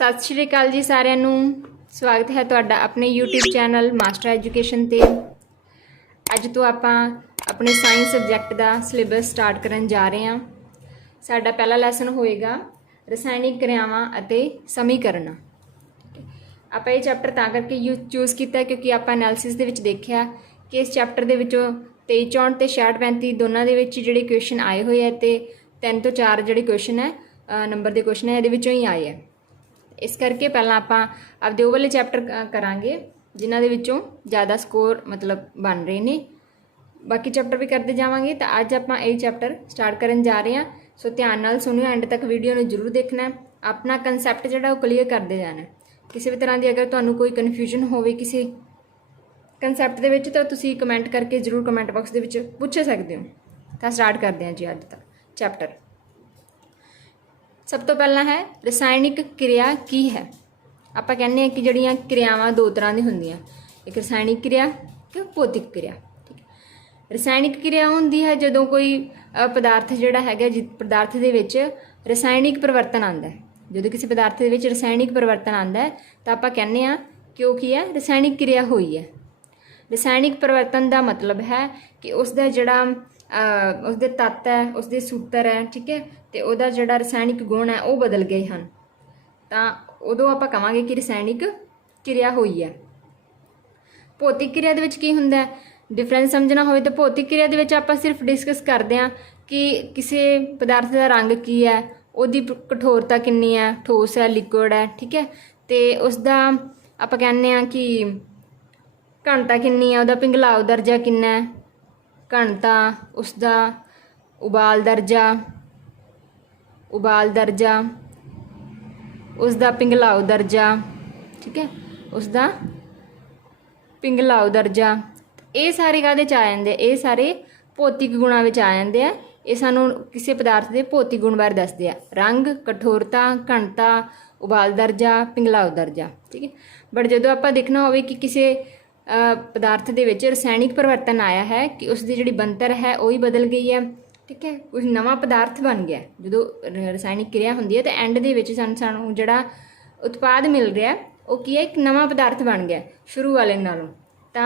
सत श्री अकाल जी सारिਆਂ ਨੂੰ स्वागत है तुहाडा अपने यूट्यूब चैनल मास्टर एजुकेशन ते। अज तो आपां अपने साइंस सबजैक्ट का सिलेबस स्टार्ट करन जा रहे हैं। साडा पहला लैसन होएगा रसायनिक क्रियावां अते समीकरण। आपां ये चैप्टर तां करके चूज़ किया क्योंकि आपां एनालिसिस दे विच देखिया कि इस चैप्टर दे विचों 23 64 ते 66 35 दोनों दे विच जिहड़े क्वेश्चन आए हुए हैं ते 3 तो 4 जिहड़े क्वेश्चन है नंबर के क्वेश्चन है इहदे विचों ही आए हैं। इस करके पहला आपां आपदे ओह वाले चैप्टर करांगे जिन्हां दे विचों ज़्यादा स्कोर मतलब बन रहे ने। बाकी चैप्टर भी करते जावांगे। तो अज आपां यही चैप्टर स्टार्ट करन जा रहे हैं। सो ध्यान नाल सुनियो, एंड तक वीडियो नूं जरूर देखना है। अपना कंसैप्ट जिहड़ा ओह क्लीयर करते जाना है। किसी भी तरह की अगर तुहानूं कोई कन्फ्यूजन होवे किसी कंसैप्ट दे विच तो तुसीं कमेंट करके जरूर कमेंट बॉक्स दे विच पुछ सकते हो। तो स्टार्ट करते हैं जी अज तक चैप्टर। सब तो पहला है रसायनिक क्रिया की है। आपां कहने हैं कि जड़ियाँ क्रियावां दो तरह की होंदियां, एक रसायनिक क्रिया एक भौतिक क्रिया। ठीक है, रसायनिक क्रिया होंदी है जदों कोई पदार्थ जिहड़ा हैगा पदार्थ दे विच रसायनिक परिवर्तन आंदा है। जदों किसी पदार्थ दे विच रसायनिक परिवर्तन आंदा है तो आपां कहने हैं कि वो की है रसायनिक क्रिया हुई है। रसायनिक परिवर्तन का मतलब है कि उसका जिहड़ा उसके तत्त है उसके सूत्र है, ठीक है, तो वह जिहड़ा रसायनिक गुण है वह बदल गए हैं। तो उदों आपां कहांगे कि रसायनिक क्रिया हुई है। भौतिक क्रिया दे विच की हुंदा है, डिफरेंस समझना होवे तो भौतिक क्रिया दे विच आपां सिर्फ डिस्कस करते हैं कि किसी पदार्थ का रंग की है, उसकी कठोरता कितनी है, ठोस है लिक्विड है, ठीक है, तो उसका आपां कहने हैं कि घनता कितनी है, उसका पिघलाव दर्जा कितना है, घनता, उसका उबाल दर्जा, उसका पिघलाव दर्जा, ठीक है, उसका पिघलाव दर्जा, ये सारे काहदे च आ जांदे, ये सारे भौतिक गुणां विच आ जांदे आ। ये सानूं किसी पदार्थ के भौतिक गुण बारे दसदे आ, रंग, कठोरता, घनता, उबाल दर्जा, पिघलाव दर्जा, ठीक है। बट जदों आपां देखना होवे कि किसी पदार्थ दे विच रसायनिक परिवर्तन आया है कि उसकी जिहड़ी बनतर है वही बदल गई है, ठीक है, कुछ नवा पदार्थ बन गया। जो रसायनिक क्रिया होंदी है तो एंड दे विच सानूं जिहड़ा उत्पाद मिल रहा है वो की है एक नवा पदार्थ बन गया शुरू वाले नालों। तो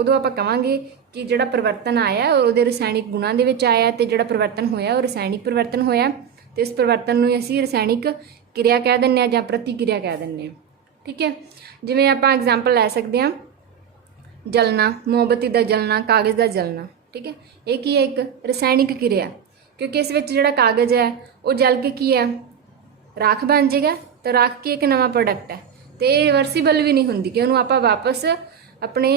उदों आपां कहांगे कि जिहड़ा परिवर्तन आया और उहदे रसायनिक गुणां दे विच आया ते जिहड़ा परिवर्तन होया वो रसायनिक परिवर्तन होया। तो इस परिवर्तन नूं असीं रसायनिक क्रिया कह दिंदे आं जां प्रतिक्रिया कह दिंदे आं, ठीक है। जिवें आपां एग्जाम्पल लै सकदे हां जलना, मोमबत्ती का जलना, कागज़ का जलना, ठीक है, ये की है एक रसायनिक क्रिया क्योंकि इस विच जिहड़ा कागज़ है वो जल के की है राख बन जाएगा। तो राख की एक नवा प्रोडक्ट है तो ये रिवर्सीबल भी नहीं होंदी कि उन्होंने आपां वापस अपने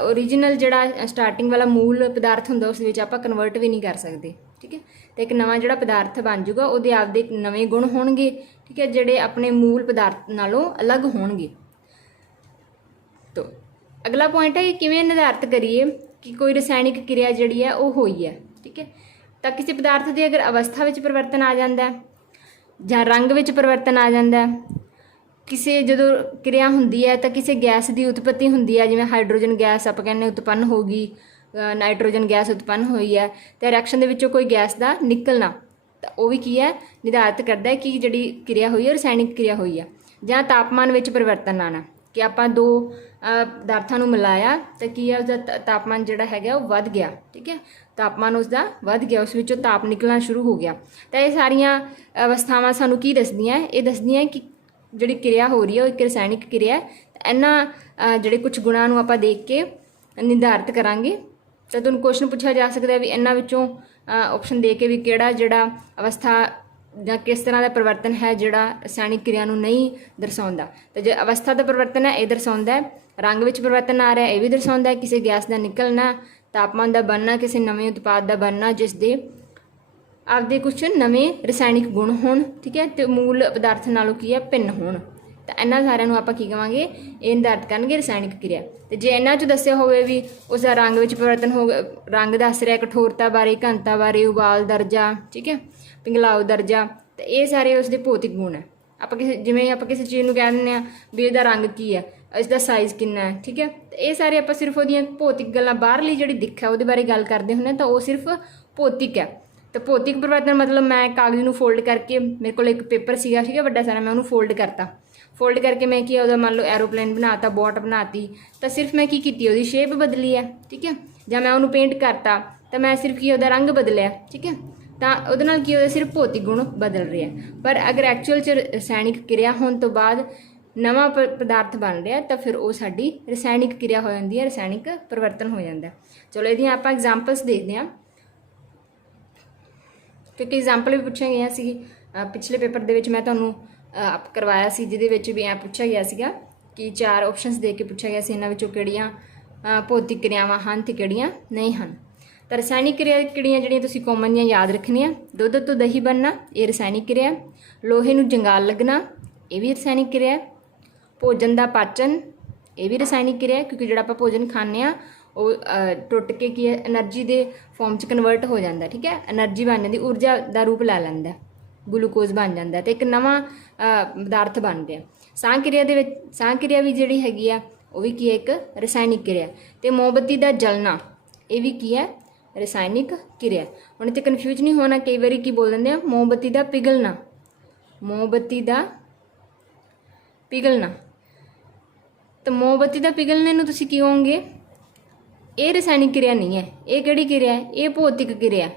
ओरिजिनल जिहड़ा स्टार्टिंग वाला मूल पदार्थ हुंदा उस विच आपां कन्वर्ट भी नहीं कर सकते, ठीक है। तो एक नवा जिहड़ा पदार्थ बन जाऊगा उहदे आपदे नवे गुण होणगे, ठीक है, जिहड़े अपने मूल पदार्थ नालों अलग होणगे। तो अगला पॉइंट है कि किवें निर्धारित करिए कि कोई रसायनिक क्रिया जिहड़ी है वो हुई है, ठीक है। तो किसी पदार्थ की अगर अवस्था में परिवर्तन आ जाता है जां रंग में परिवर्तन आ जाता है, किसी जदों क्रिया होंदी है तो किसी गैस की उत्पत्ति होंदी है, जिवें हाइड्रोजन गैस आप कहने उत्पन्न होगी, नाइट्रोजन गैस उत्पन्न हुई है, तो रिएक्शन के विचों कोई गैस का निकलना तो वह भी की है निर्धारित करता है कि जिहड़ी क्रिया हुई है रसायनिक क्रिया हुई है। जां तापमान में परिवर्तन आना कि आपां दो पदार्थों को मिलाया तो की है उसका तापमान जिहड़ा हैगा वो वध गया, ठीक है, तापमान उसका वध गया, उस विचों ताप निकलना शुरू हो गया। तो ये सारियां अवस्थावां सानूं की दसदियां, ये दसदियां कि जिहड़ी क्रिया हो रही है वो एक रसायनिक क्रिया है। इन्हां जिहड़े कुछ गुणां नूं आपां देख के निर्धारित करांगे। तो तुहानूं क्वेश्चन पूछा जा सकता है भी इन्हां विचों ऑप्शन दे के भी किहड़ा जिहड़ा अवस्था जां किस तरह का परिवर्तन है जिहड़ा रसायनिक क्रिया नूं नहीं दर्शाउंदा। तो जो अवस्था का परिवर्तन है ये दर्शाउंदा है, रंग में परिवर्तन आ रहा है ये भी दर्शाउंदा है, किसी गैस का निकलना, तापमान का बनना, किसी नवे उत्पाद का बनना जिसके आपदे कुछ नवे रसायनिक गुण होण, ठीक है, तो मूल पदार्थ नालों की है भिन्न होण। तो इन्हां सारिआं नूं आपां की कहांगे ये निर्धारित करनगे रसायनिक क्रिया। तो जे इन्हां चों दस्सिआ होवे भी उसका रंग में परिवर्तन हो, रंग दस रहा, कठोरता बारे, घनता बारे, उबाल दर्जा, ठीक है, पिघलाव दर्जा, तो ये सारे उसके भौतिक गुण है। आपां किसी जिवें आपां किसी चीज़ नूं कह दिंदे आ भी इसदा रंग की है, इसका साइज़ कितना है, ठीक है, तो ये सारे आपां सिर्फ उहदियां भौतिक गल्लां बाहरली जिहड़ी दिख है उहदे बारे गल करदे हुंदे तो वो सिर्फ भौतिक है। तो भौतिक परिवर्तन मतलब मैं कागज़ नूं फोल्ड करके मेरे को एक पेपर सीगा, ठीक है, वड्डा सारा, मैं उन्होंने फोल्ड करता फोल्ड करके मैं की मान लो एरोप्लेन बनाता, बोट बनाती, तो सिर्फ मैं की उसकी शेप बदली है, ठीक है। ਜਾਂ मैं उन्होंने पेंट करता तो मैं सिर्फ की रंग बदलिया, ठीक है। तो ਉਹਦੇ ਨਾਲ ਕੀ ਹੋਇਆ, सिर्फ भौतिक गुण बदल रहे हैं। पर अगर एक्चुअल च रसायनिक क्रिया होने तो बाद नवा पदार्थ बन रहा तो फिर वो साडी रसायनिक क्रिया हो जाती है, रसायनिक परिवर्तन हो जाता है। चलो ये आप एग्जाम्पल्स देखते हैं, क्योंकि एग्जाम्पल भी पूछा गया सी पिछले पेपर के मैं तुहानूं करवाया सी, जिहदे विच भी ऐ पूछा गया सीगा कि 4 ऑप्शनस दे के पूछा गया सी, इन्हां विचों किहड़ियां भौतिक क्रियावां हन ते किहड़ियां नहीं हन। तो रसायनिक क्रिया किहड़ियां जिहड़ियां तुसीं कॉमन दियां याद रखनियां, दुध तो दही बनना ये रसायनिक क्रिया, लोहे नूं जंगाल लगना ये भी रसायनिक क्रिया, भोजन का पाचन ये भी रसायनिक क्रिया, क्योंकि जिहड़ा आपां भोजन खाने वो टुट के की एनर्जी के फॉर्म च कन्वर्ट हो जाता है, ठीक है। एनर्जी बन जाती, ऊर्जा का रूप लै लैंदा, ग्लूकोज बन जाता है तो एक नवा पदार्थ बन गया। साह क्रिया दे विच साह क्रिया भी जिहड़ी हैगी आ वो भी की है एक रसायनिक क्रिया। तो मोमबत्ती का जलना ये भी की है रसायनिक क्रिया। हुण इत्थे कन्फ्यूज नहीं होना, कई बार की बोल देंगे मोमबत्ती का पिघलना, मोमबत्ती का पिघलना, तो मोमबत्ती का पिघलने नूं तुसीं की कहोगे, ये रसायनिक क्रिया नहीं है, ये किहड़ी क्रिया है, ये भौतिक क्रिया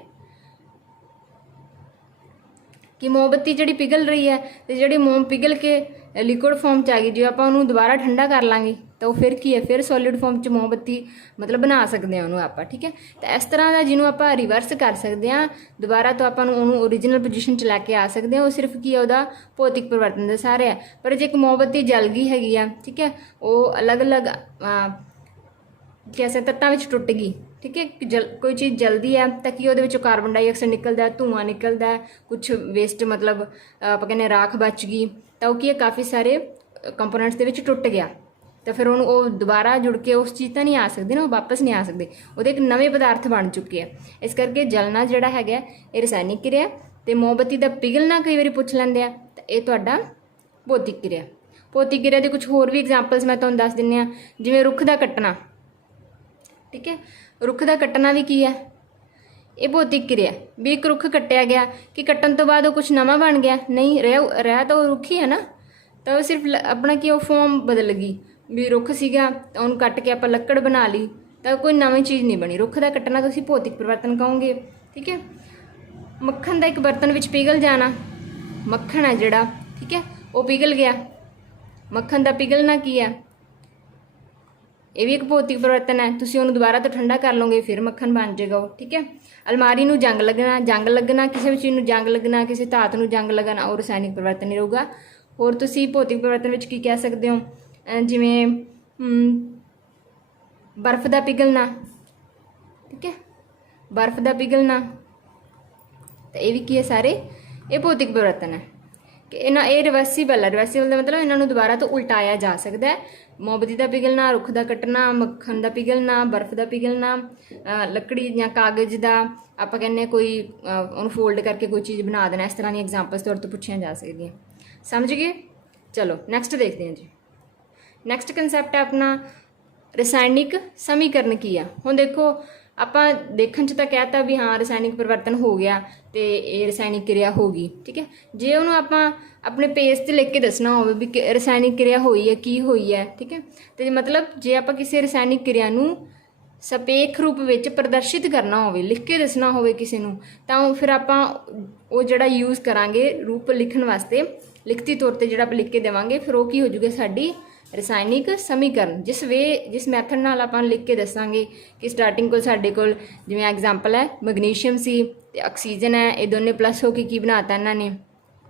कि मोमबत्ती जिहड़ी पिघल रही है तो जिहड़ी मोम पिघल के लिक्विड फॉर्म च आ गई, जो आप उन्होंने दोबारा ठंडा कर लाँगे तो फिर की है, फिर सॉलिड फॉर्म च मोमबत्ती मतलब बना सकते हैं उन्होंने आप, ठीक है। तो इस तरह का जिन्होंने आप रिवर्स कर सकते हैं, दोबारा तो आप ओरिजिनल पोजीशन च लैके आ सकते हैं, वो सिर्फ की है वह भौतिक परिवर्तन दसा रहा है। पर जो एक मोमबत्ती जल गई हैगी आ, ठीक है, वो अलग अलग कैसे तत्तां विच टुट गई, ठीक है। कोई चीज़ जलती है तो कि वो कार्बन डाइऑक्साइड निकलता है, धुआं निकलता है, कुछ वेस्ट मतलब आप कहने राख बच गई, तो कि काफ़ी सारे कंपोनेंट्स के विच टुट गया, तो फिर वो दोबारा जुड़ के उस चीज़ तो नहीं आ सकती ना, वो वापस नहीं आ सकते, वो एक नवे पदार्थ बन चुके हैं। इस करके जलना जोड़ा है ये रसायनिक क्रिया, तो मोमबत्ती का पिघलना कई बार पूछ लेंगे, तो ये तुहाडा भौतिक क्रिया। भौतिक क्रिया के कुछ होर भी एग्जाम्पल्स मैं तुहानूं दस दिंदी हां, जिवें रुख का कट्टना, ठीक है। रुख का कट्टना भी की है, ये भौतिक क्रिया भी, एक रुख कट्टिया गया कि कट्टन तो बाद वो कुछ नवा बन गया, नहीं रहा तो रुख ही है ना, तो वो सिर्फ अपना कि वो फॉर्म बदल गई, भी रुख सीगा तो उन्होंने कट के आप लकड़ बना ली, तो कोई नवी चीज़ नहीं बनी। रुख का कट्टना तुसीं भौतिक परिवर्तन कहोगे, ठीक है। मक्खन का एक बर्तन विच पिघल जाना, मक्खन है जिहड़ा, ठीक है, वो पिघल गया, मक्खन का पिघलना की है, ये भी एक भौतिक परिवर्तन है। तुसीं उन्होंने दोबारा तो ठंडा कर लोगे, फिर मक्खन बन जाएगा वो, ठीक है। अलमारी नूं जंग लगना, किसी भी चीज़ नूं जंग लगना, किसी धात नूं जंग लगना, और रसायनिक परिवर्तन नहीं रहूगा। होर तुसीं भौतिक परिवर्तन विच की कह सकते हो, जिवें बर्फ का पिघलना, ठीक है, बर्फ का पिघलना, तो ये भी की है सारे ये भौतिक परिवर्तन है कि ये रिवर्सीबल है। रिवर्सीबल का मतलब इन्हों दोबारा तो उल्टाया जा सकता है। मोमबत्ती का पिघलना, रुख का कटना, मक्खन का पिघलना, बर्फ का पिघलना, लकड़ी या कागज़ का आप कहने कोई उन्होंने फोल्ड करके कोई चीज़ बना देना, इस तरह की एग्जाम्पल्स तौर तो पूछिया जा सकती समझ गए। चलो नैक्सट देखते हैं जी। नैक्सट कंसैप्ट है अपना रसायनिक समीकरण की है। हुण देखो ਆਪਾਂ देखने च तो कहता भी हाँ रसायनिक परिवर्तन हो गया तो ये रसायनिक क्रिया होगी, ठीक है। जे उन्होंने आप अपने पेज से लिख के दसना हो भी रसायनिक क्रिया हुई है की हुई है, ठीक है। तो मतलब जे आप किसी रसायनिक क्रिया नूं सपेख रूप में प्रदर्शित करना हो, लिख के दसना हो किसी नूं, तो फिर आप वो जिहड़ा यूज़ करांगे रूप लिखण वास्ते, लिखती तौर पर जिहड़ा लिख के देवांगे, फिर वो की हो जाऊगा साडी रसायनिक समीकरण। जिस मैथड नाल आपां लिख के दसांगे कि स्टार्टिंग को साडे कोल जिवें एग्जाम्पल है मैगनीशियम सी ते ऑक्सीजन है, ये दोनों प्लस होकर की बनाता इन्होंने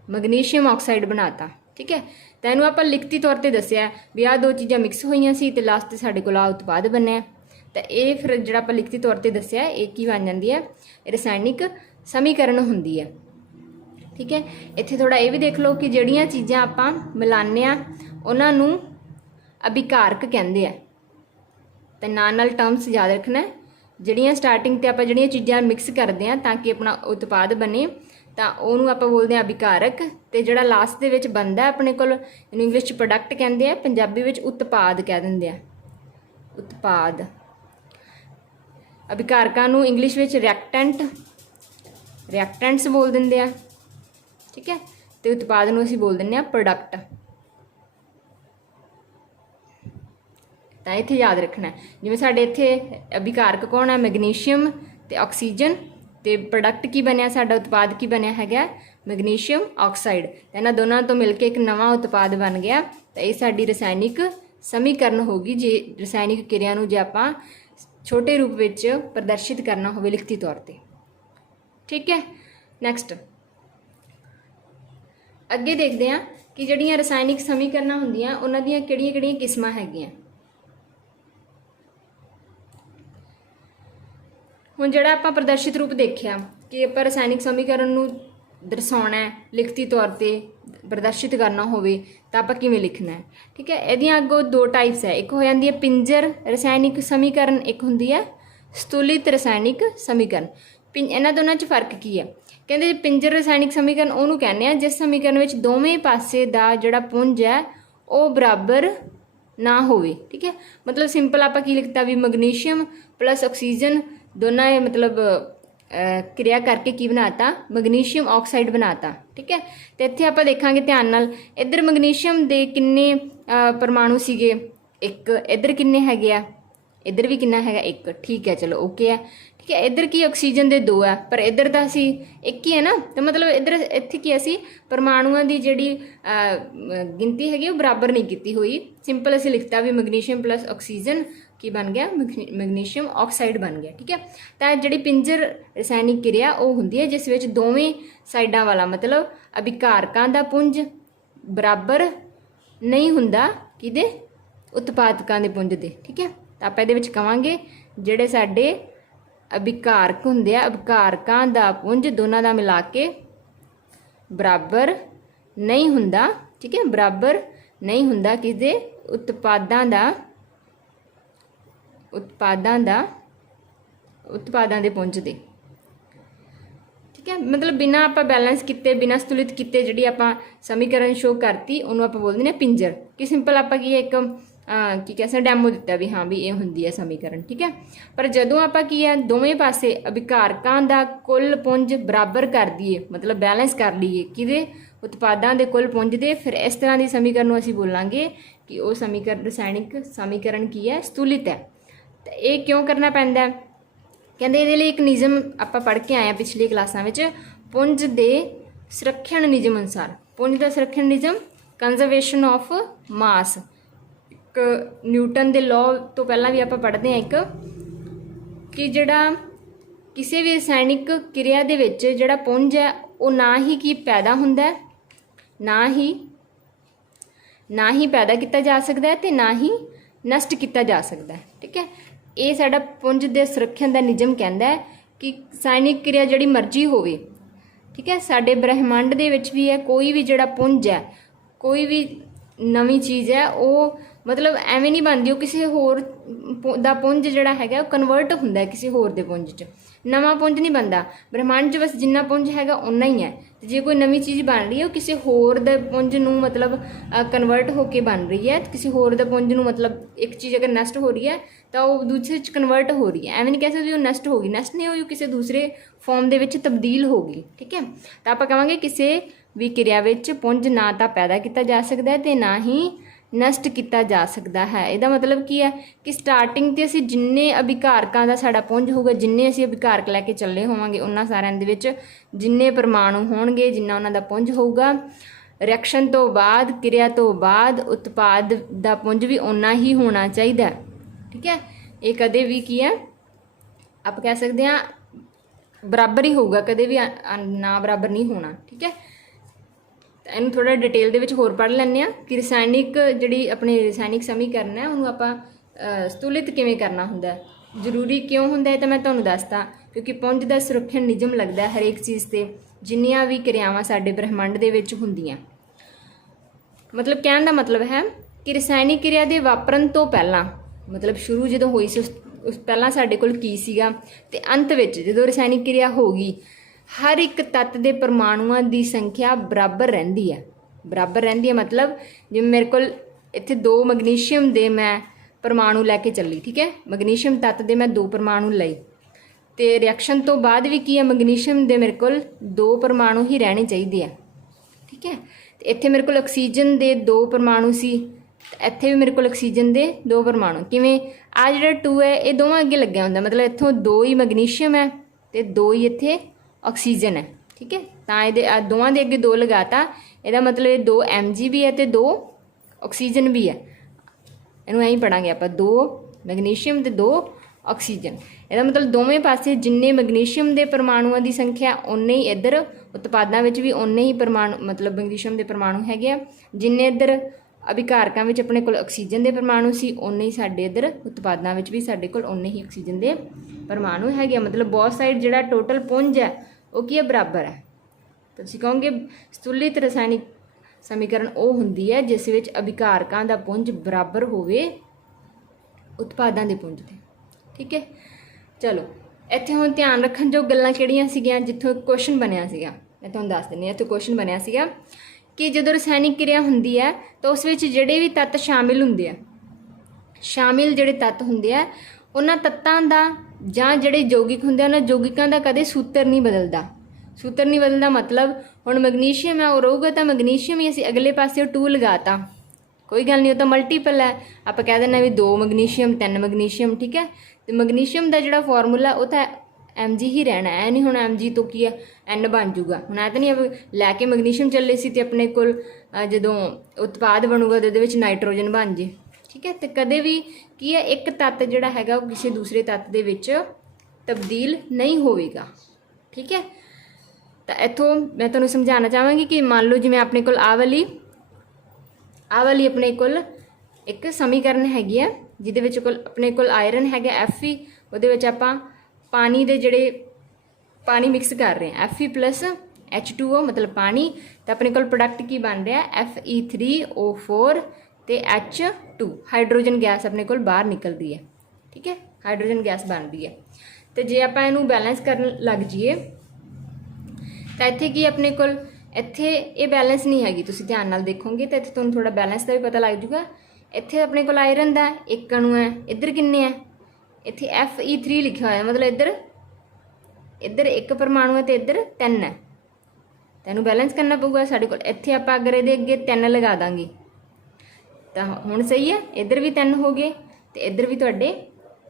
मैगनीशियम ऑक्साइड बनाता, ठीक है। तो इनू आपां लिखती तौर पर दसिया भी आ दो चीज़ां मिक्स होईयां सी ते लास्ट साडे कोल आ उत्पाद बनिया, तो ये फिर जिहड़ा आपां लिखती तौर पर दसिया ये की बन जाती है रसायनिक समीकरण हुंदी है, ठीक है। इत्थे थोड़ा ये भी देख लो कि जिहड़ियां चीज़ां आपां मिलाने आ उन्हां नूं अभिकारक कहते हैं। तो नाल टर्म्स याद रखना, जिहड़ियां स्टार्टिंग ते आपां जिहड़ियां चीज़ां मिक्स करते हैं ताकि अपना उत्पाद बने, तो उन्होंने आपां बोलते हैं अभिकारक, तो जिहड़ा लास्ट दे विच बनदा अपने कोल इंग्लिश च प्रोडक्ट कहते हैं, पंजाबी विच उत्पाद कह दिंदे आ, उत्पाद। अभिकारकां नूं इंग्लिश विच रिएक्टेंट्स बोल दिंदे आ, ठीक है। तो उत्पाद नूं असीं बोल दिंदे आ प्रोडक्ट, ਤਾਂ ਇੱਥੇ ਯਾਦ ਰੱਖਣਾ ਹੈ। ਜਿਵੇਂ ਸਾਡੇ ਇੱਥੇ ਅਭਿਕਾਰਕ ਕੌਣ ਹੈ, ਮੈਗਨੀਸ਼ੀਅਮ ਤੇ ਆਕਸੀਜਨ, ਤੇ ਪ੍ਰੋਡਕਟ ਕੀ ਬਣਿਆ ਸਾਡਾ, ਉਤਪਾਦ ਕੀ ਬਣਿਆ ਹੈਗਾ, ਮੈਗਨੀਸ਼ੀਅਮ ਆਕਸਾਈਡ। ਇਹਨਾਂ ਦੋਨਾਂ ਤੋਂ ਮਿਲ ਕੇ ਇੱਕ ਨਵਾਂ ਉਤਪਾਦ ਬਣ ਗਿਆ। ਤਾਂ ਇਹ ਸਾਡੀ ਰਸਾਇਣਿਕ ਸਮੀਕਰਨ ਹੋਗੀ ਜੇ ਰਸਾਇਣਿਕ ਕਿਰਿਆ ਨੂੰ ਜੇ ਆਪਾਂ ਛੋਟੇ ਰੂਪ ਵਿੱਚ ਪ੍ਰਦਰਸ਼ਿਤ ਕਰਨਾ ਹੋਵੇ ਲਿਖਤੀ ਤੌਰ ਤੇ। ਠੀਕ ਹੈ, ਨੈਕਸਟ ਅੱਗੇ ਦੇਖਦੇ ਹਾਂ ਕਿ ਜਿਹੜੀਆਂ ਰਸਾਇਣਿਕ ਸਮੀਕਰਨਾਂ ਹੁੰਦੀਆਂ ਉਹਨਾਂ ਦੀਆਂ ਕਿਹੜੀਆਂ-ਕਿਹੜੀਆਂ ਕਿਸਮਾਂ ਹੈਗੀਆਂ। ਹੁਣ ਜਿਹੜਾ ਆਪਾਂ ਪ੍ਰਦਰਸ਼ਿਤ ਰੂਪ ਦੇਖਿਆ ਕਿ ਆਪਾਂ ਰਸਾਇਣਿਕ ਸਮੀਕਰਨ ਨੂੰ ਦਰਸਾਉਣਾ ਹੈ, ਲਿਖਤੀ ਤੌਰ ਤੇ ਪ੍ਰਦਰਸ਼ਿਤ ਕਰਨਾ ਹੋਵੇ ਤਾਂ ਆਪਾਂ ਕਿਵੇਂ ਲਿਖਣਾ ਹੈ। ਠੀਕ ਹੈ, ਇਹਦੀਆਂ ਅੱਗੋਂ ਦੋ ਟਾਈਪਸ ਹੈ, ਇੱਕ ਹੋ ਜਾਂਦੀ ਹੈ ਪਿੰਜਰ ਰਸਾਇਣਿਕ ਸਮੀਕਰਨ, ਇੱਕ ਹੁੰਦੀ ਹੈ ਸਤੁਲਿਤ ਰਸਾਇਣਿਕ ਸਮੀਕਰਨ। ਇਹਨਾਂ ਦੋਨਾਂ 'ਚ ਫਰਕ ਕੀ ਹੈ, ਕਹਿੰਦੇ ਪਿੰਜਰ ਰਸਾਇਣਿਕ ਸਮੀਕਰਨ ਉਹਨੂੰ ਕਹਿੰਦੇ ਆ ਜਿਸ ਸਮੀਕਰਨ ਵਿੱਚ ਦੋਵੇਂ ਪਾਸੇ ਦਾ ਜਿਹੜਾ ਪੁੰਜ ਹੈ ਉਹ ਬਰਾਬਰ ਨਾ ਹੋਵੇ। ਠੀਕ ਹੈ, ਮਤਲਬ ਸਿੰਪਲ ਆਪਾਂ ਕੀ ਲਿਖਤਾ ਵੀ ਮੈਗਨੀਸ਼ੀਅਮ ਪਲੱਸ ਆਕਸੀਜਨ ਦੋਨਾਂ ਇਹ ਮਤਲਬ ਕਿਰਿਆ ਕਰਕੇ ਕੀ ਬਣਾਤਾ, ਮੈਗਨੀਸ਼ੀਅਮ ਆਕਸਾਈਡ ਬਣਾਤਾ। ਠੀਕ ਹੈ, ਤੇ ਇੱਥੇ ਆਪਾਂ ਦੇਖਾਂਗੇ ਧਿਆਨ ਨਾਲ, ਇੱਧਰ ਮੈਗਨੀਸ਼ੀਅਮ ਦੇ ਕਿੰਨੇ ਪਰਮਾਣੂ ਸੀਗੇ, ਇੱਕ, ਇੱਧਰ ਕਿੰਨੇ ਹੈਗੇ ਆ, ਇੱਧਰ ਵੀ ਕਿੰਨਾ ਹੈਗਾ, ਇੱਕ। ਠੀਕ ਹੈ, ਚਲੋ ਓਕੇ ਹੈ। ਠੀਕ ਹੈ, ਇੱਧਰ ਕੀ ਆਕਸੀਜਨ ਦੇ 2 ਹੈ, ਪਰ ਇੱਧਰ ਤਾਂ ਅਸੀਂ ਇੱਕ ਹੀ ਹੈ ਨਾ, ਤਾਂ ਮਤਲਬ ਇੱਧਰ ਇੱਥੇ ਕੀ ਅਸੀਂ ਪਰਮਾਣੂਆਂ ਦੀ ਜਿਹੜੀ ਗਿਣਤੀ ਹੈਗੀ ਉਹ ਬਰਾਬਰ ਨਹੀਂ ਕੀਤੀ ਹੋਈ। ਸਿੰਪਲ ਅਸੀਂ ਲਿਖਤਾ ਵੀ ਮੈਗਨੀਸ਼ੀਅਮ ਪਲੱਸ ਆਕਸੀਜਨ ਕੀ ਬਣ ਗਿਆ, ਮੈਗਨੀਸ਼ੀਅਮ ਆਕਸਾਈਡ ਬਣ ਗਿਆ। ਠੀਕ ਹੈ, ਤਾਂ ਜਿਹੜੀ ਪਿੰਜਰ ਰਸਾਇਣਿਕ ਕਿਰਿਆ ਉਹ ਹੁੰਦੀ ਹੈ ਜਿਸ ਵਿੱਚ ਦੋਵੇਂ ਸਾਈਡਾਂ ਵਾਲਾ ਮਤਲਬ ਅਭਿਕਾਰਕਾਂ ਦਾ ਪੁੰਜ ਬਰਾਬਰ ਨਹੀਂ ਹੁੰਦਾ ਕਿਹਦੇ, ਉਤਪਾਦਕਾਂ ਦੇ ਪੁੰਜ ਦੇ। ਠੀਕ ਹੈ, ਤਾਂ ਆਪਾਂ ਇਹਦੇ ਵਿੱਚ ਕਵਾਂਗੇ ਜਿਹੜੇ ਸਾਡੇ ਅਭਿਕਾਰਕ ਹੁੰਦੇ ਆ, ਅਭਿਕਾਰਕਾਂ ਦਾ ਪੁੰਜ ਦੋਨਾਂ ਦਾ ਮਿਲਾ ਕੇ ਬਰਾਬਰ ਨਹੀਂ ਹੁੰਦਾ। ਠੀਕ ਹੈ, ਬਰਾਬਰ ਨਹੀਂ ਹੁੰਦਾ ਕਿਸਦੇ, ਉਤਪਾਦਾਂ ਦੇ ਪੁੰਜ ਦੇ। ਠੀਕ ਹੈ, ਮਤਲਬ ਬਿਨਾਂ ਆਪਾਂ ਬੈਲੈਂਸ ਕੀਤੇ, ਬਿਨਾਂ ਸੰਤੁਲਿਤ ਕੀਤੇ ਜਿਹੜੀ ਆਪਾਂ ਸਮੀਕਰਨ ਸ਼ੋ ਕਰਤੀ ਉਹਨੂੰ ਆਪਾਂ ਬੋਲਦੇ ਨੇ ਪਿੰਜਰ। ਕਿ ਸਿੰਪਲ ਆਪਾਂ ਕੀ ਹੈ, ਇੱਕ ਕੀ ਕਹਿ ਸਕਦੇ ਡੈਮੋ ਦਿੱਤਾ ਵੀ ਹਾਂ ਵੀ ਇਹ ਹੁੰਦੀ ਹੈ ਸਮੀਕਰਨ। ਠੀਕ ਹੈ, ਪਰ ਜਦੋਂ ਆਪਾਂ ਕੀ ਹੈ ਦੋਵੇਂ ਪਾਸੇ ਅਭਿਕਾਰਕਾਂ ਦਾ ਕੁੱਲ ਪੁੰਜ ਬਰਾਬਰ ਕਰ ਦਈਏ, ਮਤਲਬ ਬੈਲੈਂਸ ਕਰ ਲਈਏ ਕਿਹਦੇ, ਉਤਪਾਦਾਂ ਦੇ ਕੁੱਲ ਪੁੰਜ ਦੇ, ਫਿਰ ਇਸ ਤਰ੍ਹਾਂ ਦੀ ਸਮੀਕਰਨ ਨੂੰ ਅਸੀਂ ਬੋਲਾਂਗੇ ਕਿ ਉਹ ਸਮੀਕਰਨ ਰਸਾਇਣਿਕ ਸਮੀਕਰਨ ਕੀ ਹੈ, ਸੰਤੁਲਿਤ ਹੈ। ਤਾਂ ਇਹ ਕਿਉਂ ਕਰਨਾ ਪੈਂਦਾ ਹੈ, ਕਹਿੰਦੇ ਇਹਦੇ ਲਈ ਇੱਕ ਨਿਯਮ ਆਪਾਂ ਪੜ੍ਹ ਕੇ ਆਏ ਹਾਂ ਪਿਛਲੀ ਕਲਾਸਾਂ ਵਿੱਚ, ਪੁੰਜ ਦੇ ਸੰਰਖਣ ਨਿਯਮ ਅਨੁਸਾਰ। ਪੁੰਜ ਦਾ ਸੰਰਖਣ ਨਿਯਮ ਕੰਜ਼ਰਵੇਸ਼ਨ ਆਫ ਮਾਸ, ਇੱਕ ਨਿਊਟਨ ਦੇ ਲਾਅ ਤੋਂ ਪਹਿਲਾਂ ਵੀ ਆਪਾਂ ਪੜ੍ਹਦੇ ਹਾਂ ਇੱਕ, ਕਿ ਜਿਹੜਾ ਕਿਸੇ ਵੀ ਰਸਾਇਣਿਕ ਕਿਰਿਆ ਦੇ ਵਿੱਚ ਜਿਹੜਾ ਪੁੰਜ ਹੈ ਉਹ ਨਾ ਹੀ ਕੀ ਪੈਦਾ ਹੁੰਦਾ ਹੈ, ਨਾ ਹੀ ਪੈਦਾ ਕੀਤਾ ਜਾ ਸਕਦਾ ਹੈ ਤੇ ਨਾ ਹੀ ਨਸ਼ਟ ਕੀਤਾ ਜਾ ਸਕਦਾ ਹੈ। ਠੀਕ ਹੈ, ਇਹ ਸਾਡਾ ਪੁੰਜ ਦੇ ਸੰਰਖਣ ਦਾ ਨਿਯਮ ਕਹਿੰਦਾ ਹੈ ਕਿ ਰਸਾਇਣਿਕ ਕਿਰਿਆ ਜਿਹੜੀ ਮਰਜ਼ੀ ਹੋਵੇ। ਠੀਕ ਹੈ, ਸਾਡੇ ਬ੍ਰਹਿਮੰਡ ਦੇ ਵਿੱਚ ਵੀ ਹੈ, ਕੋਈ ਵੀ ਜਿਹੜਾ ਪੁੰਜ ਹੈ, ਕੋਈ ਵੀ ਨਵੀਂ ਚੀਜ਼ ਹੈ ਉਹ ਮਤਲਬ ਐਵੇਂ ਨਹੀਂ ਬਣਦੀ, ਉਹ ਕਿਸੇ ਹੋਰ ਦਾ ਪੁੰਜ ਜਿਹੜਾ ਹੈਗਾ ਉਹ ਕਨਵਰਟ ਹੁੰਦਾ ਕਿਸੇ ਹੋਰ ਦੇ ਪੁੰਜ 'ਚ, ਨਵਾਂ ਪੁੰਜ ਨਹੀਂ ਬਣਦਾ। ਬ੍ਰਹਿਮੰਡ 'ਚ ਬਸ ਜਿੰਨਾ ਪੁੰਜ ਹੈਗਾ ਓਨਾ ਹੀ ਹੈ, ਤੇ ਜੇ ਕੋਈ ਨਵੀਂ ਚੀਜ਼ ਬਣ ਰਹੀ ਹੈ ਉਹ ਕਿਸੇ ਹੋਰ ਦੇ ਪੁੰਜ ਨੂੰ ਮਤਲਬ ਕਨਵਰਟ ਹੋ ਕੇ ਬਣ ਰਹੀ ਹੈ। ਕਿਸੇ ਹੋਰ ਦੇ ਪੁੰਜ ਨੂੰ ਮਤਲਬ ਇੱਕ ਚੀਜ਼ ਅਗਰ ਨਸ਼ਟ ਹੋ ਰਹੀ ਹੈ ਤਾਂ ਉਹ ਦੂਸਰੇ 'ਚ ਕਨਵਰਟ ਹੋ ਰਹੀ ਹੈ, ਐਵੇਂ ਨਹੀਂ ਕਹਿ ਸਕਦੇ ਉਹ ਨਸ਼ਟ ਹੋ ਗਈ, ਨਸ਼ਟ ਨਹੀਂ ਹੋਈ, ਉਹ ਕਿਸੇ ਦੂਸਰੇ ਫਾਰਮ ਦੇ ਵਿੱਚ ਤਬਦੀਲ ਹੋ ਗਈ। ਠੀਕ ਹੈ, ਤਾਂ ਆਪਾਂ ਕਹਾਂਗੇ ਕਿਸੇ ਵੀ ਕਿਰਿਆ ਵਿੱਚ ਪੁੰਜ ਨਾ ਤਾਂ ਪੈਦਾ ਕੀਤਾ ਜਾ ਸਕਦਾ ਹੈ ਤੇ ਨਾ ਹੀ ਨਸ਼ਟ ਕੀਤਾ ਜਾ ਸਕਦਾ ਹੈ। ਇਹਦਾ ਮਤਲਬ ਕੀ ਹੈ ਕਿ ਸਟਾਰਟਿੰਗ 'ਤੇ ਅਸੀਂ ਜਿੰਨੇ ਅਭਿਕਾਰਕਾਂ ਦਾ ਸਾਡਾ ਪੁੰਜ ਹੋਊਗਾ, ਜਿੰਨੇ ਅਸੀਂ ਅਭਿਕਾਰਕ ਲੈ ਕੇ ਚੱਲੇ ਹੋਵਾਂਗੇ ਉਹਨਾਂ ਸਾਰਿਆਂ ਦੇ ਵਿੱਚ ਜਿੰਨੇ ਪਰਮਾਣੂ ਹੋਣਗੇ, ਜਿੰਨਾ ਉਹਨਾਂ ਦਾ ਪੁੰਜ ਹੋਊਗਾ, ਰਿਐਕਸ਼ਨ ਤੋਂ ਬਾਅਦ, ਕਿਰਿਆ ਤੋਂ ਬਾਅਦ ਉਤਪਾਦ ਦਾ ਪੁੰਜ ਵੀ ਓਨਾ ਹੀ ਹੋਣਾ ਚਾਹੀਦਾ। ਠੀਕ ਹੈ, ਇਹ ਕਦੇ ਵੀ ਕੀ ਹੈ ਆਪਾਂ ਕਹਿ ਸਕਦੇ ਹਾਂ ਬਰਾਬਰ ਹੀ ਹੋਊਗਾ, ਕਦੇ ਵੀ ਨਾ ਬਰਾਬਰ ਨਹੀਂ ਹੋਣਾ। ਠੀਕ ਹੈ, ਇਹਨੂੰ ਥੋੜ੍ਹਾ ਡਿਟੇਲ ਦੇ ਵਿੱਚ ਹੋਰ ਪੜ੍ਹ ਲੈਂਦੇ ਹਾਂ ਕਿ ਰਸਾਇਣਿਕ ਜਿਹੜੀ ਆਪਣੀ ਰਸਾਇਣਿਕ ਸਮੀਕਰਨ ਹੈ ਉਹਨੂੰ ਆਪਾਂ ਸੰਤੁਲਿਤ ਕਿਵੇਂ ਕਰਨਾ ਹੁੰਦਾ, ਜ਼ਰੂਰੀ ਕਿਉਂ ਹੁੰਦਾ ਹੈ। ਤਾਂ ਮੈਂ ਤੁਹਾਨੂੰ ਦੱਸਦਾ, ਕਿਉਂਕਿ ਪੁੰਜ ਦਾ ਸੰਰਖਣ ਨਿਯਮ ਲੱਗਦਾ ਹਰੇਕ ਚੀਜ਼ 'ਤੇ, ਜਿੰਨੀਆਂ ਵੀ ਕਿਰਿਆਵਾਂ ਸਾਡੇ ਬ੍ਰਹਿਮੰਡ ਦੇ ਵਿੱਚ ਹੁੰਦੀਆਂ। ਮਤਲਬ ਕਹਿਣ ਦਾ ਮਤਲਬ ਹੈ ਕਿ ਰਸਾਇਣਿਕ ਕਿਰਿਆ ਦੇ ਵਾਪਰਨ ਤੋਂ ਪਹਿਲਾਂ, ਮਤਲਬ ਸ਼ੁਰੂ ਜਦੋਂ ਹੋਈ ਸੀ ਉਸ ਪਹਿਲਾਂ ਸਾਡੇ ਕੋਲ ਕੀ ਸੀਗਾ, ਤੇ ਅੰਤ ਵਿੱਚ ਜਦੋਂ ਰਸਾਇਣਿਕ ਕਿਰਿਆ ਹੋ ਗਈ ਹਰ ਇੱਕ ਤੱਤ ਦੇ ਪਰਮਾਣੂਆਂ ਦੀ ਸੰਖਿਆ ਬਰਾਬਰ ਰਹਿੰਦੀ ਹੈ। ਬਰਾਬਰ ਰਹਿੰਦੀ ਹੈ ਮਤਲਬ ਜਿਵੇਂ ਮੇਰੇ ਕੋਲ ਇੱਥੇ 2 ਮੈਗਨੀਸ਼ੀਅਮ ਦੇ ਮੈਂ ਪਰਮਾਣੂ ਲੈ ਕੇ ਚੱਲੀ। ਠੀਕ ਹੈ, ਮੈਗਨੀਸ਼ੀਅਮ ਤੱਤ ਦੇ ਮੈਂ 2 ਪਰਮਾਣੂ ਲਏ, ਤੇ ਰਿਐਕਸ਼ਨ ਤੋਂ ਬਾਅਦ ਵੀ ਕੀ ਹੈ ਮੈਗਨੀਸ਼ੀਅਮ ਦੇ ਮੇਰੇ ਕੋਲ 2 ਪਰਮਾਣੂ ਹੀ ਰਹਿਣੇ ਚਾਹੀਦੇ ਆ। ਠੀਕ ਹੈ, ਤੇ ਇੱਥੇ ਮੇਰੇ ਕੋਲ ਆਕਸੀਜਨ ਦੇ 2 ਪਰਮਾਣੂ ਸੀ, ਇੱਥੇ ਵੀ ਮੇਰੇ ਕੋਲ ਆਕਸੀਜਨ ਦੇ 2 ਪਰਮਾਣੂ। ਕਿਵੇਂ? ਆ ਜਿਹੜਾ 2 ਹੈ ਇਹ ਦੋਵਾਂ ਅੱਗੇ ਲੱਗਿਆ ਹੁੰਦਾ, ਮਤਲਬ ਇੱਥੋਂ 2 ਹੀ ਮੈਗਨੀਸ਼ੀਅਮ ਹੈ ਤੇ 2 ਹੀ ਇੱਥੇ ਆਕਸੀਜਨ ਹੈ। ਠੀਕ ਹੈ, ਤਾਂ ਇਹਦੇ ਦੋਵਾਂ ਦੇ ਅੱਗੇ 2 ਲਗਾਤਾ, ਇਹਦਾ ਮਤਲਬ ਇਹ 2 Mg ਵੀ ਹੈ ਤੇ 2 ਆਕਸੀਜਨ ਵੀ ਹੈ। ਇਹਨੂੰ ਐਂ ਹੀ ਪੜਾਂਗੇ ਆਪਾਂ, 2 ਮੈਗਨੀਸ਼ੀਅਮ ਤੇ 2 ਆਕਸੀਜਨ। ਇਹਦਾ ਮਤਲਬ ਦੋਵੇਂ ਪਾਸੇ ਜਿੰਨੇ ਮੈਗਨੀਸ਼ੀਅਮ ਦੇ ਪਰਮਾਣੂਆਂ ਦੀ ਸੰਖਿਆ ਉਨੇ ਹੀ ਇੱਧਰ ਉਤਪਾਦਾਂ ਵਿੱਚ ਵੀ ਉਨੇ ਹੀ ਪਰਮਾਣੂ, ਮਤਲਬ ਮੈਗਨੀਸ਼ੀਅਮ ਦੇ ਪਰਮਾਣੂ ਹੈਗੇ ਆ। ਜਿੰਨੇ ਇੱਧਰ ਅਭਿਕਾਰਕਾਂ ਵਿੱਚ ਆਪਣੇ ਕੋਲ ਆਕਸੀਜਨ ਦੇ ਪਰਮਾਣੂ ਸੀ, ਉਨੇ ਹੀ ਸਾਡੇ ਇੱਧਰ ਉਤਪਾਦਾਂ ਵਿੱਚ ਵੀ ਸਾਡੇ ਕੋਲ ਉਨੇ ਹੀ ਆਕਸੀਜਨ ਦੇ ਪਰਮਾਣੂ ਹੈਗੇ ਆ। ਮਤਲਬ ਬੌਥ ਸਾਈਡ ਜਿਹੜਾ ਟੋਟਲ ਪੁੰਜ ਹੈ ਉਹ ਕੀ ਹੈ? ਬਰਾਬਰ ਹੈ। ਤੁਸੀਂ ਕਹੋਗੇ ਸੰਤੁਲਿਤ ਰਸਾਇਣਿਕ ਸਮੀਕਰਨ ਉਹ ਹੁੰਦੀ ਹੈ ਜਿਸ ਵਿੱਚ ਅਭਿਕਾਰਕਾਂ ਦਾ ਪੁੰਜ ਬਰਾਬਰ ਹੋਵੇ ਉਤਪਾਦਾਂ ਦੇ ਪੁੰਜ ਦੇ। ਠੀਕ ਹੈ, ਚਲੋ ਇੱਥੇ ਹੁਣ ਧਿਆਨ ਰੱਖਣ ਜੋ ਗੱਲਾਂ ਕਿਹੜੀਆਂ ਸੀਗੀਆਂ, ਜਿੱਥੋਂ ਕੁਐਸਚਨ ਬਣਿਆ ਸੀਗਾ ਮੈਂ ਤੁਹਾਨੂੰ ਦੱਸ ਦਿੰਦੀ ਹਾਂ। ਇੱਥੇ ਕੁਐਸਚਨ ਬਣਿਆ ਸੀਗਾ ਕਿ ਜਦੋਂ ਰਸਾਇਣਿਕ ਕਿਰਿਆ ਹੁੰਦੀ ਹੈ ਤਾਂ ਉਸ ਵਿੱਚ ਜਿਹੜੇ ਵੀ ਤੱਤ ਸ਼ਾਮਿਲ ਹੁੰਦੇ ਆ, ਸ਼ਾਮਿਲ ਜਿਹੜੇ ਤੱਤ ਹੁੰਦੇ ਆ ਉਹਨਾਂ ਤੱਤਾਂ ਦਾ ਜਾਂ ਜਿਹੜੇ ਯੌਗਿਕ ਹੁੰਦੇ ਆ ਉਹਨਾਂ ਯੌਗਿਕਾਂ ਦਾ ਕਦੇ ਸੂਤਰ ਨਹੀਂ ਬਦਲਦਾ। ਸੂਤਰ ਨਹੀਂ ਬਦਲਦਾ ਮਤਲਬ ਹੁਣ ਮੈਗਨੀਸ਼ੀਅਮ ਹੈ ਉਹ ਰਹੂਗਾ ਤਾਂ ਮੈਗਨੀਸ਼ੀਅਮ ਹੀ ਅਸੀਂ ਅਗਲੇ ਪਾਸੇ 2 ਲਗਾਤਾ, ਕੋਈ ਗੱਲ ਨਹੀਂ, ਉਹ ਤਾਂ ਮਲਟੀਪਲ ਹੈ। ਆਪਾਂ ਕਹਿ ਦਿੰਦੇ ਵੀ 2 ਮੈਗਨੀਸ਼ੀਅਮ 3 ਮੈਗਨੀਸ਼ੀਅਮ। ਠੀਕ ਹੈ, ਤੇ ਮੈਗਨੀਸ਼ੀਅਮ ਦਾ ਜਿਹੜਾ ਫਾਰਮੂਲਾ ਉਹ ਤਾਂ Mg ਹੀ ਰਹਿਣਾ ਹੈ, ਨਹੀਂ ਹੁਣ Mg ਤੋਂ ਕੀ ਹੈ N ਬਣ ਜੂਗਾ। ਹੁਣ ਇਹ ਤਾਂ ਨਹੀਂ ਲੈ ਕੇ ਮੈਗਨੀਸ਼ੀਅਮ ਚੱਲੇ ਸੀ ਤੇ ਆਪਣੇ ਕੋਲ ਜਦੋਂ ਉਤਪਾਦ ਬਣੂਗਾ ਤੇ ਉਹਦੇ ਵਿੱਚ ਨਾਈਟ੍ਰੋਜਨ ਬਣ ਜੇ। ਠੀਕ ਹੈ, ਤੇ ਕਦੇ ਵੀ ਕੀ ਹੈ ਇੱਕ ਤੱਤ ਜਿਹੜਾ ਹੈਗਾ ਉਹ ਕਿਸੇ ਦੂਸਰੇ ਤੱਤ ਦੇ ਵਿੱਚ ਤਬਦੀਲ ਨਹੀਂ ਹੋਵੇਗਾ। ਠੀਕ ਹੈ, ਤਾਂ ਇੱਥੋਂ ਮੈਂ ਤੁਹਾਨੂੰ ਸਮਝਾਉਣਾ ਚਾਹਾਂਗੀ ਕਿ ਮੰਨ ਲਓ ਜਿਵੇਂ ਆਪਣੇ ਕੋਲ ਆਹ ਵਾਲੀ ਆਪਣੇ ਕੋਲ ਇੱਕ ਸਮੀਕਰਨ ਹੈਗੀ ਆ ਜਿਹਦੇ ਵਿੱਚ ਆਪਣੇ ਕੋਲ ਆਇਰਨ ਹੈਗਾ Fe, ਉਹਦੇ ਵਿੱਚ ਆਪਾਂ ਪਾਣੀ ਦੇ ਜਿਹੜੇ ਪਾਣੀ ਮਿਕਸ ਕਰ ਰਹੇ ਹਾਂ Fe+ H2O ਮਤਲਬ ਪਾਣੀ, ਤਾਂ ਆਪਣੇ ਕੋਲ ਪ੍ਰੋਡਕਟ ਕੀ ਬਣ ਰਿਹਾ Fe3O4 ਤੇ H2 ਹਾਈਡਰੋਜਨ ਗੈਸ ਆਪਣੇ ਕੋਲ ਬਾਹਰ ਨਿਕਲਦੀ ਹੈ। ਠੀਕ ਹੈ, ਹਾਈਡਰੋਜਨ ਗੈਸ ਬਣਦੀ ਹੈ। ਤੇ ਜੇ ਆਪਾਂ ਇਹਨੂੰ ਬੈਲੈਂਸ ਕਰਨ ਲੱਗ ਜਾਈਏ ਤਾਂ ਇੱਥੇ ਕੀ ਆਪਣੇ ਕੋਲ ਇੱਥੇ ਇਹ ਬੈਲੈਂਸ ਨਹੀਂ ਹੈਗੀ, ਤੁਸੀਂ ਧਿਆਨ ਨਾਲ ਦੇਖੋਗੇ ਤਾਂ ਇੱਥੇ ਤੁਹਾਨੂੰ ਥੋੜਾ ਬੈਲੈਂਸ ਦਾ ਵੀ ਪਤਾ ਲੱਗ ਜੂਗਾ। ਇੱਥੇ ਆਪਣੇ ਕੋਲ ਆਇਰਨ ਦਾ 1 ਅਣੂ ਹੈ, ਇੱਧਰ ਕਿੰਨੇ ਹੈ? ਇੱਥੇ Fe3 ਲਿਖਿਆ ਹੋਇਆ, ਮਤਲਬ ਇੱਧਰ 1 ਪਰਮਾਣੂ ਹੈ ਤੇ ਇੱਧਰ 3 ਹੈ। ਤੈਨੂੰ ਬੈਲੈਂਸ ਕਰਨਾ ਪਊਗਾ ਸਾਡੇ ਕੋਲ। ਇੱਥੇ ਆਪਾਂ ਅਗਰ ਇਹਦੇ ਅੱਗੇ 3 ਲਗਾ ਦਾਂਗੇ ਤਾਂ ਹੁਣ ਸਹੀ ਹੈ, ਇੱਧਰ ਵੀ 3 ਹੋ ਗਏ ਤੇ ਇੱਧਰ ਵੀ ਤੁਹਾਡੇ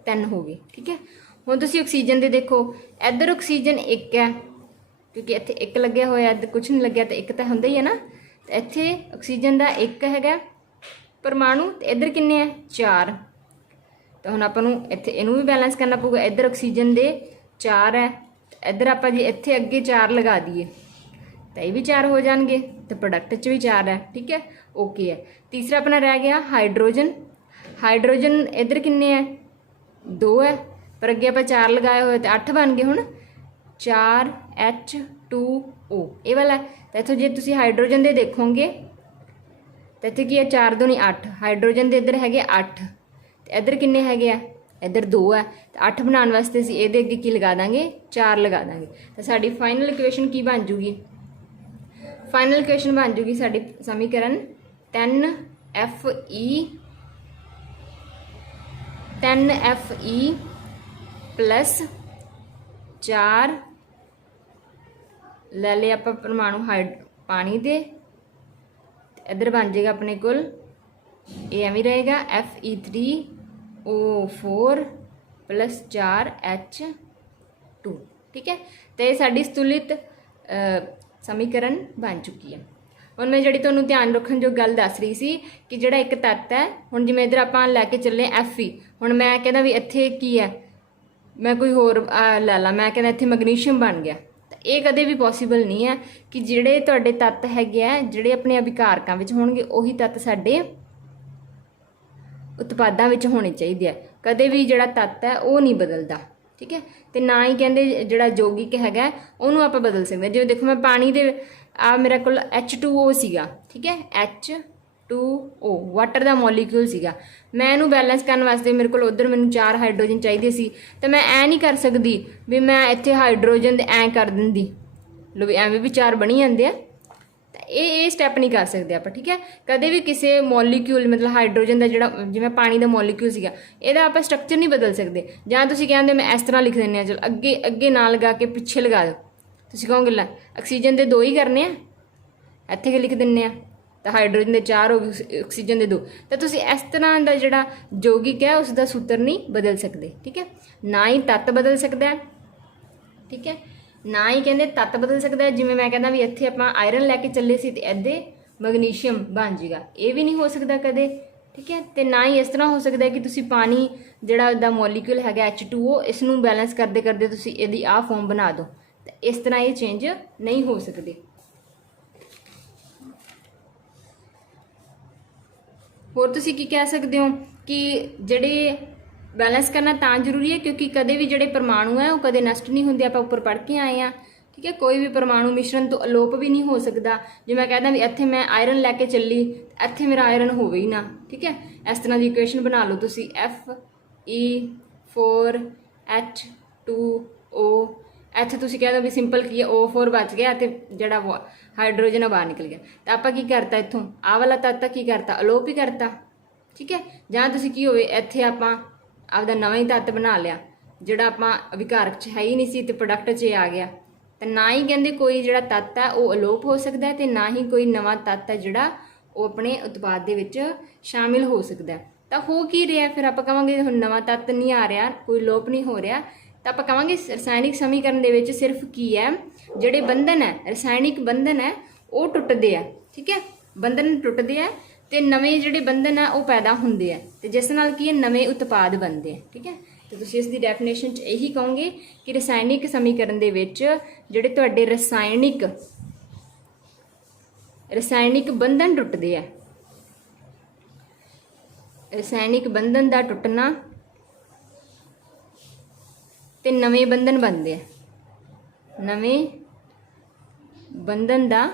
3 ਹੋ ਗਏ। ਠੀਕ ਹੈ, ਹੁਣ ਤੁਸੀਂ ਆਕਸੀਜਨ ਦੇ ਦੇਖੋ, ਇੱਧਰ ਆਕਸੀਜਨ 1 ਹੈ ਕਿਉਂਕਿ ਇੱਥੇ 1 ਲੱਗਿਆ ਹੋਇਆ, ਇੱਧਰ ਕੁਛ ਨਹੀਂ ਲੱਗਿਆ ਤਾਂ 1 ਤਾਂ ਹੁੰਦਾ ਹੀ ਹੈ ਨਾ। ਤੇ ਇੱਥੇ ਆਕਸੀਜਨ ਦਾ 1 ਹੈਗਾ ਪਰਮਾਣੂ ਤੇ ਇੱਧਰ ਕਿੰਨੇ ਹੈ? 4। ਤਾਂ ਹੁਣ ਆਪਾਂ ਨੂੰ ਇੱਥੇ ਇਹਨੂੰ ਵੀ ਬੈਲੈਂਸ ਕਰਨਾ ਪਊਗਾ। ਇੱਧਰ ਆਕਸੀਜਨ ਦੇ 4 ਹੈ, ਇੱਧਰ ਆਪਾਂ ਜੇ ਇੱਥੇ ਅੱਗੇ 4 ਲਗਾ ਦਈਏ ਤਾਂ ਇਹ ਵੀ 4 ਹੋ ਜਾਣਗੇ ਤੇ ਪ੍ਰੋਡਕਟ 'ਚ ਵੀ 4 ਹੈ। ਠੀਕ ਹੈ, ਓਕੇ ਹੈ। ਤੀਸਰਾ ਆਪਣਾ ਰਹਿ ਗਿਆ ਹਾਈਡਰੋਜਨ। ਹਾਈਡਰੋਜਨ ਇੱਧਰ ਕਿੰਨੇ ਹੈ? 2 ਹੈ, ਪਰ ਅੱਗੇ ਆਪਾਂ 4 ਲਗਾਏ ਹੋਏ ਤੇ 8 ਬਣ ਗਏ। ਹੁਣ 4H2O ਇਹ ਵਾਲਾ। ਤਾਂ ਇੱਥੋਂ ਜੇ ਤੁਸੀਂ ਹਾਈਡਰੋਜਨ ਦੇ ਦੇਖੋਗੇ ਤਾਂ ਇੱਥੇ ਕੀ ਹੈ? 4 2 ਨਹੀਂ 8। ਹਾਈਡਰੋਜਨ ਦੇ ਇੱਧਰ ਹੈਗੇ 8 ਤੇ ਇੱਧਰ ਕਿੰਨੇ ਹੈਗੇ ਆ? ਇੱਧਰ 2 ਹੈ। ਤੇ 8 ਬਣਾਉਣ ਵਾਸਤੇ ਅਸੀਂ ਇਹਦੇ ਅੱਗੇ ਕੀ ਲਗਾ ਦਾਂਗੇ? 4 ਲਗਾ ਦਾਂਗੇ। ਤਾਂ ਸਾਡੀ ਫਾਈਨਲ ਇਕੁਏਸ਼ਨ ਕੀ ਬਣ ਜੂਗੀ? ਫਾਈਨਲ ਇਕੁਏਸ਼ਨ ਬਣ ਜੂਗੀ ਸਾਡੀ ਸਮੀਕਰਨ 10Fe plus 4 ਲੈ ਲਿਆ ਆਪਾਂ ਪਰਮਾਣੂ ਪਾਣੀ ਦੇ, ਇੱਧਰ ਬਣ ਜਾਏਗਾ ਆਪਣੇ ਕੋਲ ਇਹ ਐਵੇਂ ਰਹੇਗਾ Fe3O4 plus 4H2। ਠੀਕ ਹੈ, ਤੇ ਇਹ ਸਾਡੀ ਸੰਤੁਲਿਤ ਸਮੀਕਰਨ ਬਣ ਚੁੱਕੀ ਹੈ। ਹੁਣ ਮੈਂ ਜਿਹੜੀ ਤੁਹਾਨੂੰ ਧਿਆਨ ਰੱਖਣ ਜੋ ਗੱਲ ਦੱਸ ਰਹੀ ਸੀ ਕਿ ਜਿਹੜਾ ਇੱਕ ਤੱਤ ਹੈ, ਹੁਣ ਜਿਵੇਂ ਇੱਧਰ ਆਪਾਂ ਲੈ ਕੇ ਚੱਲੇ Fe, ਹੁਣ ਮੈਂ ਕਹਿੰਦਾ ਵੀ ਇੱਥੇ ਕੀ ਹੈ, ਮੈਂ ਕੋਈ ਹੋਰ ਲੈ ਲਾ, ਮੈਂ ਕਹਿੰਦਾ ਇੱਥੇ ਮੈਗਨੀਸ਼ੀਅਮ ਬਣ ਗਿਆ। ਤਾਂ ਇਹ ਕਦੇ ਵੀ ਪੋਸੀਬਲ ਨਹੀਂ ਹੈ ਕਿ ਜਿਹੜੇ ਤੁਹਾਡੇ ਤੱਤ ਹੈਗੇ ਆ ਜਿਹੜੇ ਆਪਣੇ ਅਭਿਕਾਰਕਾਂ ਵਿੱਚ ਹੋਣਗੇ ਉਹੀ ਤੱਤ ਸਾਡੇ ਉਤਪਾਦਾਂ ਵਿੱਚ ਹੋਣੇ ਚਾਹੀਦੇ ਆ। ਕਦੇ ਵੀ ਜਿਹੜਾ ਤੱਤ ਹੈ ਉਹ ਨਹੀਂ ਬਦਲਦਾ। ਠੀਕ ਹੈ, ਤੇ ਨਾ ਹੀ ਕਹਿੰਦੇ ਜਿਹੜਾ ਯੌਗਿਕ ਹੈਗਾ ਉਹਨੂੰ ਆਪਾਂ ਬਦਲ ਸਕਦੇ ਹਾਂ। ਜਿਵੇਂ ਦੇਖੋ ਮੈਂ ਪਾਣੀ ਦੇ ਮੇਰੇ ਕੋਲ H2O ਸੀਗਾ। ਠੀਕ ਹੈ, H2O ਵਾਟਰ ਦਾ ਮੋਲੀਕਿਊਲ ਸੀਗਾ। ਮੈਂ ਇਹਨੂੰ ਬੈਲੈਂਸ ਕਰਨ ਵਾਸਤੇ ਮੇਰੇ ਕੋਲ ਉੱਧਰ ਮੈਨੂੰ 4 ਹਾਈਡਰੋਜਨ ਚਾਹੀਦੇ ਸੀ, ਤਾਂ ਮੈਂ ਐ ਨਹੀਂ ਕਰ ਸਕਦੀ ਵੀ ਮੈਂ ਇੱਥੇ ਹਾਈਡਰੋਜਨ ਦੇ ਐਂ ਕਰ ਦਿੰਦੀ, ਲੋ ਵੀ ਐਵੇਂ ਵੀ 4 ਬਣੀ ਜਾਂਦੇ ਆ। ਤਾਂ ਇਹ ਸਟੈਪ ਨਹੀਂ ਕਰ ਸਕਦੇ ਆਪਾਂ। ਠੀਕ ਹੈ, ਕਦੇ ਵੀ ਕਿਸੇ ਮੋਲੀਕਿਊਲ ਮਤਲਬ ਹਾਈਡਰੋਜਨ ਦਾ ਜਿਹੜਾ ਜਿਵੇਂ ਪਾਣੀ ਦਾ ਮੋਲੀਕਿਊਲ ਸੀਗਾ ਇਹਦਾ ਆਪਾਂ ਸਟਰਕਚਰ ਨਹੀਂ ਬਦਲ ਸਕਦੇ। ਜਾਂ ਤੁਸੀਂ ਕਹਿੰਦੇ ਮੈਂ ਇਸ ਤਰ੍ਹਾਂ ਲਿਖ ਦਿੰਦੇ ਹਾਂ, ਚਲੋ ਅੱਗੇ ਨਾ ਲਗਾ ਕੇ ਪਿੱਛੇ ਲਗਾ ਦਿਓ। ਤੁਸੀਂ ਕਹੋਗੇ ਲੈ ਆਕਸੀਜਨ ਦੇ 2 ਹੀ ਕਰਨੇ ਆ, ਇੱਥੇ ਕਿ ਲਿਖ ਦਿੰਦੇ ਆ ਤਾਂ ਹਾਈਡਰੋਜਨ ਦੇ 4 ਹੋ ਗਏ, ਆਕਸੀਜਨ ਦੇ 2। ਤਾਂ ਤੁਸੀਂ ਇਸ ਤਰ੍ਹਾਂ ਦਾ ਜਿਹੜਾ ਯੌਗਿਕ ਹੈ ਉਸ ਦਾ ਸੂਤਰ ਨਹੀਂ ਬਦਲ ਸਕਦੇ, ਠੀਕ ਹੈ। ਨਾ ਹੀ ਤੱਤ ਬਦਲ ਸਕਦਾ, ਠੀਕ ਹੈ, ਨਾ ਹੀ ਕਹਿੰਦੇ ਤੱਤ ਬਦਲ ਸਕਦਾ। ਜਿਵੇਂ ਮੈਂ ਕਹਿੰਦਾ ਵੀ ਇੱਥੇ ਆਪਾਂ ਆਇਰਨ ਲੈ ਕੇ ਚੱਲੇ ਸੀ ਤੇ ਇੱਦੇ ਮੈਗਨੀਸ਼ੀਅਮ ਬਣ ਜਾਏਗਾ, ਇਹ ਵੀ ਨਹੀਂ ਹੋ ਸਕਦਾ ਕਦੇ, ਠੀਕ ਹੈ। ਤੇ ਨਾ ਹੀ ਇਸ ਤਰ੍ਹਾਂ ਹੋ ਸਕਦਾ ਕਿ ਤੁਸੀਂ ਪਾਣੀ ਜਿਹੜਾ ਉਹਦਾ ਮੋਲੀਕਿਊਲ ਹੈਗਾ H2O, ਇਸ ਨੂੰ ਬੈਲੈਂਸ ਕਰਦੇ ਕਰਦੇ ਤੁਸੀਂ ਇਹਦੀ ਆਹ ਫਾਰਮ ਬਣਾ ਦਿਓ, ਤਾਂ ਇਸ ਤਰ੍ਹਾਂ ਇਹ ਚੇਂਜ ਨਹੀਂ ਹੋ ਸਕਦੇ। ਹੋਰ ਤੁਸੀਂ ਕੀ ਕਹਿ ਸਕਦੇ ਹੋ ਕਿ ਜਿਹੜੇ बैलेंस करना ਤਾਂ ਜ਼ਰੂਰੀ ਹੈ क्योंकि कदे भी ਜਿਹੜੇ परमाणु है वो कदे नष्ट नहीं होंगे। ਆਪਾਂ ਉੱਪਰ पढ़ के आए हैं, ठीक है। कोई भी परमाणु मिश्रण तो अलोप भी नहीं हो सकता। जो मैं कहता भी इत्थे मैं आयरन लैके चली, इत्थे मेरा आयरन होवे ही ना, ठीक है। इस तरह की इक्वेशन बना लो तुसी, Fe4H2O, ਇੱਥੇ ਤੁਸੀਂ ਕਹਿ ਦਿਓ ਵੀ ਸਿੰਪਲ ਕੀ ਹੈ, O4 ਬਚ ਗਿਆ ਤੇ ਜਿਹੜਾ ਹਾਈਡਰੋਜਨ ਬਾਹਰ ਨਿਕਲ ਗਿਆ। ਤਾਂ ਆਪਾਂ ਕੀ ਕਰਤਾ ਇੱਥੋਂ, ਆਹ ਵਾਲਾ ਤੱਤ ਕੀ ਕਰਤਾ, ਅਲੋਪ ਹੀ ਕਰਤਾ, ਠੀਕ ਹੈ। ਜਾਂ ਤੁਸੀਂ ਕੀ ਹੋਵੇ ਇੱਥੇ ਆਪਾਂ ਆਪਦਾ ਨਵਾਂ ਹੀ ਤੱਤ ਬਣਾ ਲਿਆ ਜਿਹੜਾ ਆਪਾਂ ਵਿਕਾਰਕ 'ਚ ਹੈ ਹੀ ਨਹੀਂ ਸੀ ਤੇ ਪ੍ਰੋਡਕਟ 'ਚ ਆ ਗਿਆ। ਤਾਂ ਨਾ ਹੀ ਕਹਿੰਦੇ ਕੋਈ ਜਿਹੜਾ ਤੱਤ ਹੈ ਉਹ ਅਲੋਪ ਹੋ ਸਕਦਾ ਤੇ ਨਾ ਹੀ ਕੋਈ ਨਵਾਂ ਤੱਤ ਹੈ ਜਿਹੜਾ ਉਹ ਆਪਣੇ ਉਤਪਾਦ ਦੇ ਵਿੱਚ ਸ਼ਾਮਿਲ ਹੋ ਸਕਦਾ। ਤਾਂ ਹੋ ਕੀ ਰਿਹਾ ਫਿਰ, ਆਪਾਂ ਕਹਾਂਗੇ ਹੁਣ ਨਵਾਂ ਤੱਤ ਨਹੀਂ ਆ ਰਿਹਾ, ਕੋਈ ਅਲੋਪ ਨਹੀਂ ਹੋ ਰਿਹਾ, ਤਾਂ ਆਪਾਂ ਕਹਾਂਗੇ ਰਸਾਇਣਿਕ ਸਮੀਕਰਨ ਦੇ ਵਿੱਚ ਸਿਰਫ ਕੀ ਹੈ, ਜਿਹੜੇ ਬੰਧਨ ਹੈ, ਰਸਾਇਣਿਕ ਬੰਧਨ ਹੈ ਉਹ ਟੁੱਟਦੇ ਆ, ਠੀਕ ਹੈ। ਬੰਧਨ ਟੁੱਟਦੇ ਆ ਤੇ ਨਵੇਂ ਜਿਹੜੇ ਬੰਧਨ ਆ ਉਹ ਪੈਦਾ ਹੁੰਦੇ ਆ ਤੇ ਜਿਸ ਨਾਲ ਕੀ ਹੈ ਨਵੇਂ ਉਤਪਾਦ ਬਣਦੇ ਆ, ਠੀਕ ਹੈ। ਤੇ ਤੁਸੀਂ ਇਸ ਦੀ ਡੈਫੀਨੇਸ਼ਨ 'ਚ ਇਹੀ ਕਹੋਗੇ ਕਿ ਰਸਾਇਣਿਕ ਸਮੀਕਰਨ ਦੇ ਵਿੱਚ ਜਿਹੜੇ ਤੁਹਾਡੇ ਰਸਾਇਣਿਕ ਬੰਧਨ ਟੁੱਟਦੇ ਆ, ਰਸਾਇਣਿਕ ਬੰਧਨ ਦਾ ਟੁੱਟਣਾ ਤੇ ਨਵੇਂ ਬੰਧਨ ਬਣਦੇ ਆ, ਨਵੇਂ ਬੰਧਨ ਦਾ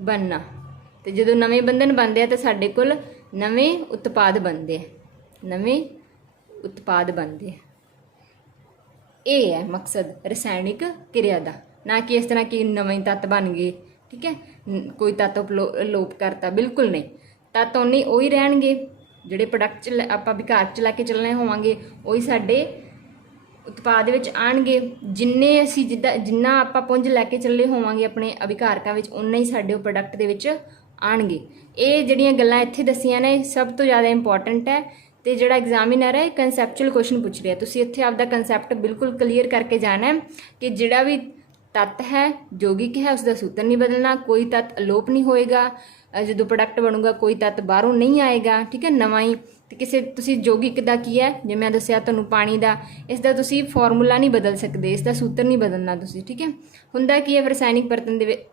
ਬਣਨਾ। ਤੇ ਜਦੋਂ ਨਵੇਂ ਬੰਧਨ ਬਣਦੇ ਆ ਤਾਂ ਸਾਡੇ ਕੋਲ ਨਵੇਂ ਉਤਪਾਦ ਬਣਦੇ ਆ, ਨਵੇਂ ਉਤਪਾਦ ਬਣਦੇ ਆ। ਇਹ ਹੈ ਮਕਸਦ ਰਸਾਇਣਿਕ ਕਿਰਿਆ ਦਾ, ਨਾ ਕਿ ਇਸ ਤਰ੍ਹਾਂ ਕਿ ਨਵੇਂ ਤੱਤ ਬਣ ਗਏ, ਠੀਕ ਹੈ, ਕੋਈ ਤੱਤ ਅਲੋਪ ਕਰਤਾ, ਬਿਲਕੁਲ ਨਹੀਂ। ਤੱਤ ਉਹੀ ਰਹਿਣਗੇ ਜਿਹੜੇ ਪ੍ਰੋਡਕਟ 'ਚ ਆਪਾਂ ਵਿਕਾਰਕ 'ਚ ਲੈ ਕੇ ਚੱਲਣੇ ਹੋਵਾਂਗੇ, ਉਹੀ ਸਾਡੇ ਉਤਪਾਦ ਵਿੱਚ ਆਣਗੇ। ਜਿੰਨੇ ਅਸੀਂ ਜਿੰਨਾ ਆਪਾਂ ਪੁੰਜ ਲੈ ਕੇ ਚੱਲੇ ਹੋਵਾਂਗੇ ਆਪਣੇ ਅਭਿਕਾਰਕਾਂ ਵਿੱਚ, ਉਨਾ ਹੀ ਸਾਡੇ ਉਹ ਪ੍ਰੋਡਕਟ ਦੇ ਵਿੱਚ ਆਣਗੇ। ਇਹ ਜਿਹੜੀਆਂ ਗੱਲਾਂ ਇੱਥੇ ਦੱਸੀਆਂ ਨੇ ਸਭ ਤੋਂ ਜ਼ਿਆਦਾ ਇੰਪੋਰਟੈਂਟ ਹੈ। ਤੇ ਜਿਹੜਾ ਐਗਜ਼ਾਮੀਨਰ ਹੈ ਕਨਸੈਪਚੁਅਲ ਕੁਐਸਚਨ ਪੁੱਛ ਰਿਹਾ, ਤੁਸੀਂ ਇੱਥੇ ਆਪਦਾ ਕਨਸੈਪਟ ਬਿਲਕੁਲ ਕਲੀਅਰ ਕਰਕੇ ਜਾਣਾ ਹੈ ਕਿ ਜਿਹੜਾ ਵੀ ਤੱਤ ਹੈ, ਯੌਗਿਕ ਹੈ, ਉਸਦਾ ਸੂਤਰ ਨਹੀਂ ਬਦਲਣਾ, ਕੋਈ ਤੱਤ ਅਲੋਪ ਨਹੀਂ ਹੋਏਗਾ, ਜਦੋਂ ਪ੍ਰੋਡਕਟ ਬਣੂਗਾ ਕੋਈ ਤੱਤ ਬਾਹਰੋਂ ਨਹੀਂ ਆਏਗਾ, ਠੀਕ ਹੈ, ਨਵਾਂ ਹੀ। ਤੇ ਕਿਸੇ ਤੁਸੀਂ ਯੌਗਿਕ ਦਾ ਕੀ ਹੈ, ਜਿਵੇਂ ਮੈਂ ਦੱਸਿਆ ਤੁਹਾਨੂੰ ਪਾਣੀ ਦਾ, ਇਸ ਦਾ ਤੁਸੀਂ ਫਾਰਮੂਲਾ ਨਹੀਂ ਬਦਲ ਸਕਦੇ, ਇਸ ਦਾ ਸੂਤਰ ਨਹੀਂ ਬਦਲਣਾ ਤੁਸੀਂ, ਠੀਕ ਹੈ। ਹੁੰਦਾ ਕੀ ਹੈ, ਰਸਾਇਣਿਕ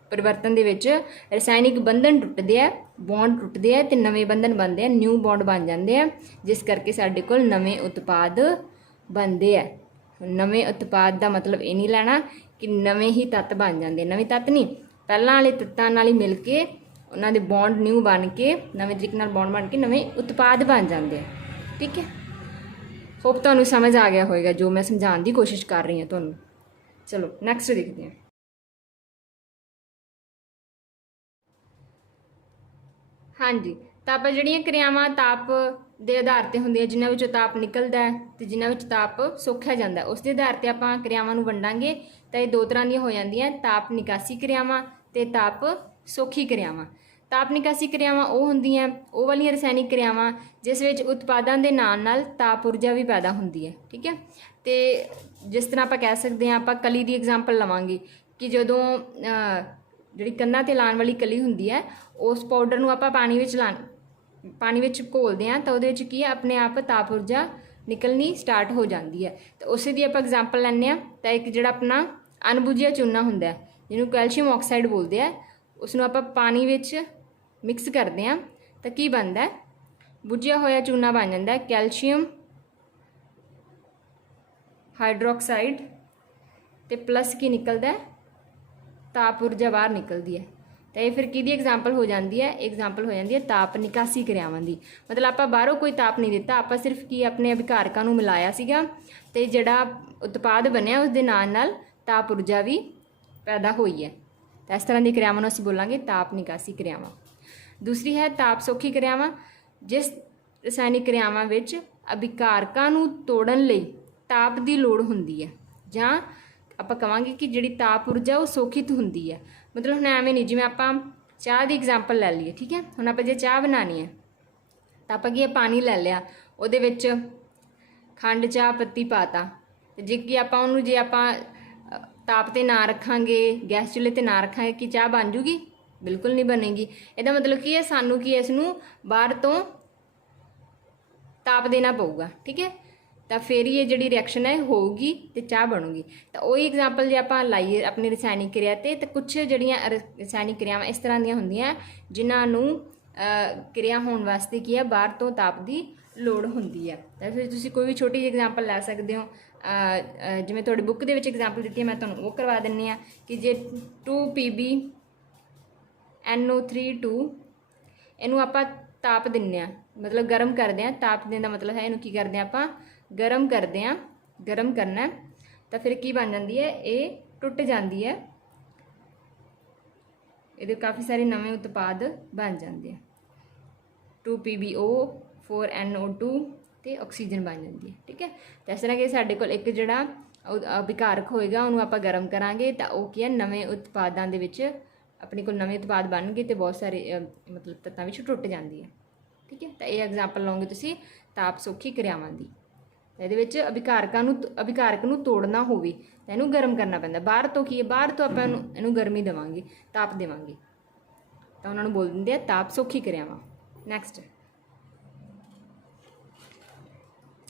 ਪਰਿਵਰਤਨ ਦੇ ਵਿੱਚ ਰਸਾਇਣਿਕ ਬੰਧਨ ਟੁੱਟਦੇ ਆ, ਬੌਂਡ ਟੁੱਟਦੇ ਆ ਤੇ ਨਵੇਂ ਬੰਧਨ ਬਣਦੇ ਆ, ਨਿਊ ਬੌਂਡ ਬਣ ਜਾਂਦੇ ਆ, ਜਿਸ ਕਰਕੇ ਸਾਡੇ ਕੋਲ ਨਵੇਂ ਉਤਪਾਦ ਬਣਦੇ ਆ। ਨਵੇਂ ਉਤਪਾਦ ਦਾ ਮਤਲਬ ਇਹ ਨਹੀਂ ਲੈਣਾ ਕਿ ਨਵੇਂ ਹੀ ਤੱਤ ਬਣ ਜਾਂਦੇ, ਨਵੇਂ ਤੱਤ ਨਹੀਂ, ਪਹਿਲਾਂ ਵਾਲੇ ਤੱਤਾਂ ਨਾਲ ਹੀ ਮਿਲ ਕੇ ਉਹਨਾਂ ਦੇ ਬੌਂਡ ਨਿਊ ਬਣ ਕੇ, ਨਵੇਂ ਤਰੀਕੇ ਨਾਲ ਬੌਂਡ ਬਣ ਕੇ ਨਵੇਂ ਉਤਪਾਦ ਬਣ ਜਾਂਦੇ ਆ, ਠੀਕ ਹੈ। ਹੋਪ ਤੁਹਾਨੂੰ ਸਮਝ ਆ ਗਿਆ ਹੋਵੇਗਾ ਜੋ ਮੈਂ ਸਮਝਾਉਣ ਦੀ ਕੋਸ਼ਿਸ਼ ਕਰ ਰਹੀ ਹਾਂ ਤੁਹਾਨੂੰ। ਚਲੋ ਨੈਕਸਟ ਦੇਖਦੇ ਹਾਂ। ਹਾਂਜੀ, ਤਾਂ ਆਪਾਂ ਜਿਹੜੀਆਂ ਕਿਰਿਆਵਾਂ ਤਾਪ ਦੇ ਆਧਾਰ 'ਤੇ ਹੁੰਦੀਆਂ, ਜਿਨ੍ਹਾਂ ਵਿੱਚੋਂ ਤਾਪ ਨਿਕਲਦਾ ਹੈ ਤੇ ਜਿਨ੍ਹਾਂ ਵਿੱਚ ਤਾਪ ਸੋਖਿਆ ਜਾਂਦਾ, ਉਸ ਦੇ ਆਧਾਰ 'ਤੇ ਆਪਾਂ ਕਿਰਿਆਵਾਂ ਨੂੰ ਵੰਡਾਂਗੇ। ਤਾਂ ਇਹ ਦੋ ਤਰ੍ਹਾਂ ਦੀਆਂ ਹੋ ਜਾਂਦੀਆਂ, ਤਾਪ ਨਿਕਾਸੀ ਕਿਰਿਆਵਾਂ ਤੇ ਤਾਪ ਸੋਖੀ ਕਿਰਿਆਵਾਂ। ਤਾਪ ਨਿਕਾਸੀ ਕਿਰਿਆਵਾਂ ਉਹ ਹੁੰਦੀਆਂ, ਉਹ ਵਾਲੀਆਂ ਰਸਾਇਣਿਕ ਕਿਰਿਆਵਾਂ ਜਿਸ ਵਿੱਚ ਉਤਪਾਦਾਂ ਦੇ ਨਾਲ ਤਾਪ ਊਰਜਾ ਵੀ ਪੈਦਾ ਹੁੰਦੀ ਹੈ, ਠੀਕ ਹੈ। ਤੇ ਜਿਸ ਤਰ੍ਹਾਂ ਆਪਾਂ ਕਹਿ ਸਕਦੇ ਹਾਂ, ਆਪਾਂ ਕਲੀ ਦੀ ਐਗਜ਼ਾਮਪਲ ਲਵਾਂਗੇ ਕਿ ਜਦੋਂ ਜਿਹੜੀ ਕੰਧਾਂ 'ਤੇ ਲਾਉਣ ਵਾਲੀ ਕਲੀ ਹੁੰਦੀ ਹੈ, ਉਸ ਪਾਊਡਰ ਨੂੰ ਆਪਾਂ ਪਾਣੀ ਵਿੱਚ ਘੋਲਦੇ ਹਾਂ ਤਾਂ ਉਹਦੇ ਵਿੱਚ ਕੀ ਹੈ, ਆਪਣੇ ਆਪ ਤਾਪ ਊਰਜਾ ਨਿਕਲਣੀ ਸਟਾਰਟ ਹੋ ਜਾਂਦੀ ਹੈ। ਤਾਂ ਉਸੇ ਦੀ ਆਪਾਂ ਐਗਜ਼ਾਮਪਲ ਲੈਂਦੇ ਹਾਂ। ਤਾਂ ਇੱਕ ਜਿਹੜਾ ਆਪਣਾ ਅਣਬੁੱਝਿਆ ਚੂਨਾ ਹੁੰਦਾ, ਜਿਹਨੂੰ ਕੈਲਸ਼ੀਅਮ ਆਕਸਾਈਡ ਬੋਲਦੇ ਆ, ਉਸ ਨੂੰ ਆਪਾਂ ਪਾਣੀ ਵਿੱਚ ਮਿਕਸ ਕਰਦੇ ਹਾਂ ਤਾਂ ਕੀ ਬਣਦਾ, ਬੁੱਝਿਆ ਹੋਇਆ ਚੂਨਾ ਬਣ ਜਾਂਦਾ, ਕੈਲਸ਼ੀਅਮ ਹਾਈਡਰੋਕਸਾਈਡ ਤੇ ਪਲੱਸ ਕੀ ਨਿਕਲਦਾ, ਤਾਪ ਊਰਜਾ ਬਾਹਰ ਨਿਕਲਦੀ ਹੈ। ਤਾਂ ਇਹ ਫਿਰ ਕਿਹਦੀ ਐਗਜ਼ਾਮਪਲ ਹੋ ਜਾਂਦੀ ਹੈ, ਐਗਜ਼ਾਮਪਲ ਹੋ ਜਾਂਦੀ ਹੈ ਤਾਪ ਨਿਕਾਸੀ ਕਿਰਿਆਵਾਂ ਦੀ। ਮਤਲਬ ਆਪਾਂ ਬਾਹਰੋਂ ਕੋਈ ਤਾਪ ਨਹੀਂ ਦਿੱਤਾ, ਆਪਾਂ ਸਿਰਫ ਕੀ ਆਪਣੇ ਅਭਿਕਾਰਕਾਂ ਨੂੰ ਮਿਲਾਇਆ ਸੀਗਾ ਤੇ ਜਿਹੜਾ ਉਤਪਾਦ ਬਣਿਆ ਉਸ ਦੇ ਨਾਲ ਤਾਪ ਊਰਜਾ ਵੀ ਪੈਦਾ ਹੋਈ ਹੈ। ਤਾਂ ਇਸ ਤਰ੍ਹਾਂ ਦੀ ਕਿਰਿਆਵਾਂ ਨੂੰ ਅਸੀਂ ਬੋਲਾਂਗੇ ਤਾਪ ਨਿਕਾਸੀ ਕਿਰਿਆਵਾਂ। ਦੂਸਰੀ ਹੈ ਤਾਪ ਸੋਖੀ ਕਿਰਿਆਵਾਂ, ਜਿਸ ਰਸਾਇਣਿਕ ਕਿਰਿਆਵਾਂ ਵਿੱਚ ਅਭਿਕਾਰਕਾਂ ਨੂੰ ਤੋੜਨ ਲਈ ਤਾਪ ਦੀ ਲੋੜ ਹੁੰਦੀ ਹੈ, ਜਾਂ ਆਪਾਂ ਕਹਾਂਗੇ ਕਿ ਜਿਹੜੀ ਤਾਪ ਊਰਜਾ ਉਹ ਸੋਖਿਤ ਹੁੰਦੀ ਹੈ। ਮਤਲਬ ਹੁਣ ਐਵੇਂ ਨਹੀਂ, ਜਿਵੇਂ ਆਪਾਂ ਚਾਹ ਦੀ ਐਗਜ਼ਾਮਪਲ ਲੈ ਲਈਏ, ਠੀਕ ਹੈ। ਹੁਣ ਆਪਾਂ ਜੇ ਚਾਹ ਬਣਾਉਣੀ ਹੈ ਤਾਂ ਆਪਾਂ ਕੀ ਪਾਣੀ ਲੈ ਲਿਆ, ਉਹਦੇ ਵਿੱਚ ਖੰਡ ਚਾਹ ਪੱਤੀ ਪਾਤਾ, ਤੇ ਜੇ ਕਿ ਆਪਾਂ ਉਹਨੂੰ ਜੇ ਆਪਾਂ ਤਾਪ ਤੇ ਨਾ ਰੱਖਾਂਗੇ, ਗੈਸ ਚੁੱਲ੍ਹੇ ਤੇ ਨਾ ਰੱਖਾਂਗੇ, ਕਿ ਚਾਹ ਬਣ ਜੂਗੀ? ਬਿਲਕੁਲ ਨਹੀਂ ਬਣੇਗੀ। ਇਹਦਾ ਮਤਲਬ ਕੀ ਹੈ, ਸਾਨੂੰ ਕੀ ਇਸ ਨੂੰ ਬਾਹਰ ਤੋਂ ਤਾਪ ਦੇਣਾ ਪਊਗਾ, ਠੀਕ ਹੈ। ਤਾਂ ਫਿਰ ਹੀ ਇਹ ਜਿਹੜੀ ਰਿਐਕਸ਼ਨ ਹੈ ਹੋਊਗੀ ਤੇ ਚਾਹ ਬਣੂਗੀ। ਤਾਂ ਉਹੀ ਐਗਜ਼ਾਮਪਲ ਜੇ ਆਪਾਂ ਲਾਈਏ ਆਪਣੀ ਰਸਾਇਣਿਕ ਕਿਰਿਆ ਤੇ, ਤਾਂ ਕੁਛ ਜਿਹੜੀਆਂ ਰਸਾਇਣਿਕ ਕਿਰਿਆਵਾਂ ਇਸ ਤਰ੍ਹਾਂ ਦੀਆਂ ਹੁੰਦੀਆਂ ਜਿਨ੍ਹਾਂ ਨੂੰ ਕਿਰਿਆ ਹੋਣ ਵਾਸਤੇ ਕੀ ਹੈ, ਬਾਹਰ ਤੋਂ ਤਾਪ ਦੀ ਲੋੜ ਹੁੰਦੀ ਹੈ। ਤਾਂ ਫਿਰ ਤੁਸੀਂ ਕੋਈ ਵੀ ਛੋਟੀ ਜਿਹੀ ਐਗਜ਼ਾਮਪਲ ਲੈ ਸਕਦੇ ਹੋ। ਜਿਵੇਂ ਤੁਹਾਡੀ ਬੁੱਕ ਦੇ ਵਿੱਚ ਐਗਜ਼ਾਮਪਲ ਦਿੱਤੀ ਹੈ, ਮੈਂ ਤੁਹਾਨੂੰ ਉਹ ਕਰਵਾ ਦਿੰਦੀ ਹਾਂ ਕਿ ਜੇ 2PbNO3 ਇਹਨੂੰ ਆਪਾਂ ਤਾਪ ਦਿੰਦੇ ਹਾਂ, ਮਤਲਬ ਗਰਮ ਕਰਦੇ ਹਾਂ। ਤਾਪ ਦੇਣ ਦਾ ਮਤਲਬ ਹੈ ਇਹਨੂੰ ਕੀ ਕਰਦੇ ਹਾਂ ਆਪਾਂ, ਗਰਮ ਕਰਦੇ ਹਾਂ। ਗਰਮ ਕਰਨਾ ਤਾਂ ਫਿਰ ਕੀ ਬਣ ਜਾਂਦੀ ਹੈ, ਇਹ ਟੁੱਟ ਜਾਂਦੀ ਹੈ, ਇਹਦੇ ਕਾਫੀ ਸਾਰੇ ਨਵੇਂ ਉਤਪਾਦ ਬਣ ਜਾਂਦੇ ਆ। 2PbO4NO2 ਤੇ ਆਕਸੀਜਨ ਬਣ ਜਾਂਦੀ ਹੈ, ਠੀਕ ਹੈ। ਤਾਂ ਇਸ ਤਰ੍ਹਾਂ ਕਿ ਸਾਡੇ ਕੋਲ ਇੱਕ ਜਿਹੜਾ ਅਭਿਕਾਰਕ ਹੋਏਗਾ ਉਹਨੂੰ ਆਪਾਂ ਗਰਮ ਕਰਾਂਗੇ ਤਾਂ ਉਹ ਕੀ ਹੈ, ਨਵੇਂ ਉਤਪਾਦਾਂ ਦੇ ਵਿੱਚ ਆਪਣੇ ਕੋਲ ਨਵੇਂ ਉਤਪਾਦ ਬਣਨਗੇ ਤੇ ਬਹੁਤ ਸਾਰੇ ਮਤਲਬ ਤੱਤਾਂ ਵਿੱਚ ਟੁੱਟ ਜਾਂਦੀ ਹੈ, ਠੀਕ ਹੈ। ਤਾਂ ਇਹ ਐਗਜ਼ਾਮਪਲ ਲਓਗੇ ਤੁਸੀਂ ਤਾਪ ਸੌਖੀ ਕਿਰਿਆਵਾਂ ਦੀ। ਇਹਦੇ ਵਿੱਚ ਅਭਿਕਾਰਕ ਨੂੰ ਤੋੜਨਾ ਹੋਵੇ ਤਾਂ ਇਹਨੂੰ ਗਰਮ ਕਰਨਾ ਪੈਂਦਾ। ਬਾਹਰ ਤੋਂ ਕੀ ਹੈ, ਬਾਹਰ ਤੋਂ ਆਪਾਂ ਇਹਨੂੰ ਗਰਮੀ ਦੇਵਾਂਗੇ, ਤਾਪ ਦੇਵਾਂਗੇ, ਤਾਂ ਉਹਨਾਂ ਨੂੰ ਬੋਲ ਦਿੰਦੇ ਆ ਤਾਪ ਸੌਖੀ ਕਿਰਿਆਵਾਂ। ਨੈਕਸਟ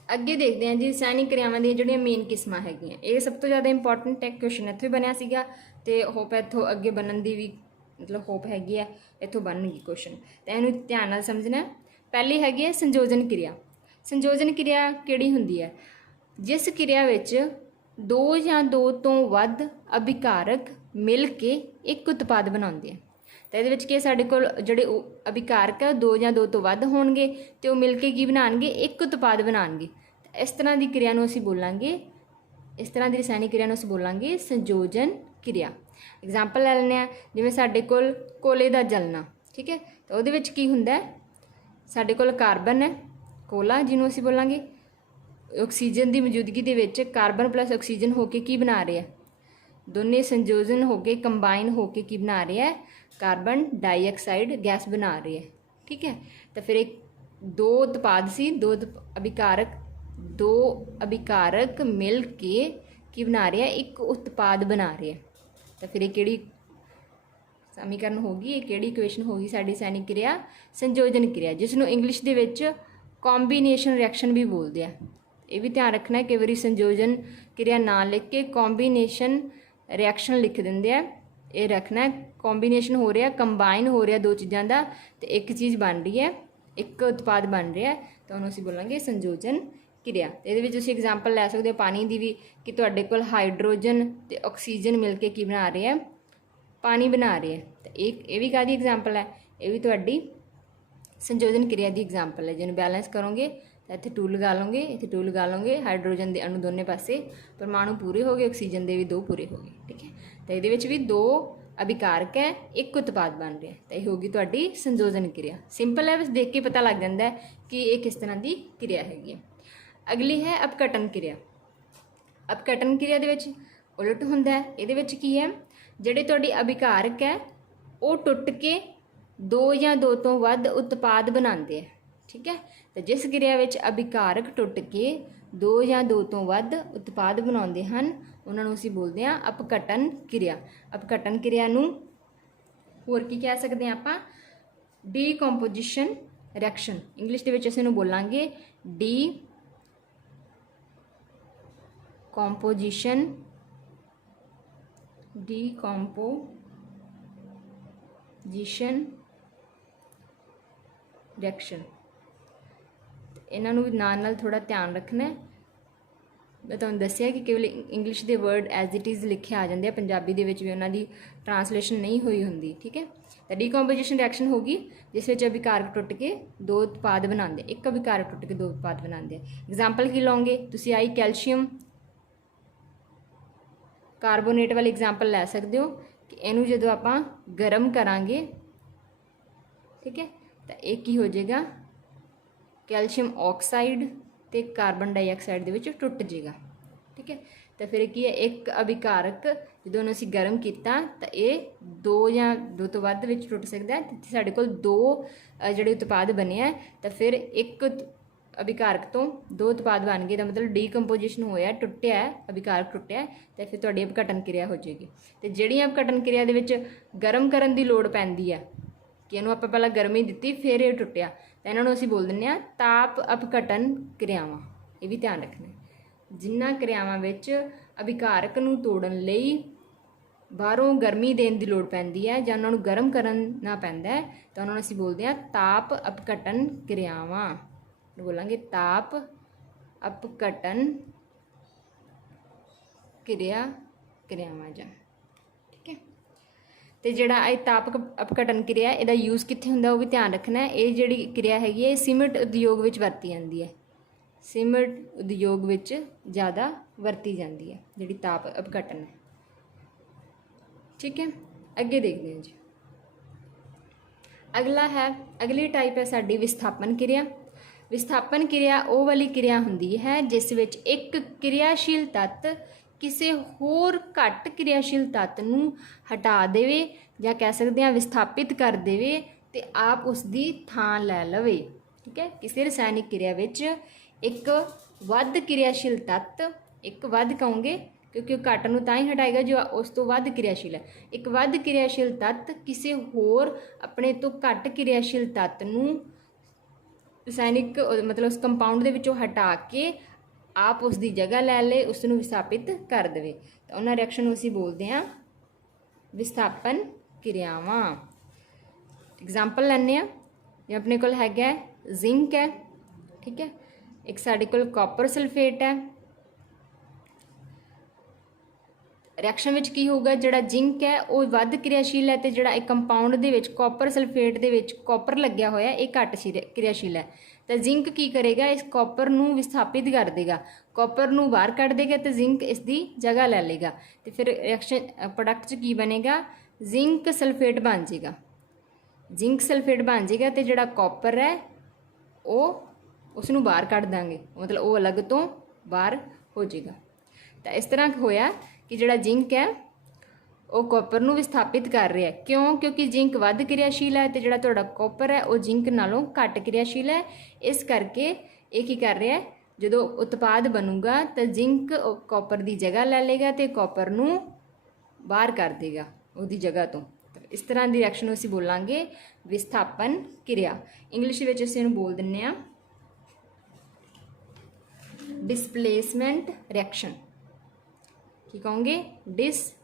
ਅੱਗੇ ਦੇਖਦੇ ਹਾਂ ਜੀ, ਰਸਾਇਣਿਕ ਕਿਰਿਆਵਾਂ ਦੀਆਂ ਜਿਹੜੀਆਂ ਮੇਨ ਕਿਸਮਾਂ ਹੈਗੀਆਂ। ਇਹ ਸਭ ਤੋਂ ਜ਼ਿਆਦਾ ਇੰਪੋਰਟੈਂਟ ਇੱਕ ਕੁਐਸਚਨ ਇੱਥੋਂ ਹੀ ਬਣਿਆ ਸੀਗਾ, ਤੇ ਹੋਪ ਇੱਥੋਂ ਅੱਗੇ ਬਣਨ ਦੀ ਵੀ ਮਤਲਬ ਹੋਪ ਹੈਗੀ ਹੈ, ਇੱਥੋਂ ਬਣਨਗੀ ਕੁਐਸਚਨ, ਤਾਂ ਇਹਨੂੰ ਧਿਆਨ ਨਾਲ ਸਮਝਣਾ। ਪਹਿਲੀ ਹੈਗੀ ਹੈ ਸੰਯੋਜਨ ਕਿਰਿਆ। ਸੰਯੋਜਨ ਕਿਰਿਆ ਕਿਹੜੀ ਹੁੰਦੀ ਹੈ? ਜਿਸ ਕਿਰਿਆ ਵਿੱਚ ਦੋ ਜਾਂ ਦੋ ਤੋਂ ਵੱਧ ਅਭਿਕਾਰਕ ਮਿਲ ਕੇ ਇੱਕ ਉਤਪਾਦ ਬਣਾਉਂਦੇ ਆ। ਤਾਂ ਇਹਦੇ ਵਿੱਚ ਕੀ ਸਾਡੇ ਕੋਲ ਜਿਹੜੇ ਅਭਿਕਾਰਕ ਹੈ ਦੋ ਜਾਂ ਦੋ ਤੋਂ ਵੱਧ ਹੋਣਗੇ ਤੇ ਉਹ ਮਿਲ ਕੇ ਕੀ ਬਣਾਉਣਗੇ, ਇੱਕ ਉਤਪਾਦ ਬਣਾਉਣਗੇ। ਇਸ ਤਰ੍ਹਾਂ ਦੀ ਕਿਰਿਆ ਨੂੰ ਅਸੀਂ ਬੋਲਾਂਗੇ, ਇਸ ਤਰ੍ਹਾਂ ਦੀ ਰਸਾਇਣਿਕ ਕਿਰਿਆ ਨੂੰ ਅਸੀਂ ਬੋਲਾਂਗੇ ਸੰਯੋਜਨ ਕਿਰਿਆ। ਐਗਜ਼ਾਮਪਲ ਲੈ ਲੈਂਦੇ ਹਾਂ, ਜਿਵੇਂ ਸਾਡੇ ਕੋਲ ਕੋਲੇ ਦਾ ਜਲਣਾ, ਠੀਕ ਹੈ। ਤਾਂ ਉਹਦੇ ਵਿੱਚ ਕੀ ਹੁੰਦਾ ਹੈ, ਸਾਡੇ ਕੋਲ ਕਾਰਬਨ ਹੈ, ਕੋਲਾ ਜਿਹਨੂੰ ਅਸੀਂ ਬੋਲਾਂਗੇ, ਆਕਸੀਜਨ ਦੀ ਮੌਜੂਦਗੀ ਦੇ ਵਿੱਚ ਕਾਰਬਨ ਪਲੱਸ ਆਕਸੀਜਨ ਹੋ ਕੇ ਕੀ ਬਣਾ ਰਿਹਾ, ਦੋਨੇ ਸੰਯੋਜਨ ਹੋ ਕੇ ਕੰਬਾਈਨ ਹੋ ਕੇ ਕੀ ਬਣਾ ਰਿਹਾ ਹੈ, ਕਾਰਬਨ ਡਾਈਆਕਸਾਈਡ ਗੈਸ ਬਣਾ ਰਹੀ ਹੈ, ਠੀਕ ਹੈ। ਤਾਂ ਫਿਰ ਇੱਕ ਦੋ ਉਤਪਾਦ ਸੀ, ਦੋ ਅਭਿਕਾਰਕ ਮਿਲ ਕੇ ਕੀ ਬਣਾ ਰਿਹਾ, ਇੱਕ ਉਤਪਾਦ ਬਣਾ ਰਿਹਾ। ਤਾਂ ਫਿਰ ਇਹ ਕਿਹੜੀ ਸਮੀਕਰਨ ਹੋਗੀ, ਇਹ ਕਿਹੜੀ ਇਕੁਏਸ਼ਨ ਹੋਗੀ ਸਾਡੀ ਰਸਾਇਣਿਕ ਕਿਰਿਆ, ਸੰਯੋਜਨ ਕਿਰਿਆ, ਜਿਸ ਨੂੰ ਇੰਗਲਿਸ਼ ਦੇ ਵਿੱਚ ਕੰਬੀਨੇਸ਼ਨ ਰਿਐਕਸ਼ਨ ਵੀ ਬੋਲਦੇ ਆ। ਇਹ ਵੀ ਧਿਆਨ ਰੱਖਣਾ, ਕਈ ਵਾਰੀ ਸੰਯੋਜਨ ਕਿਰਿਆ ਨਾ ਲਿਖ ਕੇ ਕੰਬੀਨੇਸ਼ਨ ਰਿਐਕਸ਼ਨ ਲਿਖ ਦਿੰਦੇ ਆ। ਇਹ ਰੱਖਣਾ ਕੰਬੀਨੇਸ਼ਨ ਹੋ ਰਿਹਾ, ਕੰਬਾਈਨ ਹੋ ਰਿਹਾ ਦੋ ਚੀਜ਼ਾਂ ਦਾ, ਤੇ ਇੱਕ ਚੀਜ਼ ਬਣ ਰਹੀ ਹੈ, ਇੱਕ ਉਤਪਾਦ ਬਣ ਰਿਹਾ, ਤਾਂ ਉਹਨੂੰ ਅਸੀਂ ਬੋਲਾਂਗੇ ਸੰਯੋਜਨ ਕਿਰਿਆ। ਇਹਦੇ ਵਿੱਚ ਤੁਸੀਂ ਐਗਜ਼ਾਮਪਲ ਲੈ ਸਕਦੇ ਹੋ ਪਾਣੀ ਦੀ ਵੀ, ਕਿ ਤੁਹਾਡੇ ਕੋਲ ਹਾਈਡਰੋਜਨ ਤੇ ਆਕਸੀਜਨ ਮਿਲ ਕੇ ਕੀ ਬਣਾ ਰਹੇ ਆ, ਪਾਣੀ ਬਣਾ ਰਹੇ ਆ। ਤਾਂ ਇਹ ਵੀ ਕਾਹਦੀ ਐਗਜ਼ਾਮਪਲ ਹੈ, ਇਹ ਵੀ ਤੁਹਾਡੀ ਸੰਯੋਜਨ ਕਿਰਿਆ ਦੀ ਐਗਜ਼ਾਮਪਲ ਹੈ। ਜਿਹਨੂੰ ਬੈਲੈਂਸ ਕਰੋਗੇ ਤਾਂ ਇੱਥੇ 2 ਲਗਾ ਲਓਗੇ, ਇੱਥੇ 2 ਲਗਾ ਲਓਗੇ, ਹਾਈਡਰੋਜਨ ਦੇ ਅਣੂ ਦੋਨੇ ਪਾਸੇ ਪਰਮਾਣੂ ਪੂਰੇ ਹੋ ਗਏ, ਆਕਸੀਜਨ ਦੇ ਵੀ 2 ਪੂਰੇ ਹੋ ਗਏ, ਠੀਕ ਹੈ। ਤਾਂ ਇਹਦੇ ਵਿੱਚ ਵੀ 2 ਅਭਿਕਾਰਕ ਹੈ, ਇੱਕ ਉਤਪਾਦ ਬਣ ਰਿਹਾ, ਤਾਂ ਇਹ ਹੋਗੀ ਤੁਹਾਡੀ ਸੰਯੋਜਨ ਕਿਰਿਆ। ਸਿੰਪਲ ਹੈ, ਬਸ ਦੇਖ ਕੇ ਪਤਾ ਲੱਗ ਜਾਂਦਾ ਹੈ ਕਿ ਇਹ ਕਿਸ ਤਰ੍ਹਾਂ ਦੀ ਕਿਰਿਆ ਹੈਗੀ ਹੈ। ਅਗਲੀ ਹੈ ਅਪਘਟਨ ਕਿਰਿਆ। ਅਪਘਟਨ ਕਿਰਿਆ ਦੇ ਵਿੱਚ ਉਲਟ ਹੁੰਦਾ ਹੈ। ਇਹਦੇ ਵਿੱਚ ਕੀ ਹੈ, ਜਿਹੜੇ ਤੁਹਾਡੇ ਅਭਿਕਾਰਕ ਹੈ ਉਹ ਟੁੱਟ ਕੇ ਦੋ ਜਾਂ ਦੋ ਤੋਂ ਵੱਧ ਉਤਪਾਦ ਬਣਾਉਂਦੇ ਆ, ਠੀਕ ਹੈ। ਤਾਂ ਜਿਸ ਕਿਰਿਆ ਵਿੱਚ ਅਭਿਕਾਰਕ ਟੁੱਟ ਕੇ ਦੋ ਜਾਂ ਦੋ ਤੋਂ ਵੱਧ ਉਤਪਾਦ ਬਣਾਉਂਦੇ ਹਨ, ਉਹਨਾਂ ਨੂੰ ਅਸੀਂ ਬੋਲਦੇ ਹਾਂ ਅਪਘਟਨ ਕਿਰਿਆ। ਅਪਘਟਨ ਕਿਰਿਆ ਨੂੰ ਹੋਰ ਕੀ ਕਹਿ ਸਕਦੇ ਹਾਂ ਆਪਾਂ, ਡੀਕੰਪੋਜੀਸ਼ਨ ਰਿਐਕਸ਼ਨ। ਇੰਗਲਿਸ਼ ਦੇ ਵਿੱਚ ਅਸੀਂ ਇਹਨੂੰ ਬੋਲਾਂਗੇ ਡੀਕੰਪੋਜੀਸ਼ਨ ਰਿਐਕਸ਼ਨ। ਇਹਨਾਂ ਨੂੰ ਵੀ ਨਾਲ ਥੋੜਾ ਧਿਆਨ ਰੱਖਣਾ ਹੈ। ਮੈਂ ਤੁਹਾਨੂੰ ਦੱਸਿਆ ਕਿ ਕੇਵਲ ਇੰਗਲਿਸ਼ ਦੇ ਵਰਡ ਐਜ਼ ਇਟ ਇਜ਼ ਲਿਖੇ ਆ ਜਾਂਦੇ ਆ, ਪੰਜਾਬੀ ਦੇ ਵਿੱਚ ਵੀ ਉਹਨਾਂ ਦੀ ਟਰਾਂਸਲੇਸ਼ਨ ਨਹੀਂ ਹੋਈ ਹੁੰਦੀ, ਠੀਕ ਹੈ। ਤਾਂ ਡੀਕੰਪੋਜੀਸ਼ਨ ਰਿਐਕਸ਼ਨ ਹੋਗੀ ਜਿਸ ਵਿੱਚ ਅਭਿਕਾਰਕ ਟੁੱਟ ਕੇ ਦੋ ਉਤਪਾਦ ਬਣਾਉਂਦੇ, ਇੱਕ ਅਭਿਕਾਰਕ ਟੁੱਟ ਕੇ ਦੋ ਉਤਪਾਦ ਬਣਾਉਂਦੇ ਆ। ਐਗਜ਼ਾਮਪਲ ਕੀ ਲਓਗੇ ਤੁਸੀਂ, ਆਈ ਕੈਲਸ਼ੀਅਮ ਕਾਰਬੋਨੇਟ ਵਾਲੀ ਐਗਜ਼ਾਮਪਲ ਲੈ ਸਕਦੇ ਹੋ ਕਿ ਇਹਨੂੰ ਜਦੋਂ ਆਪਾਂ ਗਰਮ ਕਰਾਂਗੇ, ਠੀਕ ਹੈ, ਤਾਂ ਇਹ ਕੀ ਹੋ ਜਾਏਗਾ, ਕੈਲਸ਼ੀਅਮ ਆਕਸਾਈਡ ਤੇ ਕਾਰਬਨ ਡਾਈਆਕਸਾਈਡ ਦੇ ਵਿੱਚ ਟੁੱਟ ਜਾਏਗਾ, ਠੀਕ ਹੈ। तो फिर की है एक अभिकारक जो असीं गर्म किया तो ये दो या दो तो वध विच टुट सकता है। साडे कोल दो जिहड़े उत्पाद बने हैं तो फिर एक अभिकारक तो दो उत्पाद बन गए, तो मतलब डीकंपोजिशन होया, टुटिया है, अभिकारक टुटिया तो फिर तुहाडी अपघटन क्रिया हो जाएगी। तो जिहड़ी अपघटन क्रिया दे विच गर्म करन दी लोड़ पैंदी है कि इहनूं आपां पहलां गर्मी दित्ती फिर ये टुटिया, तो इन्हां नूं असीं बोल दिंदे आ ताप अपघटन क्रियावां। ये भी ध्यान रखना है। जिन्हां क्रियावां विच अभिकारक नूं तोड़न लई बाहरों गर्मी देण दी लोड़ पैंदी है जां उन्हां नूं गर्म करना पैंदा है, तो उन्हां नूं असीं बोलदे आ ताप अपघटन क्रियावां। बोलांगे ताप अपघटन क्रियावां जां, ठीक है। तो जिहड़ा ये ताप अपघटन क्रिया इहदा यूज़ कित्थे हुंदा वो भी ध्यान रखना है। ये जिहड़ी क्रिया हैगी है सीमेंट उद्योग विच वरती जांदी है, सीमेंट उद्योग विच ज़्यादा वरती जाती है जिहड़ी ताप अपघटन है, ठीक है। अगे देखते हैं जी। अगला है, अगली टाइप है साडी विस्थापन क्रिया। विस्थापन क्रिया वो वाली क्रिया हुंदी है जिस विच एक क्रियाशील तत्त किसी होर घट क्रियाशील तत्त नूं हटा देवे या कह सकते हैं विस्थापित कर देवे ते आप उसकी थां लै लवे, ठीक है। किसी रसायनिक क्रिया विच एक वध क्रियाशील तत्त, एक वध कहोगे क्योंकि घट नूं तां ही हटाएगा जो उस तो वध क्रियाशील है। एक वध क्रियाशील तत्त किसी होर अपने तो घट क्रियाशील तत्त नूं रसायनिक मतलब उस कंपाउंड दे विचों हटा के आप उसकी जगह लै ले, उसनूं विस्थापित कर देवे, तो उन्हां रिएक्शन नूं असीं बोलदे हां विस्थापन क्रियावां। एग्जाम्पल लैंदे आ, जिवें अपने कोल हैगा जिंक है, ठीक है, एक साडे कोल कॉपर सल्फेट है। रिएक्शन विच की होगा, जिहड़ा जिंक है वो वध क्रियाशील है, तो जिहड़ा एक कंपाउंड दे विच कॉपर सल्फेट दे विच कॉपर लग्या होया ये घट क्रियाशील है, तो जिंक की करेगा इस कॉपर नूं विस्थापित कर देगा, कॉपर नूं बाहर कढ़ देगा तो जिंक इसकी जगह ले लेगा, तो फिर रिएक्शन प्रोडक्ट च की बनेगा, जिंक सल्फेट बन जाएगा, जिंक सल्फेट बन जाएगा, तो जिहड़ा कॉपर है वो उसनूं बाहर कढ़ देंगे, मतलब वो अलग तो बाहर हो जाएगा। तो इस तरह होया कि जिहड़ा जिंक है वो कॉपर नूं विस्थापित कर रहा है, क्यों, क्योंकि जिंक वध क्रियाशील है, तो जिहड़ा तुहाडा कॉपर है वो जिंक नालों घट क्रियाशील है, इस करके ये की कर रहा है, जो उत्पाद बनूगा तो जिंक कॉपर की जगह ले लेगा तो कॉपर नूं बाहर कर देगा उसकी जगह तो इस तरह की रिएक्शन असीं बोलांगे विस्थापन क्रिया। इंग्लिश विच असीं इहनूं बोल दिंदे आ डिसप्लेसमेंट रिएक्शन। की कहोगे, डिसप्लेसमेंट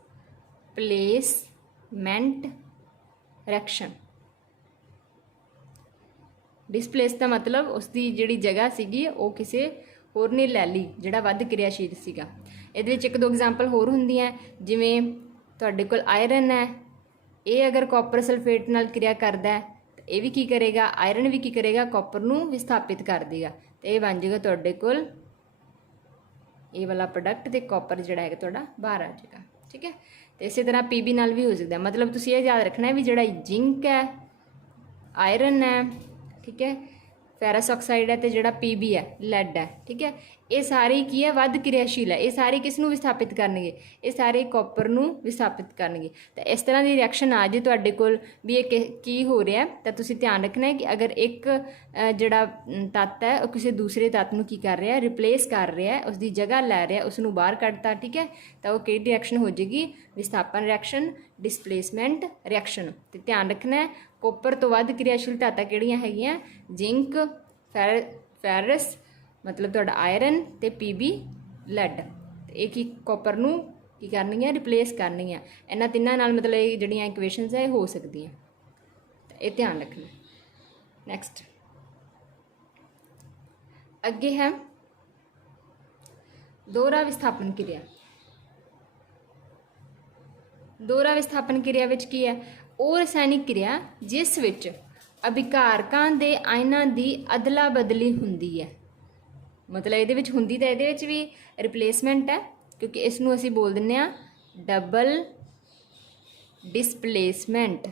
रिएक्शन। डिसप्लेस का मतलब उसकी जिहड़ी जगह सीगी वो किसी होर ने लै ली जिहड़ा वध क्रियाशील सीगा। इहदे विच एक दो एग्जाम्पल होर हुंदियां, जिवें तुहाडे कोल आयरन है, ये अगर कॉपर सल्फेट नाल क्रिया करदा है तो ये भी की करेगा, आयरन भी की करेगा, कॉपर नूं विस्थापित कर देगा, तो ये बन जाएगा तुहाडे कोल ये वाला प्रोडक्ट, तो कॉपर जिहड़ा है तुहाडा बाहर आ जाएगा, ठीक है। तो इस तरह पीबी नाल भी हो सकता है, मतलब तुसीं ये याद रखना है भी जिहड़ा जिंक है, आयरन है, ठीक है, फेरस ऑक्साइड है, तो जिहड़ा पीबी है लैड है, ठीक है, ये सारे की है वध क्रियाशील है, ये सारे किस नूं विस्थापित करनगे, ये सारे कॉपर नूं विस्थापित करनगे। तो इस तरह की रिएक्शन आ जाए तुहाडे कोल भी ये की हो रहा है, तो तुसीं ध्यान रखना है कि अगर एक जिहड़ा तत्त है वो किसी दूसरे तत्त नूं की कर रहा है, रिप्लेस कर रहा है, उसकी जगह लै रहा है, उसनूं बाहर कढ़ता, ठीक है, तो वो किहड़ी रिएक्शन हो जाएगी, विस्थापन रिएक्शन, डिसप्लेसमेंट रिएक्शन। तो ध्यान रखना है कॉपर तो वध क्रियाशील धातां किहड़ियां हैगियां, जिंक, फेरस मतलब तुहाडा आयरन ते पीबी लैड, एक ही कॉपर नूं की करनी है, रिप्लेस करनी है, इन्हां तिन्नां नाल मतलब ये जिहड़ियां इक्वेशनस है हो सकदियां, ये ध्यान रखना। नैक्सट अगे है दोहरा विस्थापन क्रिया। दोहरा विस्थापन क्रिया विच की है, वो रसायनिक क्रिया जिस विच अभिकारकां दे आयनां दी अदला बदली हुंदी है, मतलब ये हुंदी तो ये भी रिप्लेसमेंट है, क्योंकि इसनूं असीं बोल दिंदे आ डबल डिसप्लेसमेंट।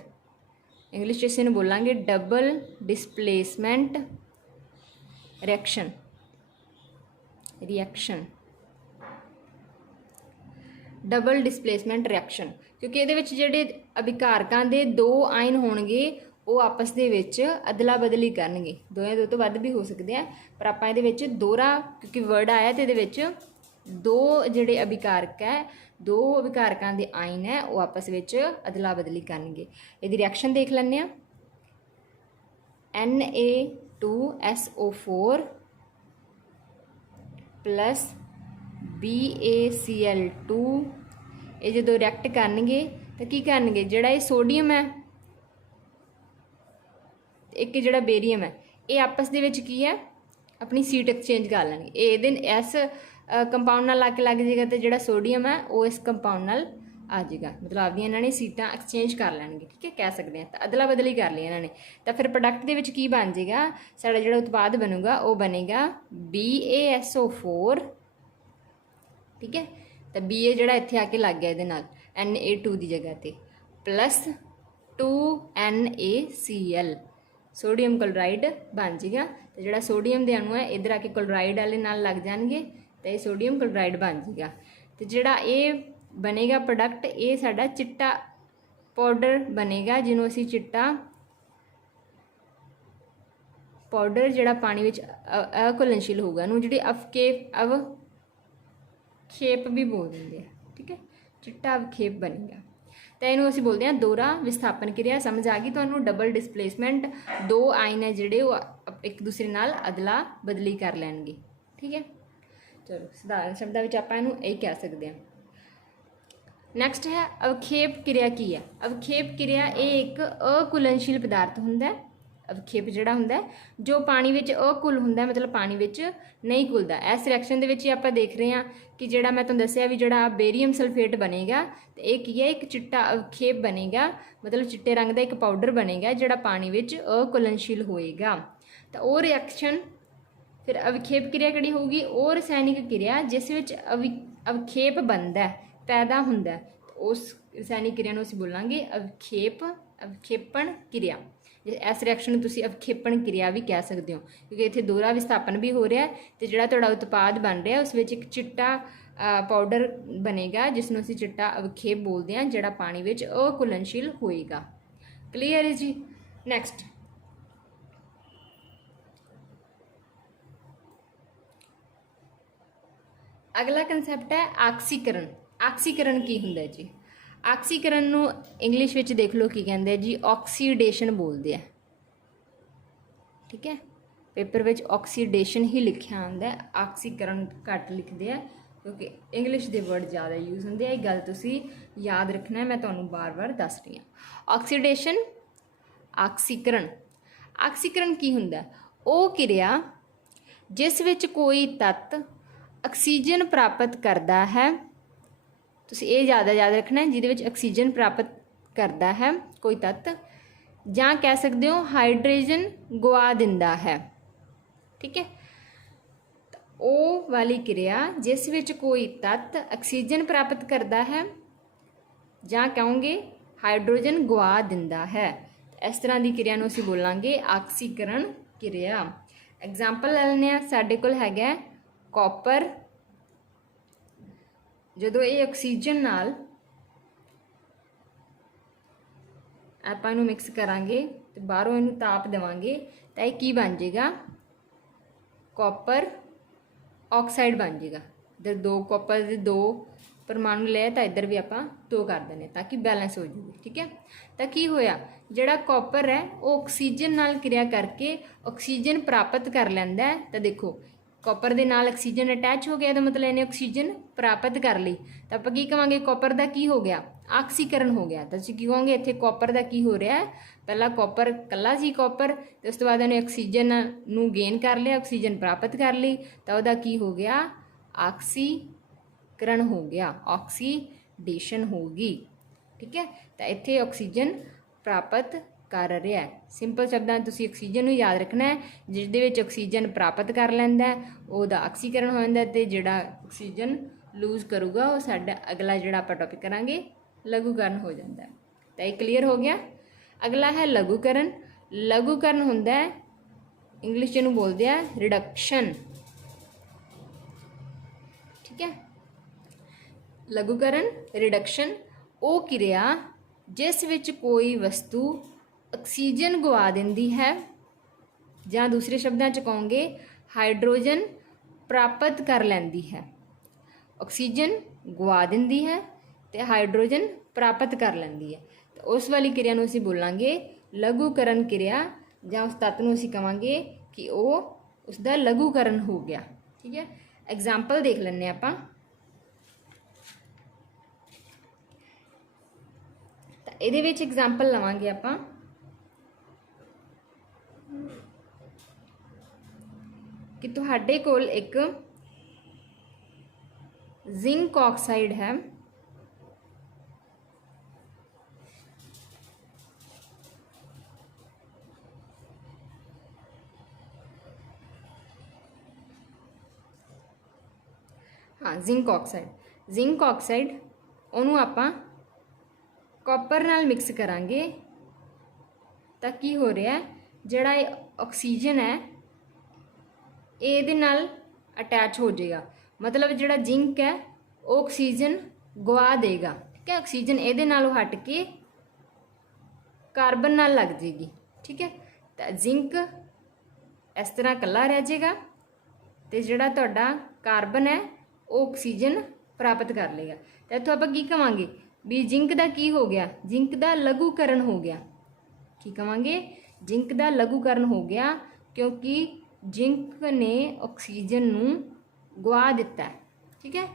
इंग्लिश इस बोलांगे double displacement reaction. Double displacement reaction, ਕਿਉਂਕਿ ਇਹਦੇ ਵਿੱਚ ਜਿਹੜੇ ਅਭਿਕਾਰਕਾਂ ਦੇ ਦੋ ਆਇਨ ਹੋਣਗੇ ਉਹ ਆਪਸ ਦੇ ਵਿੱਚ ਅਦਲਾ ਬਦਲੀ ਕਰਨਗੇ। ਦੋ ਤੋਂ ਵੱਧ ਵੀ ਹੋ ਸਕਦੇ ਆ, ਪਰ ਆਪਾਂ ਇਹਦੇ ਵਿੱਚ ਦੋਹਰਾ ਕਿਉਂਕਿ ਵਰਡ ਆਇਆ ਤੇ ਇਹਦੇ ਵਿੱਚ ਦੋ ਜਿਹੜੇ ਅਭਿਕਾਰਕ ਹੈ, ਦੋ ਅਭਿਕਾਰਕਾਂ ਦੇ ਆਇਨ ਹੈ ਉਹ ਆਪਸ ਵਿੱਚ ਅਦਲਾ ਬਦਲੀ ਕਰਨਗੇ। ਇਹਦੀ ਰਿਐਕਸ਼ਨ ਦੇਖ ਲੈਂਦੇ ਆ। Na2SO4 प्लस BaCl2 ਇਹ ਜਦੋਂ ਰਿਐਕਟ ਕਰਨਗੇ ਤਾਂ ਕੀ ਕਰਨਗੇ, ਜਿਹੜਾ ਇਹ ਸੋਡੀਅਮ ਹੈ ਇੱਕ ਜਿਹੜਾ ਬੇਰੀਅਮ ਹੈ ਇਹ ਆਪਸ ਦੇ ਵਿੱਚ ਕੀ ਹੈ ਆਪਣੀ ਸੀਟ ਐਕਸਚੇਂਜ ਕਰ ਲੈਣਗੇ। ਇਹ ਇਹਦੇ ਇਸ ਕੰਪਾਊਂਡ ਨਾਲ ਲੱਗ ਜਾਏਗਾ ਤੇ ਜਿਹੜਾ ਸੋਡੀਅਮ ਹੈ ਉਹ ਇਸ ਕੰਪਾਊਂਡ ਨਾਲ ਆ ਜਾਏਗਾ, ਮਤਲਬ ਆਪਦੀਆਂ ਇਹਨਾਂ ਨੇ ਸੀਟਾਂ ਐਕਸਚੇਂਜ ਕਰ ਲੈਣਗੇ। ਠੀਕ ਹੈ, ਕਹਿ ਸਕਦੇ ਹਾਂ। ਤਾਂ ਅਦਲਾ ਬਦਲੀ ਕਰ ਲਈ ਇਹਨਾਂ ਨੇ, ਤਾਂ ਫਿਰ ਪ੍ਰੋਡਕਟ ਦੇ ਵਿੱਚ ਕੀ ਬਣ ਜਾਏਗਾ, ਸਾਡਾ ਜਿਹੜਾ ਉਤਪਾਦ ਬਣੂਗਾ ਉਹ ਬਣੇਗਾ BaSO4। ਠੀਕ ਹੈ, ਤਾਂ Ba ਜਿਹੜਾ ਇੱਥੇ ਆ ਕੇ ਲੱਗ ਗਿਆ ਇਹਦੇ ਨਾਲ Na2 ਦੀ ਜਗ੍ਹਾ ਤੇ, ਪਲੱਸ 2NaCl ਸੋਡੀਅਮ ਕਲੋਰਾਈਡ ਬਣ ਜਾਏਗਾ। ਤੇ ਜਿਹੜਾ ਸੋਡੀਅਮ ਦੇ ਅਣੂ ਹੈ ਇੱਧਰ ਆ ਕੇ ਕਲੋਰਾਈਡ ਵਾਲੇ ਨਾਲ ਲੱਗ ਜਾਣਗੇ ਤੇ ਇਹ ਸੋਡੀਅਮ ਕਲੋਰਾਈਡ ਬਣ ਜਾਏਗਾ। ਤੇ ਜਿਹੜਾ ਇਹ ਬਣੇਗਾ ਪ੍ਰੋਡਕਟ, ਇਹ ਸਾਡਾ ਚਿੱਟਾ ਪਾਊਡਰ ਬਣੇਗਾ, ਜਿਹਨੂੰ ਅਸੀਂ ਚਿੱਟਾ ਪਾਊਡਰ ਜਿਹੜਾ ਪਾਣੀ ਵਿੱਚ ਅਘੁਲਨਸ਼ੀਲ ਹੋਊਗਾ, ਉਹਨੂੰ ਜਿਹੜੀ ਅਵਖੇਪ ਵੀ ਬੋਲ ਦਿੰਦੇ ਆ। ਠੀਕ ਹੈ, ਚਿੱਟਾ ਅਵਖੇਪ ਬਣੇਗਾ। ਤਾਂ ਇਹਨੂੰ ਅਸੀਂ ਬੋਲਦੇ ਹਾਂ ਦੋਹਰਾ ਵਿਸਥਾਪਨ ਕਿਰਿਆ। ਸਮਝ ਆ ਗਈ ਤੁਹਾਨੂੰ? ਡਬਲ ਡਿਸਪਲੇਸਮੈਂਟ, ਦੋ ਆਇਨ ਹੈ ਜਿਹੜੇ ਉਹ ਇੱਕ ਦੂਸਰੇ ਨਾਲ ਅਦਲਾ ਬਦਲੀ ਕਰ ਲੈਣਗੇ। ਠੀਕ ਹੈ, ਚਲੋ ਸਧਾਰਨ ਸ਼ਬਦਾਂ ਵਿੱਚ ਆਪਾਂ ਇਹਨੂੰ ਇਹ ਕਹਿ ਸਕਦੇ ਹਾਂ। ਨੈਕਸਟ ਹੈ ਅਵਖੇਪ ਕਿਰਿਆ। ਕੀ ਹੈ ਅਵਖੇਪ ਕਿਰਿਆ? ਇਹ ਇੱਕ ਅਘੁਲਨਸ਼ੀਲ ਪਦਾਰਥ ਹੁੰਦਾ ਹੈ। ਅਵਖੇਪ ਜਿਹੜਾ ਹੁੰਦਾ ਜੋ ਪਾਣੀ ਵਿੱਚ ਅਘੁਲ ਹੁੰਦਾ, ਮਤਲਬ ਪਾਣੀ ਵਿੱਚ ਨਹੀਂ ਘੁਲਦਾ। ਇਸ ਰਿਐਕਸ਼ਨ ਦੇ ਵਿੱਚ ਹੀ ਆਪਾਂ ਦੇਖ ਰਹੇ ਹਾਂ ਕਿ ਜਿਹੜਾ ਮੈਂ ਤੁਹਾਨੂੰ ਦੱਸਿਆ ਵੀ ਜਿਹੜਾ ਬੇਰੀਅਮ ਸਲਫੇਟ ਬਣੇਗਾ ਤੇ ਇਹ ਕੀ ਹੈ, ਇੱਕ ਚਿੱਟਾ ਅਵਖੇਪ ਬਣੇਗਾ, ਮਤਲਬ ਚਿੱਟੇ ਰੰਗ ਦਾ ਇੱਕ ਪਾਊਡਰ ਬਣੇਗਾ ਜਿਹੜਾ ਪਾਣੀ ਵਿੱਚ ਅਘੁਲਨਸ਼ੀਲ ਹੋਏਗਾ। ਤਾਂ ਉਹ ਰਿਐਕਸ਼ਨ ਫਿਰ ਅਵਖੇਪ ਕਿਰਿਆ ਕਿਹੜੀ ਹੋਊਗੀ? ਉਹ ਰਸਾਇਣਿਕ ਕਿਰਿਆ ਜਿਸ ਵਿੱਚ ਅਵਖੇਪ ਬਣਦਾ, ਪੈਦਾ ਹੁੰਦਾ, ਉਸ ਰਸਾਇਣਿਕ ਕਿਰਿਆ ਨੂੰ ਅਸੀਂ ਬੋਲਾਂਗੇ ਅਵਖੇਪਣ ਕਿਰਿਆ। ਇਸ ਰਿਐਕਸ਼ਨ ਨੂੰ ਤੁਸੀਂ ਅਵਖੇਪਣ ਕਿਰਿਆ ਵੀ ਕਹਿ ਸਕਦੇ ਹੋ, ਕਿਉਂਕਿ ਇੱਥੇ ਦੋਹਰਾ ਵਿਸਥਾਪਨ ਵੀ ਹੋ ਰਿਹਾ ਤੇ ਜਿਹੜਾ ਤੁਹਾਡਾ ਉਤਪਾਦ ਬਣ ਰਿਹਾ ਉਸ ਵਿੱਚ ਇੱਕ ਚਿੱਟਾ ਪਾਊਡਰ ਬਣੇਗਾ ਜਿਸ ਨੂੰ ਅਸੀਂ ਚਿੱਟਾ ਅਵਖੇਪ ਬੋਲਦੇ ਹਾਂ, ਜਿਹੜਾ ਪਾਣੀ ਵਿੱਚ ਅਘੁਲਨਸ਼ੀਲ ਹੋਏਗਾ। ਕਲੀਅਰ ਹੈ ਜੀ? ਨੈਕਸਟ ਅਗਲਾ ਕੰਸੈਪਟ ਹੈ ਆਕਸੀਕਰਨ। ਆਕਸੀਕਰਨ ਕੀ ਹੁੰਦਾ ਜੀ? ਆਕਸੀਕਰਨ ਨੂੰ ਇੰਗਲਿਸ਼ ਵਿੱਚ ਦੇਖ ਲਓ ਕੀ ਕਹਿੰਦੇ ਆ ਜੀ, ਆਕਸੀਡੇਸ਼ਨ ਬੋਲਦੇ ਆ। ਠੀਕ ਹੈ, ਪੇਪਰ ਵਿੱਚ ਆਕਸੀਡੇਸ਼ਨ ਹੀ ਲਿਖਿਆ ਹੁੰਦਾ, ਆਕਸੀਕਰਨ ਘੱਟ ਲਿਖਦੇ ਆ ਕਿਉਂਕਿ ਇੰਗਲਿਸ਼ ਦੇ ਵਰਡ ਜ਼ਿਆਦਾ ਯੂਜ਼ ਹੁੰਦੇ ਆ। ਇਹ ਗੱਲ ਤੁਸੀਂ ਯਾਦ ਰੱਖਣਾ, ਮੈਂ ਤੁਹਾਨੂੰ ਬਾਰ-ਬਾਰ ਦੱਸ ਰਹੀ ਹਾਂ। ਆਕਸੀਡੇਸ਼ਨ, ਆਕਸੀਕਰਨ। ਆਕਸੀਕਰਨ ਕੀ ਹੁੰਦਾ? ਉਹ ਕਿਰਿਆ ਜਿਸ ਵਿੱਚ ਕੋਈ ਤੱਤ ਆਕਸੀਜਨ ਪ੍ਰਾਪਤ ਕਰਦਾ ਹੈ, ਤੁਸੀਂ ਇਹ ਜ਼ਿਆਦਾ ਯਾਦ ਰੱਖਣਾ, ਜਿਹਦੇ ਵਿੱਚ ਆਕਸੀਜਨ ਪ੍ਰਾਪਤ ਕਰਦਾ ਹੈ ਕੋਈ ਤੱਤ, ਜਾਂ ਕਹਿ ਸਕਦੇ ਹੋ ਹਾਈਡਰੋਜਨ ਗਵਾ ਦਿੰਦਾ ਹੈ। ਠੀਕ ਹੈ, ਉਹ ਵਾਲੀ ਕਿਰਿਆ ਜਿਸ ਵਿੱਚ ਕੋਈ ਤੱਤ ਆਕਸੀਜਨ ਪ੍ਰਾਪਤ ਕਰਦਾ ਹੈ ਜਾਂ ਕਹੋਗੇ ਹਾਈਡਰੋਜਨ ਗਵਾ ਦਿੰਦਾ ਹੈ। ਇਸ ਤਰ੍ਹਾਂ ਦੀ ਕਿਰਿਆ ਨੂੰ ਅਸੀਂ ਬੋਲਾਂਗੇ ਆਕਸੀਕਰਨ ਕਿਰਿਆ। ਐਗਜ਼ਾਮਪਲ ਲੈ ਲੈਂਦੇ ਹਾਂ। ਸਾਡੇ ਕੋਲ ਹੈਗਾ ਕਾਪਰ, ਜਦੋਂ ਇਹ ਆਕਸੀਜਨ ਨਾਲ ਆਪਾਂ ਇਹਨੂੰ ਮਿਕਸ ਕਰਾਂਗੇ ਤੇ ਬਾਹਰੋਂ ਇਹਨੂੰ ਤਾਪ ਦੇਵਾਂਗੇ ਤਾਂ ਇਹ ਕੀ ਬਣ ਜਾਏਗਾ? ਕਾਪਰ ਆਕਸਾਈਡ ਬਣ ਜਾਏਗਾ। ਇੱਧਰ ਦੋ ਕਾਪਰ ਦੇ ਦੋ ਪਰਮਾਣੂ ਲਏ ਤਾਂ ਇੱਧਰ ਵੀ ਆਪਾਂ ਦੋ ਕਰ ਦਿੰਦੇ ਤਾਂ ਕਿ ਬੈਲੈਂਸ ਹੋ ਜਾਵੇ। ਠੀਕ ਹੈ, ਤਾਂ ਕੀ ਹੋਇਆ, ਜਿਹੜਾ ਕਾਪਰ ਹੈ ਉਹ ਆਕਸੀਜਨ ਨਾਲ ਕਿਰਿਆ ਕਰਕੇ ਆਕਸੀਜਨ ਪ੍ਰਾਪਤ ਕਰ ਲੈਂਦਾ ਹੈ। ਤਾਂ ਦੇਖੋ ਕਾਪਰ ਦੇ ਨਾਲ ਆਕਸੀਜਨ ਅਟੈਚ ਹੋ ਗਿਆ, ਤਾਂ ਮਤਲਬ ਇਹਨੇ ਆਕਸੀਜਨ ਪ੍ਰਾਪਤ ਕਰ ਲਈ। ਤਾਂ ਆਪਾਂ ਕੀ ਕਹਾਂਗੇ? ਕਾਪਰ ਦਾ ਕੀ ਹੋ ਗਿਆ? ਆਕਸੀਕਰਨ ਹੋ ਗਿਆ। ਤਾਂ ਤੁਸੀਂ ਕੀ ਕਹੋਗੇ? ਇੱਥੇ ਕਾਪਰ ਦਾ ਕੀ ਹੋ ਰਿਹਾ ਹੈ? ਪਹਿਲਾਂ ਕਾਪਰ ਇਕੱਲਾ ਸੀ ਕਾਪਰ, ਤੇ ਉਸ ਤੋਂ ਬਾਅਦ ਇਹਨੇ ਆਕਸੀਜਨ ਨੂੰ ਗੇਨ ਕਰ ਲਿਆ, ਆਕਸੀਜਨ ਪ੍ਰਾਪਤ ਕਰ ਲਈ, ਤਾਂ ਉਹਦਾ ਕੀ ਹੋ ਗਿਆ? ਆਕਸੀਕਰਨ ਹੋ ਗਿਆ, ਆਕਸੀਡੇਸ਼ਨ ਹੋ ਗਈ। ਠੀਕ ਹੈ, ਤਾਂ ਇੱਥੇ ਆਕਸੀਜਨ ਪ੍ਰਾਪਤ ਕਰ ਰਿਹਾ ਹੈ। ਸਿੰਪਲ ਸ਼ਬਦਾਂ ਤੁਸੀਂ ਆਕਸੀਜਨ ਨੂੰ ਯਾਦ ਰੱਖਣਾ ਹੈ, ਜਿਸ ਦੇ ਵਿੱਚ ਆਕਸੀਜਨ ਪ੍ਰਾਪਤ ਕਰ ਲੈਂਦਾ ਉਹਦਾ ਆਕਸੀਕਰਨ ਹੋ ਜਾਂਦਾ, ਤੇ ਜਿਹੜਾ ਆਕਸੀਜਨ ਲੂਜ਼ ਕਰੂਗਾ ਉਹ ਸਾਡਾ ਅਗਲਾ ਜਿਹੜਾ ਆਪਾਂ ਟੌਪਿਕ ਕਰਾਂਗੇ ਲਘੂਕਰਨ ਹੋ ਜਾਂਦਾ। ਤਾਂ ਇਹ ਕਲੀਅਰ ਹੋ ਗਿਆ। ਅਗਲਾ ਹੈ ਲਘੂਕਰਨ। ਲਘੂਕਰਨ ਹੁੰਦਾ ਹੈ ਇੰਗਲਿਸ਼ 'ਚ ਇਹਨੂੰ ਬੋਲਦੇ ਆ ਰਿਡਕਸ਼ਨ। ਠੀਕ ਹੈ, ਲਘੂਕਰਨ ਰਿਡਕਸ਼ਨ ਉਹ ਕਿਰਿਆ ਜਿਸ ਵਿੱਚ ਕੋਈ ਵਸਤੂ ਆਕਸੀਜਨ ਗਵਾ ਦਿੰਦੀ ਹੈ, ਜਾਂ ਦੂਸਰੇ ਸ਼ਬਦਾਂ 'ਚ ਕਹੋਗੇ ਹਾਈਡਰੋਜਨ ਪ੍ਰਾਪਤ ਕਰ ਲੈਂਦੀ ਹੈ। ਆਕਸੀਜਨ ਗਵਾ ਦਿੰਦੀ ਹੈ ਤੇ ਹਾਈਡਰੋਜਨ ਪ੍ਰਾਪਤ ਕਰ ਲੈਂਦੀ ਹੈ। ਤੇ ਉਸ ਵਾਲੀ ਕਿਰਿਆ ਨੂੰ ਅਸੀਂ ਬੋਲਾਂਗੇ ਲਘੂਕਰਨ ਕਿਰਿਆ, ਜਾਂ ਉਸ ਤੱਤ ਨੂੰ ਅਸੀਂ ਕਹਾਂਗੇ ਕਿ ਉਹ ਉਸਦਾ ਲਘੂਕਰਨ ਹੋ ਗਿਆ। ਠੀਕ ਹੈ, ਐਗਜ਼ਾਮਪਲ ਦੇਖ ਲੈਂਦੇ ਆਪਾਂ। ਤਾਂ ਇਹਦੇ ਵਿੱਚ ਐਗਜ਼ਾਮਪਲ ਲਵਾਂਗੇ ਆਪਾਂ ਕਿ ਤੁਹਾਡੇ ਕੋਲ ਇੱਕ ਜ਼ਿੰਕ ਆਕਸਾਈਡ ਹੈ, हाँ जिंक ऑक्साइड ਉਹਨੂੰ ਆਪਾਂ ਕਾਪਰ ਨਾਲ ਮਿਕਸ ਕਰਾਂਗੇ ਤਾਂ ਕੀ ਹੋ ਰਿਹਾ, ਜਿਹੜਾ ਇਹ ਆਕਸੀਜਨ ਹੈ ਇਹ ਇਹਦੇ ਨਾਲ ਅਟੈਚ ਹੋ ਜਾਏਗਾ। ਮਤਲਬ ਜਿਹੜਾ ਜ਼ਿੰਕ ਹੈ ਉਹ ਆਕਸੀਜਨ ਗਵਾ ਦੇਗਾ। ਠੀਕ ਹੈ, ਆਕਸੀਜਨ ਇਹਦੇ ਨਾਲੋਂ ਹਟ ਕੇ ਕਾਰਬਨ ਨਾਲ ਲੱਗ ਜਾਏਗੀ। ਠੀਕ ਹੈ, ਤਾਂ ਜ਼ਿੰਕ ਇਸ ਤਰ੍ਹਾਂ ਇਕੱਲਾ ਰਹਿ ਜਾਏਗਾ ਤੇ ਜਿਹੜਾ ਤੁਹਾਡਾ ਕਾਰਬਨ ਹੈ ਉਹ ਆਕਸੀਜਨ ਪ੍ਰਾਪਤ ਕਰ ਲੇਗਾ। ਤਾਂ ਇੱਥੋਂ ਆਪਾਂ ਕੀ ਕਵਾਂਗੇ ਵੀ ਜ਼ਿੰਕ ਦਾ ਕੀ ਹੋ ਗਿਆ, ਜ਼ਿੰਕ ਦਾ ਲਘੂਕਰਨ ਹੋ ਗਿਆ। ਕੀ ਕਵਾਂਗੇ, ਜ਼ਿੰਕ ਦਾ ਲਘੂਕਰਨ ਹੋ ਗਿਆ, ਕਿਉਂਕਿ ਜ਼ਿੰਕ ਨੇ ਆਕਸੀਜਨ ਨੂੰ ਗਵਾ ਦਿੱਤਾ। ਠੀਕ ਹੈ,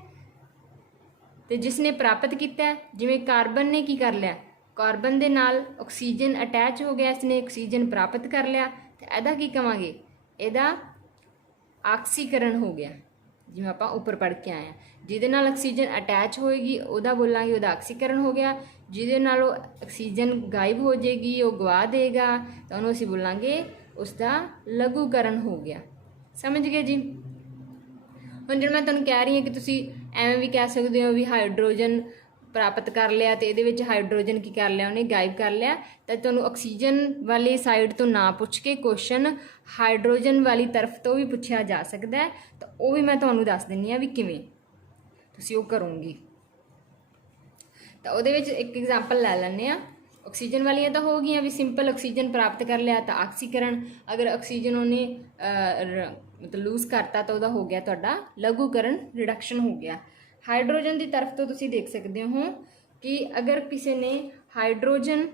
ਤੇ ਜਿਸ ਨੇ ਪ੍ਰਾਪਤ ਕੀਤਾ, ਜਿਵੇਂ ਕਾਰਬਨ ਨੇ ਕੀ ਕਰ ਲਿਆ, ਕਾਰਬਨ ਦੇ ਨਾਲ ਆਕਸੀਜਨ ਅਟੈਚ ਹੋ ਗਿਆ, ਇਸਨੇ ਆਕਸੀਜਨ ਪ੍ਰਾਪਤ ਕਰ ਲਿਆ, ਤੇ ਇਹਦਾ ਕੀ ਕਵਾਂਗੇ, ਇਹਦਾ ਆਕਸੀਕਰਨ ਹੋ ਗਿਆ। ਜਿਵੇਂ ਆਪਾਂ ਉੱਪਰ ਪੜ੍ਹ ਕੇ ਆਏ ਹਾਂ, ਜਿਹਦੇ ਨਾਲ ਆਕਸੀਜਨ ਅਟੈਚ ਹੋਏਗੀ ਉਹਦਾ ਬੋਲਾਂਗੇ ਉਹਦਾ ਆਕਸੀਕਰਨ ਹੋ ਗਿਆ। ਜਿਹਦੇ ਨਾਲ ਉਹ ਆਕਸੀਜਨ ਗਾਇਬ ਹੋ ਜਾਏਗੀ, ਉਹ ਗਵਾ ਦੇਗਾ, ਤਾਂ ਉਹਨੂੰ ਅਸੀਂ ਬੋਲਾਂਗੇ ਉਸਦਾ ਲਘੂਕਰਨ ਹੋ ਗਿਆ। ਸਮਝ ਗਏ ਜੀ। ਹੁਣ ਜਿਹੜਾ ਮੈਂ ਤੁਹਾਨੂੰ ਕਹਿ ਰਹੀ ਹਾਂ ਕਿ ਤੁਸੀਂ ਐਵੇਂ ਵੀ ਕਹਿ ਸਕਦੇ ਹੋ ਵੀ ਹਾਈਡਰੋਜਨ ਪ੍ਰਾਪਤ ਕਰ ਲਿਆ ਤੇ ਇਹਦੇ ਵਿੱਚ ਹਾਈਡਰੋਜਨ ਕੀ ਕਰ ਲਿਆ, ਉਹਨੇ ਗਾਇਬ ਕਰ ਲਿਆ। ਤਾਂ ਤੁਹਾਨੂੰ ਆਕਸੀਜਨ ਵਾਲੀ ਸਾਈਡ ਤੋਂ ਨਾ ਪੁੱਛ ਕੇ ਕੁਐਸਚਨ ਹਾਈਡਰੋਜਨ ਵਾਲੀ ਤਰਫ ਤੋਂ ਵੀ ਪੁੱਛਿਆ ਜਾ ਸਕਦਾ ਹੈ, ਤਾਂ ਉਹ ਵੀ ਮੈਂ ਤੁਹਾਨੂੰ ਦੱਸ ਦਿੰਦੀ ਹਾਂ ਵੀ ਕਿਵੇਂ ਤੁਸੀਂ ਉਹ ਕਰੋਗੇ। ਤਾਂ ਉਹਦੇ ਵਿੱਚ ਇੱਕ ਐਗਜ਼ਾਮਪਲ ਲੈ ਲੈਂਦੇ ਹਾਂ। ਆਕਸੀਜਨ ਵਾਲੀਆਂ ਤਾਂ ਹੋ ਗਈਆਂ ਵੀ ਸਿੰਪਲ ਆਕਸੀਜਨ ਪ੍ਰਾਪਤ ਕਰ ਲਿਆ ਤਾਂ ਆਕਸੀਕਰਨ। ਅਗਰ ਆਕਸੀਜਨ ਉਹਨੇ ਮਤਲਬ ਲੂਜ਼ ਕਰਤਾ ਤਾਂ ਉਹਦਾ ਹੋ ਗਿਆ ਤੁਹਾਡਾ ਲਘੂਕਰਨ, ਰਿਡਕਸ਼ਨ ਹੋ ਗਿਆ। ਹਾਈਡਰੋਜਨ ਦੀ ਤਰਫ ਤੋਂ ਤੁਸੀਂ ਦੇਖ ਸਕਦੇ ਹੋ ਕਿ ਅਗਰ ਕਿਸੇ ਨੇ ਹਾਈਡਰੋਜਨ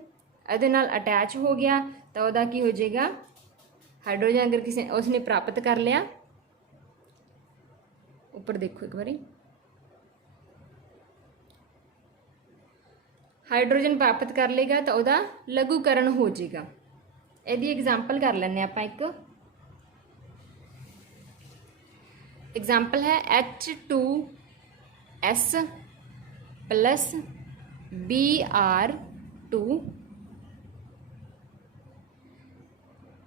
ਇਹਦੇ ਨਾਲ ਅਟੈਚ ਹੋ ਗਿਆ ਤਾਂ ਉਹਦਾ ਕੀ ਹੋ ਜਾਏਗਾ, ਹਾਈਡਰੋਜਨ ਅਗਰ ਕਿਸੇ ਉਸਨੇ ਪ੍ਰਾਪਤ ਕਰ ਲਿਆ, ਉੱਪਰ ਦੇਖੋ ਇੱਕ ਵਾਰੀ, ਹਾਈਡਰੋਜਨ ਪ੍ਰਾਪਤ ਕਰ ਲੇਗਾ ਤਾਂ ਉਹਦਾ ਲਘੂਕਰਨ ਹੋ ਜਾਏਗਾ। ਇਹਦੀ ਐਗਜ਼ਾਮਪਲ ਕਰ ਲੈਂਦੇ ਆਪਾਂ। ਇੱਕ ਐਗਜ਼ਾਮਪਲ ਹੈ H2S plus Br2,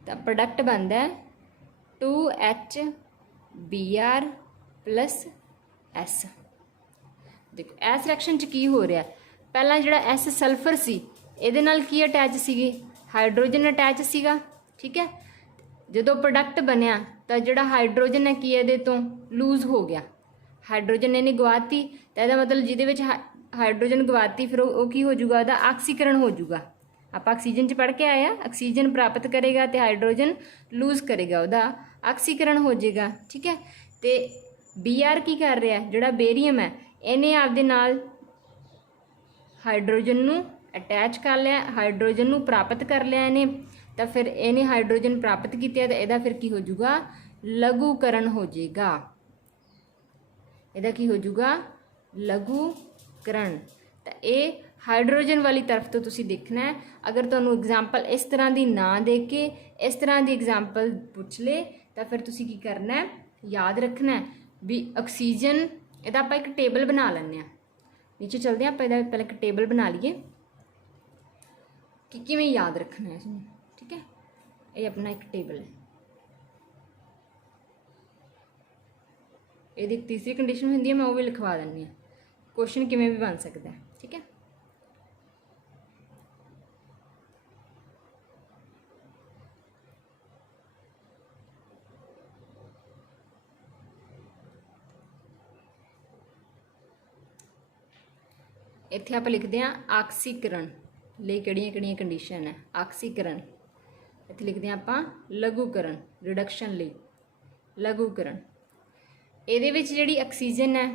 ਤਾਂ ਪ੍ਰੋਡਕਟ ਬਣਦਾ 2HBr plus S। ਦੇਖੋ ਇਸ ਰਿਐਕਸ਼ਨ 'ਚ ਕੀ ਹੋ ਰਿਹਾ, ਪਹਿਲਾਂ ਜਿਹੜਾ S ਸਲਫਰ ਸੀ ਇਹਦੇ ਨਾਲ ਕੀ ਅਟੈਚ ਸੀਗੇ, ਹਾਈਡਰੋਜਨ ਅਟੈਚ ਸੀਗਾ। ਠੀਕ ਹੈ, ਜਦੋਂ ਪ੍ਰੋਡਕਟ ਬਣਿਆ ਤਾਂ ਜਿਹੜਾ ਹਾਈਡਰੋਜਨ ਹੈ ਕੀ ਇਹਦੇ ਤੋਂ ਲੂਜ਼ ਹੋ ਗਿਆ, ਹਾਈਡਰੋਜਨ ਇਹਨੇ ਗਵਾਤੀ, ਤਾਂ ਇਹਦਾ ਮਤਲਬ ਜਿਹਦੇ ਵਿੱਚ ਹਾਈਡਰੋਜਨ ਗਵਾਤੀ ਫਿਰ ਉਹ ਕੀ ਹੋ ਜਾਊਗਾ, ਉਹਦਾ ਆਕਸੀਕਰਨ ਹੋ ਜਾਊਗਾ। ਆਪਾਂ ਆਕਸੀਜਨ 'ਚ ਪੜ੍ਹ ਕੇ ਆਏ ਆ, ਆਕਸੀਜਨ ਪ੍ਰਾਪਤ ਕਰੇਗਾ ਤੇ ਹਾਈਡਰੋਜਨ ਲੂਜ਼ ਕਰੇਗਾ, ਉਹਦਾ ਆਕਸੀਕਰਨ ਹੋ ਜਾਏਗਾ। ਠੀਕ ਹੈ, ਤੇ Br ਕੀ ਕਰ ਰਿਹਾ, ਜਿਹੜਾ ਬੇਰੀਅਮ ਹੈ ਇਹਨੇ ਆਪਦੇ ਨਾਲ ਹਾਈਡਰੋਜਨ ਨੂੰ ਅਟੈਚ ਕਰ ਲਿਆ, ਹਾਈਡਰੋਜਨ ਨੂੰ ਪ੍ਰਾਪਤ ਕਰ ਲਿਆ ਇਹਨੇ, ਤਾਂ ਫਿਰ ਇਹਨੇ ਹਾਈਡਰੋਜਨ ਪ੍ਰਾਪਤ ਕੀਤਾ ਤਾਂ ਇਹਦਾ ਫਿਰ ਕੀ ਹੋ ਜਾਊਗਾ, ਲਘੂਕਰਨ ਹੋ ਜਾਏਗਾ। ਇਹਦਾ ਕੀ ਹੋ ਜਾਊਗਾ, ਲਘੂਕਰਨ। ਤਾਂ ਇਹ ਹਾਈਡਰੋਜਨ ਵਾਲੀ ਤਰਫ ਤੋਂ ਤੁਸੀਂ ਦੇਖਣਾ ਹੈ। ਅਗਰ ਤੁਹਾਨੂੰ ਐਗਜ਼ਾਮਪਲ ਇਸ ਤਰ੍ਹਾਂ ਦੀ ਨਾ ਦੇ ਕੇ ਇਸ ਤਰ੍ਹਾਂ ਦੀ ਐਗਜ਼ਾਮਪਲ ਪੁੱਛ ਲੇ ਤਾਂ ਫਿਰ ਤੁਸੀਂ ਕੀ ਕਰਨਾ ਹੈ, ਯਾਦ ਰੱਖਣਾ ਹੈ ਵੀ ਆਕਸੀਜਨ, ਇਹਦਾ ਆਪਾਂ ਇੱਕ ਟੇਬਲ ਬਣਾ ਲੈਂਦੇ ਹਾਂ। नीचे चलते हैं, आप पहले एक टेबल बना लिए कि किवें याद रखना है इसमें। ठीक है, ये अपना एक टेबल है। ये तीसरी कंडीशन होंदी है, मैं वो भी लिखवा देनी है, क्वेश्चन किवें भी बन सकता है। ठीक है, ਇੱਥੇ ਆਪਾਂ ਲਿਖਦੇ ਹਾਂ ਆਕਸੀਕਰਨ ਲਈ ਕਿਹੜੀਆਂ ਕੰਡੀਸ਼ਨ ਹੈ। ਆਕਸੀਕਰਨ ਇੱਥੇ ਲਿਖਦੇ ਹਾਂ ਆਪਾਂ ਲਘੂਕਰਨ, ਰਿਡਕਸ਼ਨ ਲਈ ਲਘੂਕਰਨ। ਇਹਦੇ ਵਿੱਚ ਜਿਹੜੀ ਆਕਸੀਜਨ ਹੈ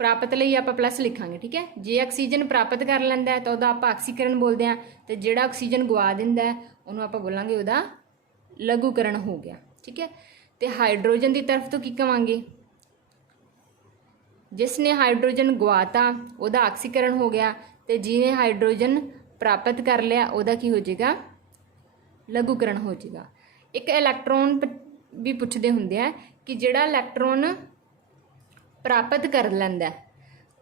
ਪ੍ਰਾਪਤ ਲਈ ਆਪਾਂ ਪਲੱਸ ਲਿਖਾਂਗੇ, ਠੀਕ ਹੈ। ਜੇ ਆਕਸੀਜਨ ਪ੍ਰਾਪਤ ਕਰ ਲੈਂਦਾ ਹੈ ਤਾਂ ਉਹਦਾ ਆਪਾਂ ਆਕਸੀਕਰਨ ਬੋਲਦੇ ਹਾਂ, ਤੇ ਜਿਹੜਾ ਆਕਸੀਜਨ ਗਵਾ ਦਿੰਦਾ ਹੈ ਉਹਨੂੰ ਆਪਾਂ ਬੋਲਾਂਗੇ ਉਹਦਾ ਲਘੂਕਰਨ ਹੋ ਗਿਆ, ਠੀਕ ਹੈ। ਤੇ ਹਾਈਡਰੋਜਨ ਦੀ ਤਰਫ ਤੋਂ ਕੀ ਕਵਾਂਗੇ, ਜਿਸ ਨੇ ਹਾਈਡਰੋਜਨ ਗਵਾਤਾ ਉਹਦਾ ਆਕਸੀਕਰਨ ਹੋ ਗਿਆ, ਤੇ ਜਿਹਨੇ ਹਾਈਡਰੋਜਨ ਪ੍ਰਾਪਤ ਕਰ ਲਿਆ ਉਹਦਾ ਕੀ ਹੋ ਜਾਏਗਾ, ਲਘੂਕਰਨ ਹੋ ਜਾਏਗਾ। ਇੱਕ ਇਲੈਕਟ੍ਰੋਨ ਵੀ ਪੁੱਛਦੇ ਹੁੰਦੇ ਆ ਕਿ ਜਿਹੜਾ ਇਲੈਕਟ੍ਰੋਨ ਪ੍ਰਾਪਤ ਕਰ ਲੈਂਦਾ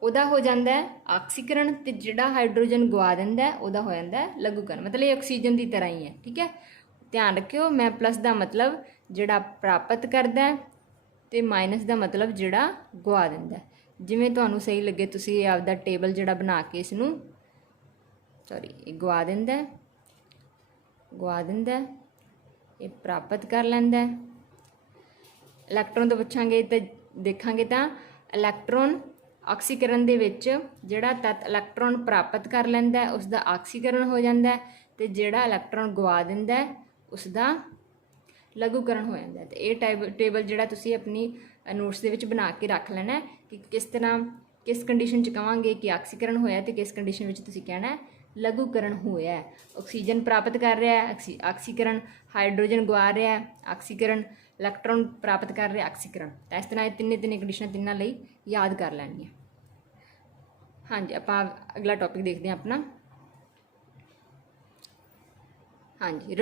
ਉਹਦਾ ਹੋ ਜਾਂਦਾ ਆਕਸੀਕਰਨ, ਤੇ ਜਿਹੜਾ ਹਾਈਡਰੋਜਨ ਗਵਾ ਦਿੰਦਾ ਉਹਦਾ ਹੋ ਜਾਂਦਾ ਲਘੂਕਰਨ। ਮਤਲਬ ਇਹ ਆਕਸੀਜਨ ਦੀ ਤਰ੍ਹਾਂ ਹੀ ਹੈ, ਠੀਕ ਹੈ। ਧਿਆਨ ਰੱਖਿਓ, ਮੈਂ ਪਲੱਸ ਦਾ ਮਤਲਬ ਜਿਹੜਾ ਪ੍ਰਾਪਤ ਕਰਦਾ ਤੇ ਮਾਈਨਸ ਦਾ ਮਤਲਬ ਜਿਹੜਾ ਗਵਾ ਦਿੰਦਾ। ਜਿਵੇਂ ਤੁਹਾਨੂੰ ਸਹੀ ਲੱਗੇ ਤੁਸੀਂ ਆਪਦਾ ਟੇਬਲ ਜਿਹੜਾ ਬਣਾ ਕੇ ਇਸ ਨੂੰ ਇਹ ਗਵਾ ਦਿੰਦਾ ਇਹ ਪ੍ਰਾਪਤ ਕਰ ਲੈਂਦਾ। ਇਲੈਕਟ੍ਰੋਨ ਤੋਂ ਪੁੱਛਾਂਗੇ ਤਾਂ ਦੇਖਾਂਗੇ ਤਾਂ ਇਲੈਕਟ੍ਰੋਨ ਆਕਸੀਕਰਨ ਦੇ ਵਿੱਚ ਜਿਹੜਾ ਤੱਤ ਇਲੈਕਟ੍ਰੋਨ ਪ੍ਰਾਪਤ ਕਰ ਲੈਂਦਾ ਉਸ ਦਾ ਆਕਸੀਕਰਨ ਹੋ ਜਾਂਦਾ, ਤੇ ਜਿਹੜਾ ਇਲੈਕਟ੍ਰੋਨ ਗਵਾ ਦਿੰਦਾ ਉਸ ਦਾ ਲਘੂਕਰਨ ਹੋ ਜਾਂਦਾ। ਤੇ ਇਹ ਟੇਬਲ ਜਿਹੜਾ ਤੁਸੀਂ ਆਪਣੀ ਨੋਟਸ ਦੇ ਵਿੱਚ ਬਣਾ ਕੇ ਰੱਖ ਲੈਣਾ ਕਿ ਕਿਸ ਤਰ੍ਹਾਂ ਕਿਸ ਕੰਡੀਸ਼ਨ 'ਚ ਕਹਾਂਗੇ ਕਿ ਆਕਸੀਕਰਨ ਹੋਇਆ ਤੇ ਕਿਸ ਕੰਡੀਸ਼ਨ ਵਿੱਚ ਤੁਸੀਂ ਕਹਿਣਾ ਲਘੂਕਰਨ ਹੋਇਆ। ਆਕਸੀਜਨ ਪ੍ਰਾਪਤ ਕਰ ਰਿਹਾ ਆਕਸੀਕਰਨ, ਹਾਈਡਰੋਜਨ ਗਵਾ ਰਿਹਾ ਆਕਸੀਕਰਨ, ਇਲੈਕਟ੍ਰੋਨ ਪ੍ਰਾਪਤ ਕਰ ਰਿਹਾ ਆਕਸੀਕਰਨ। ਤਾਂ ਇਸ ਤਰ੍ਹਾਂ ਇਹ ਤਿੰਨੇ ਕੰਡੀਸ਼ਨਾਂ ਤਿੰਨਾਂ ਲਈ ਯਾਦ ਕਰ ਲੈਣੀਆਂ। ਹਾਂਜੀ, ਆਪਾਂ ਅਗਲਾ ਟੌਪਿਕ ਦੇਖਦੇ ਹਾਂ ਆਪਣਾ। ਹਾਂਜੀ,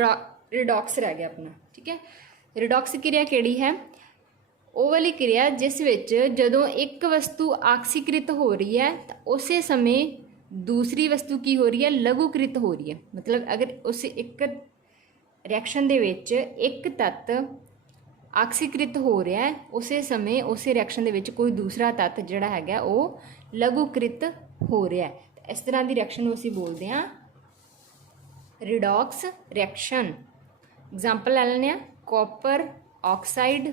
ਰਿਡੌਕਸ ਰਹਿ ਗਿਆ ਆਪਣਾ, ਠੀਕ ਹੈ। ਰਿਡੌਕਸ ਕਿਰਿਆ ਕਿਹੜੀ ਹੈ, ਉਹ ਵਾਲੀ ਕਿਰਿਆ ਜਿਸ ਵਿੱਚ ਜਦੋਂ ਇੱਕ ਵਸਤੂ ਆਕਸੀਕ੍ਰਿਤ ਹੋ ਰਹੀ ਹੈ ਤਾਂ ਉਸੇ ਸਮੇਂ ਦੂਸਰੀ ਵਸਤੂ ਕੀ ਹੋ ਰਹੀ ਹੈ, ਲਘੂਕ੍ਰਿਤ ਹੋ ਰਹੀ ਹੈ। ਮਤਲਬ ਅਗਰ ਉਸ ਇੱਕ ਰਿਐਕਸ਼ਨ ਦੇ ਵਿੱਚ ਇੱਕ ਤੱਤ ਆਕਸੀਕ੍ਰਿਤ ਹੋ ਰਿਹਾ ਹੈ, ਉਸੇ ਸਮੇਂ ਉਸੇ ਰਿਐਕਸ਼ਨ ਦੇ ਵਿੱਚ ਕੋਈ ਦੂਸਰਾ ਤੱਤ ਜਿਹੜਾ ਹੈਗਾ ਉਹ ਲਘੂਕ੍ਰਿਤ ਹੋ ਰਿਹਾ ਹੈ। ਇਸ ਤਰ੍ਹਾਂ ਦੀ ਰਿਐਕਸ਼ਨ ਨੂੰ ਅਸੀਂ ਬੋਲਦੇ ਹਾਂ ਰਿਡੌਕਸ ਰਿਐਕਸ਼ਨ। ਐਗਜ਼ਾਮਪਲ ਲੈ ਲੈਂਦੇ ਹਾਂ, ਕਾਪਰ ਆਕਸਾਈਡ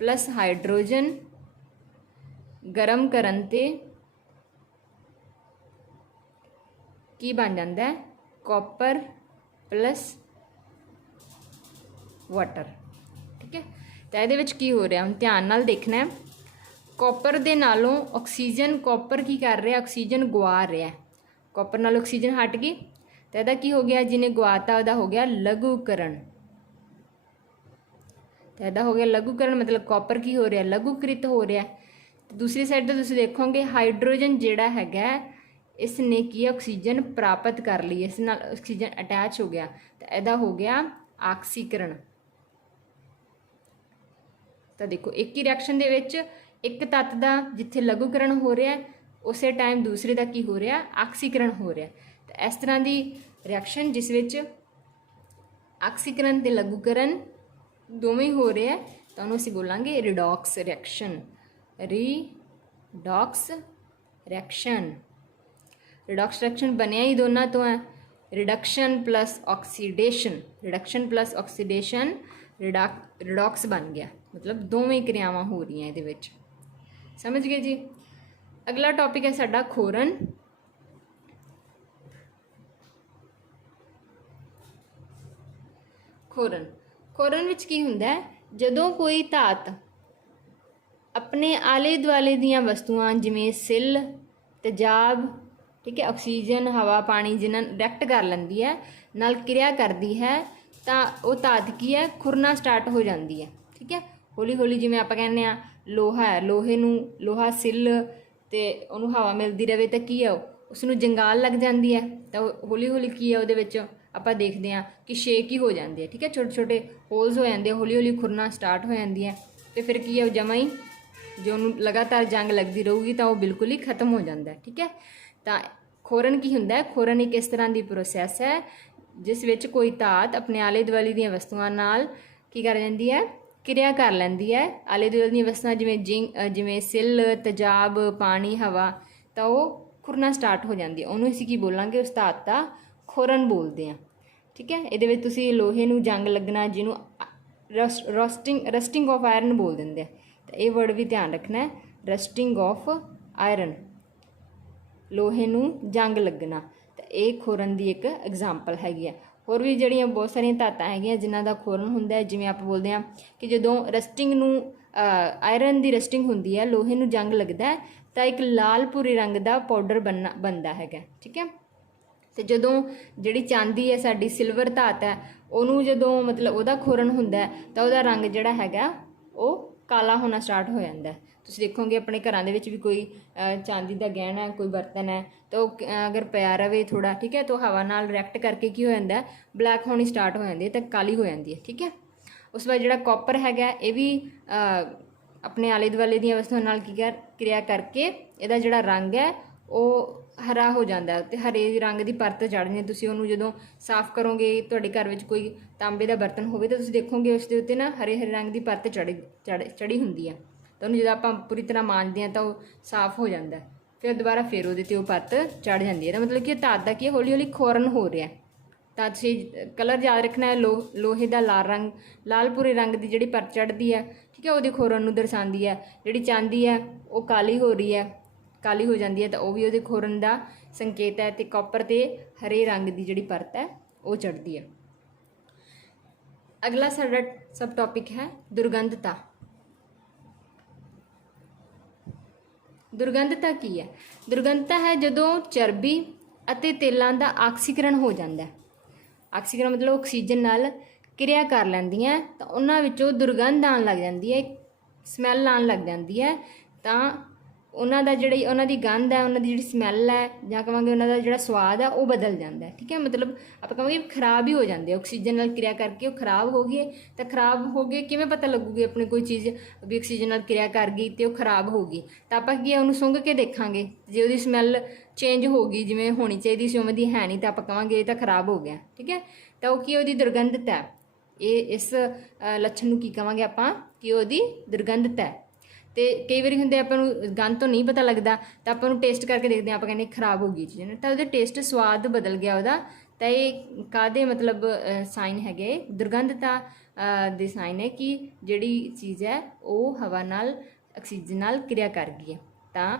ਪਲੱਸ ਹਾਈਡਰੋਜਨ ਗਰਮ ਕਰਨ ਤੇ ਕੀ ਬਣ ਜਾਂਦਾ ਹੈ, ਕਾਪਰ ਪਲੱਸ ਵਾਟਰ, ਠੀਕ ਹੈ। ਤਾਂ ਇਹਦੇ ਵਿੱਚ ਕੀ ਹੋ ਰਿਹਾ ਹੁਣ ਧਿਆਨ ਨਾਲ ਦੇਖਣਾ ਹੈ। ਕਾਪਰ ਦੇ ਨਾਲੋਂ ਆਕਸੀਜਨ, ਕਾਪਰ ਕੀ ਕਰ ਰਿਹਾ, ਆਕਸੀਜਨ ਗਵਾ ਰਿਹਾ, ਕਾਪਰ ਨਾਲ ਆਕਸੀਜਨ ਹਟ ਗਈ ਤਾਂ ਇਹਦਾ ਕੀ ਹੋ ਗਿਆ, ਜਿਹਨੇ ਗਵਾਤਾ ਉਹਦਾ ਹੋ ਗਿਆ ਲਘੂਕਰਨ। ਤਾਂ ਇਹਦਾ ਹੋ ਗਿਆ ਲਘੂਕਰਨ, ਮਤਲਬ ਕਾਪਰ ਕੀ ਹੋ ਰਿਹਾ, ਲਘੂਕ੍ਰਿਤ ਹੋ ਰਿਹਾ। ਦੂਸਰੀ ਸਾਈਡ ਤੋਂ ਤੁਸੀਂ ਦੇਖੋਗੇ ਹਾਈਡਰੋਜਨ ਜਿਹੜਾ ਹੈਗਾ ਇਸ ਨੇ ਕੀ ਆਕਸੀਜਨ ਪ੍ਰਾਪਤ ਕਰ ਲਈ, ਇਸ ਨਾਲ ਆਕਸੀਜਨ ਅਟੈਚ ਹੋ ਗਿਆ ਤਾਂ ਇਹਦਾ ਹੋ ਗਿਆ ਆਕਸੀਕਰਨ। ਤਾਂ ਦੇਖੋ ਇੱਕ ਹੀ ਰਿਐਕਸ਼ਨ ਦੇ ਵਿੱਚ ਇੱਕ ਤੱਤ ਦਾ ਜਿੱਥੇ ਲਘੂਕਰਨ ਹੋ ਰਿਹਾ ਉਸੇ ਟਾਈਮ ਦੂਸਰੇ ਦਾ ਕੀ ਹੋ ਰਿਹਾ, ਆਕਸੀਕਰਨ ਹੋ ਰਿਹਾ। ਤਾਂ ਇਸ ਤਰ੍ਹਾਂ ਦੀ ਰਿਐਕਸ਼ਨ ਜਿਸ ਵਿੱਚ ਆਕਸੀਕਰਨ ਤੇ ਲਘੂਕਰਨ ਦੋਵੇਂ ਹੋ ਰਿਹਾ ਤਾਂ ਉਹਨੂੰ ਅਸੀਂ ਬੋਲਾਂਗੇ redox reaction. Redox reaction, redox reaction ਬਣਿਆ ਹੀ ਦੋਨਾਂ ਤੋਂ ਹੈ, reduction plus oxidation, reduction plus oxidation redox ਬਣ ਗਿਆ। ਮਤਲਬ ਦੋਵੇਂ ਕਿਰਿਆਵਾਂ ਹੋ ਰਹੀਆਂ ਇਹਦੇ ਵਿੱਚ, ਸਮਝ ਗਏ ਜੀ। ਅਗਲਾ ਟੌਪਿਕ ਹੈ ਸਾਡਾ ਖੋਰਨ। ਖੋਰਨ, ਖੋਰਨ ਵਿੱਚ ਕੀ ਹੁੰਦਾ ਹੈ, ਜਦੋਂ ਕੋਈ ਧਾਤ ਆਪਣੇ ਆਲੇ ਦੁਆਲੇ ਦੀਆਂ ਵਸਤੂਆਂ ਜਿਵੇਂ ਸਿੱਲ, ਤੇਜ਼ਾਬ, ਠੀਕ ਹੈ, ਆਕਸੀਜਨ, ਹਵਾ, ਪਾਣੀ ਜਿਹਨਾਂ ਰਿਐਕਟ ਕਰ ਲੈਂਦੀ ਹੈ ਨਾਲ ਕਿਰਿਆ ਕਰਦੀ ਹੈ ਤਾਂ ਉਹ ਧਾਤ ਕੀ ਹੈ, ਖੁਰਨਾ ਸਟਾਰਟ ਹੋ ਜਾਂਦੀ ਹੈ, ਠੀਕ ਹੈ। ਹੌਲੀ ਹੌਲੀ ਜਿਵੇਂ ਆਪਾਂ ਕਹਿੰਦੇ ਹਾਂ ਲੋਹਾ ਹੈ, ਲੋਹਾ ਸਿੱਲ ਤੇ ਉਹਨੂੰ ਹਵਾ ਮਿਲਦੀ ਰਹੇ ਤਾਂ ਕੀ ਹੈ ਉਸ ਨੂੰ ਜੰਗਾਲ ਲੱਗ ਜਾਂਦੀ ਹੈ ਤਾਂ ਹੌਲੀ ਹੌਲੀ ਕੀ ਹੈ ਉਹਦੇ ਵਿੱਚ ਆਪਾਂ ਦੇਖਦੇ ਹਾਂ ਕਿ ਸ਼ੇਕ ਹੀ ਹੋ ਜਾਂਦੀ ਹੈ, ਠੀਕ ਹੈ। ਛੋਟੇ ਛੋਟੇ ਹੋਲਸ ਹੋ ਜਾਂਦੇ, ਹੌਲੀ ਹੌਲੀ ਖੁਰਨਾ ਸਟਾਰਟ ਹੋ ਜਾਂਦੀ ਹੈ ਤੇ ਫਿਰ ਕੀ ਹੈ ਉਹ ਜਮਾਂ ਹੀ ਜੇ ਉਹਨੂੰ ਲਗਾਤਾਰ ਜੰਗ ਲੱਗਦੀ ਰਹੂਗੀ ਤਾਂ ਉਹ ਬਿਲਕੁਲ ਹੀ ਖਤਮ ਹੋ ਜਾਂਦਾ, ਠੀਕ ਹੈ। ਤਾਂ ਖੋਰਨ ਕੀ ਹੁੰਦਾ ਹੈ, ਖੋਰਨ ਇੱਕ ਇਸ ਤਰ੍ਹਾਂ ਦੀ ਪ੍ਰੋਸੈਸ ਹੈ ਜਿਸ ਵਿੱਚ ਕੋਈ ਧਾਤ ਆਪਣੇ ਆਲੇ ਦੁਆਲੇ ਦੀਆਂ ਵਸਤੂਆਂ ਨਾਲ ਕੀ ਕਰ ਜਾਂਦੀ ਹੈ, ਕਿਰਿਆ ਕਰ ਲੈਂਦੀ ਹੈ। ਆਲੇ ਦੁਆਲੇ ਦੀਆਂ ਵਸਤੂਆਂ ਜਿਵੇਂ ਸਿੱਲ, ਤੇਜ਼ਾਬ, ਪਾਣੀ, ਹਵਾ, ਤਾਂ ਉਹ ਖੁਰਨਾ ਸਟਾਰਟ ਹੋ ਜਾਂਦੀ ਹੈ, ਉਹਨੂੰ ਅਸੀਂ ਕੀ ਬੋਲਾਂਗੇ, ਉਸ ਧਾਤ ਦਾ ਖੋਰਨ ਬੋਲਦੇ ਹਾਂ, ਠੀਕ ਹੈ। ਇਹਦੇ ਵਿੱਚ ਤੁਸੀਂ ਲੋਹੇ ਨੂੰ ਜੰਗ ਲੱਗਣਾ ਜਿਹਨੂੰ ਰਸਟਿੰਗ ਆਫ ਆਇਰਨ ਬੋਲ ਦਿੰਦੇ ਆ, ਤਾਂ ਇਹ ਵਰਡ ਵੀ ਧਿਆਨ ਰੱਖਣਾ ਹੈ, ਰਸਟਿੰਗ ਆਫ ਆਇਰਨ, ਲੋਹੇ ਨੂੰ ਜੰਗ ਲੱਗਣਾ। ਤਾਂ ਇਹ ਖੋਰਨ ਦੀ ਇੱਕ ਐਗਜ਼ਾਮਪਲ ਹੈਗੀ ਹੈ। ਹੋਰ ਵੀ ਜਿਹੜੀਆਂ ਬਹੁਤ ਸਾਰੀਆਂ ਧਾਤਾਂ ਹੈਗੀਆਂ ਜਿਨ੍ਹਾਂ ਦਾ ਖੋਰਨ ਹੁੰਦਾ ਹੈ, ਜਿਵੇਂ ਆਪਾਂ ਬੋਲਦੇ ਹਾਂ ਕਿ ਜਦੋਂ ਰਸਟਿੰਗ ਨੂੰ ਆਇਰਨ ਦੀ ਰਸਟਿੰਗ ਹੁੰਦੀ ਹੈ, ਲੋਹੇ ਨੂੰ ਜੰਗ ਲੱਗਦਾ ਹੈ, ਤਾਂ ਇੱਕ ਲਾਲ ਭੂਰੇ ਰੰਗ ਦਾ ਪਾਊਡਰ ਬਣਦਾ ਹੈਗਾ, ਠੀਕ ਹੈ। ਤੇ ਜਦੋਂ ਜਿਹੜੀ ਚਾਂਦੀ ਹੈ ਸਾਡੀ, ਸਿਲਵਰ ਧਾਤ ਹੈ, ਉਹਨੂੰ ਜਦੋਂ ਮਤਲਬ ਉਹਦਾ ਖੋਰਨ ਹੁੰਦਾ ਤਾਂ ਉਹਦਾ ਰੰਗ ਜਿਹੜਾ ਹੈਗਾ ਉਹ ਕਾਲਾ ਹੋਣਾ ਸਟਾਰਟ ਹੋ ਜਾਂਦਾ। ਤੁਸੀਂ ਦੇਖੋਗੇ ਆਪਣੇ ਘਰਾਂ ਦੇ ਵਿੱਚ ਵੀ ਕੋਈ ਚਾਂਦੀ ਦਾ ਗਹਿਣਾ, ਕੋਈ ਬਰਤਨ ਹੈ, ਤਾਂ ਉਹ ਅਗਰ ਪਿਆ ਰਵੇ ਥੋੜ੍ਹਾ, ਠੀਕ ਹੈ, ਤਾਂ ਹਵਾ ਨਾਲ ਰਿਐਕਟ ਕਰਕੇ ਕੀ ਹੋ ਜਾਂਦਾ, ਬਲੈਕ ਹੋਣੀ ਸਟਾਰਟ ਹੋ ਜਾਂਦੀ ਹੈ, ਤਾਂ ਕਾਲੀ ਹੋ ਜਾਂਦੀ ਹੈ, ਠੀਕ ਹੈ। ਉਸ ਤੋਂ ਬਾਅਦ ਜਿਹੜਾ ਕਾਪਰ ਹੈਗਾ, ਇਹ ਵੀ ਆਪਣੇ ਆਲੇ ਦੁਆਲੇ ਦੀਆਂ ਵਸਤੂਆਂ ਨਾਲ ਕਿਰਿਆ ਕਰਕੇ ਇਹਦਾ ਜਿਹੜਾ ਰੰਗ ਹੈ ਉਹ ਹਰਾ ਹੋ ਜਾਂਦਾ, ਅਤੇ ਹਰੇ ਰੰਗ ਦੀ ਪਰਤ ਚੜ੍ਹ ਜਾਂਦੀ। ਤੁਸੀਂ ਉਹਨੂੰ ਜਦੋਂ ਸਾਫ਼ ਕਰੋਗੇ, ਤੁਹਾਡੇ ਘਰ ਵਿੱਚ ਕੋਈ ਤਾਂਬੇ ਦਾ ਬਰਤਨ ਹੋਵੇ ਤਾਂ ਤੁਸੀਂ ਦੇਖੋਗੇ ਉਸ ਦੇ ਉੱਤੇ ਨਾ ਹਰੇ ਰੰਗ ਦੀ ਪਰਤ ਚੜ੍ਹੀ ਹੁੰਦੀ ਹੈ। ਤਾਂ ਉਹਨੂੰ ਜਦੋਂ ਆਪਾਂ ਪੂਰੀ ਤਰ੍ਹਾਂ ਮਾਂਜਦੇ ਹਾਂ ਤਾਂ ਉਹ ਸਾਫ਼ ਹੋ ਜਾਂਦਾ, ਫਿਰ ਦੁਬਾਰਾ ਫਿਰ ਉਹਦੇ 'ਤੇ ਉਹ ਪਰਤ ਚੜ੍ਹ ਜਾਂਦੀ ਹੈ। ਤਾਂ ਮਤਲਬ ਕਿ ਧਾਤ ਦਾ ਕੀ ਹੌਲੀ ਹੌਲੀ ਖੋਰਨ ਹੋ ਰਿਹਾ। ਤਾਂ ਤੁਸੀਂ ਕਲਰ ਯਾਦ ਰੱਖਣਾ ਹੈ, ਲੋਹੇ ਦਾ ਲਾਲ ਭੂਰੇ ਰੰਗ ਦੀ ਜਿਹੜੀ ਪਰਤ ਚੜ੍ਹਦੀ ਹੈ, ਠੀਕ ਹੈ, ਉਹਦੀ ਖੋਰਨ ਨੂੰ ਦਰਸਾਉਂਦੀ ਹੈ। ਜਿਹੜੀ ਚਾਂਦੀ ਹੈ ਉਹ ਕਾਲੀ ਹੋ ਰਹੀ ਹੈ, ਕਾਲੀ ਹੋ ਜਾਂਦੀ ਹੈ, ਤਾਂ ਉਹ ਵੀ ਉਹਦੇ ਖੋਰਨ ਦਾ ਸੰਕੇਤ ਹੈ। ਅਤੇ ਕਾਪਰ 'ਤੇ ਹਰੇ ਰੰਗ ਦੀ ਜਿਹੜੀ ਪਰਤ ਹੈ ਉਹ ਚੜ੍ਹਦੀ ਹੈ। ਅਗਲਾ ਸਾਡਾ ਸਬ ਟੌਪਿਕ ਹੈ ਦੁਰਗੰਧਤਾ। ਦੁਰਗੰਧਤਾ ਕੀ ਹੈ? ਦੁਰਗੰਧਤਾ ਹੈ ਜਦੋਂ ਚਰਬੀ ਅਤੇ ਤੇਲਾਂ ਦਾ ਆਕਸੀਕਰਨ ਹੋ ਜਾਂਦਾ। ਆਕਸੀਕਰਨ ਮਤਲਬ ਆਕਸੀਜਨ ਨਾਲ ਕਿਰਿਆ ਕਰ ਲੈਂਦੀਆਂ ਤਾਂ ਉਹਨਾਂ ਵਿੱਚੋਂ ਦੁਰਗੰਧ ਆਉਣ ਲੱਗ ਜਾਂਦੀ ਹੈ, ਸਮੈਲ ਆਉਣ ਲੱਗ ਜਾਂਦੀ ਹੈ। ਤਾਂ ਉਹਨਾਂ ਦੀ ਗੰਧ ਹੈ, ਉਹਨਾਂ ਦੀ ਜਿਹੜੀ ਸਮੈਲ ਹੈ, ਜਾਂ ਕਹਾਂਗੇ ਉਹਨਾਂ ਦਾ ਜਿਹੜਾ ਸਵਾਦ ਹੈ ਉਹ ਬਦਲ ਜਾਂਦਾ, ਠੀਕ ਹੈ। ਮਤਲਬ ਆਪਾਂ ਕਹਾਂਗੇ ਖਰਾਬ ਹੀ ਹੋ ਜਾਂਦੇ, ਆਕਸੀਜਨ ਨਾਲ ਕਿਰਿਆ ਕਰਕੇ ਉਹ ਖਰਾਬ ਹੋ ਗਏ। ਤਾਂ ਖਰਾਬ ਹੋ ਗਏ ਕਿਵੇਂ ਪਤਾ ਲੱਗੂਗੀ ਆਪਣੀ ਕੋਈ ਚੀਜ਼ ਵੀ ਆਕਸੀਜਨ ਨਾਲ ਕਿਰਿਆ ਕਰ ਗਈ ਅਤੇ ਉਹ ਖਰਾਬ ਹੋ ਗਈ? ਤਾਂ ਆਪਾਂ ਕੀ ਉਹਨੂੰ ਸੁੰਘ ਕੇ ਦੇਖਾਂਗੇ, ਜੇ ਉਹਦੀ ਸਮੈਲ ਚੇਂਜ ਹੋ ਗਈ, ਜਿਵੇਂ ਹੋਣੀ ਚਾਹੀਦੀ ਸੀ ਉਵੇਂ ਦੀ ਹੈ ਨਹੀਂ, ਤਾਂ ਆਪਾਂ ਕਹਾਂਗੇ ਇਹ ਤਾਂ ਖਰਾਬ ਹੋ ਗਿਆ, ਠੀਕ ਹੈ। ਤਾਂ ਉਹ ਕੀ ਉਹਦੀ ਦੁਰਗੰਧਤਾ ਹੈ। ਇਸ ਲੱਛਣ ਨੂੰ ਕੀ ਕਹਾਂਗੇ ਆਪਾਂ ਕਿ ਉਹਦੀ ਦੁਰਗੰਧਤਾ ਹੈ। ਅਤੇ ਕਈ ਵਾਰੀ ਹੁੰਦੇ ਆਪਾਂ ਨੂੰ ਗੰਧ ਤੋਂ ਨਹੀਂ ਪਤਾ ਲੱਗਦਾ, ਤਾਂ ਆਪਾਂ ਉਹਨੂੰ ਟੇਸਟ ਕਰਕੇ ਦੇਖਦੇ ਹਾਂ, ਆਪਾਂ ਕਹਿੰਦੇ ਖਰਾਬ ਹੋ ਗਈ ਚੀਜ਼, ਤਾਂ ਉਹਦੇ ਟੇਸਟ ਸਵਾਦ ਬਦਲ ਗਿਆ ਉਹਦਾ। ਤਾਂ ਇਹ ਕਾਹਦੇ ਮਤਲਬ ਸਾਈਨ ਹੈਗੇ? ਦੁਰਗੰਧਤਾ ਦੇ ਸਾਈਨ ਹੈ ਕਿ ਜਿਹੜੀ ਚੀਜ਼ ਹੈ ਉਹ ਹਵਾ ਨਾਲ, ਆਕਸੀਜਨ ਨਾਲ ਕਿਰਿਆ ਕਰ ਗਈ ਹੈ। ਤਾਂ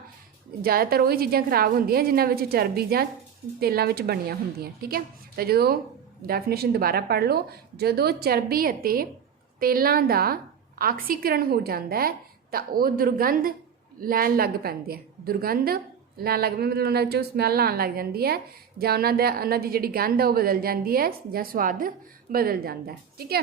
ਜ਼ਿਆਦਾਤਰ ਉਹੀ ਚੀਜ਼ਾਂ ਖਰਾਬ ਹੁੰਦੀਆਂ ਜਿਨ੍ਹਾਂ ਵਿੱਚ ਚਰਬੀ ਜਾਂ ਤੇਲਾਂ ਵਿੱਚ ਬਣੀਆਂ ਹੁੰਦੀਆਂ, ਠੀਕ ਹੈ। ਤਾਂ ਜਦੋਂ ਡੈਫੀਨੇਸ਼ਨ ਦੁਬਾਰਾ ਪੜ੍ਹ ਲਓ, ਜਦੋਂ ਚਰਬੀ ਅਤੇ ਤੇਲਾਂ ਦਾ ਆਕਸੀਕਰਨ ਹੋ ਜਾਂਦਾ ਹੈ ਤਾਂ ਉਹ ਦੁਰਗੰਧ ਲੈਣ ਲੱਗ ਪੈਂਦੇ ਆ। ਦੁਰਗੰਧ ਲੈਣ ਲੱਗ ਪੈਂਦੇ ਮਤਲਬ ਉਹਨਾਂ ਵਿੱਚੋਂ ਸਮੈਲ ਆਉਣ ਲੱਗ ਜਾਂਦੀ ਹੈ, ਜਾਂ ਉਹਨਾਂ ਦੀ ਜਿਹੜੀ ਗੰਧ ਹੈ ਉਹ ਬਦਲ ਜਾਂਦੀ ਹੈ, ਜਾਂ ਸਵਾਦ ਬਦਲ ਜਾਂਦਾ, ਠੀਕ ਹੈ।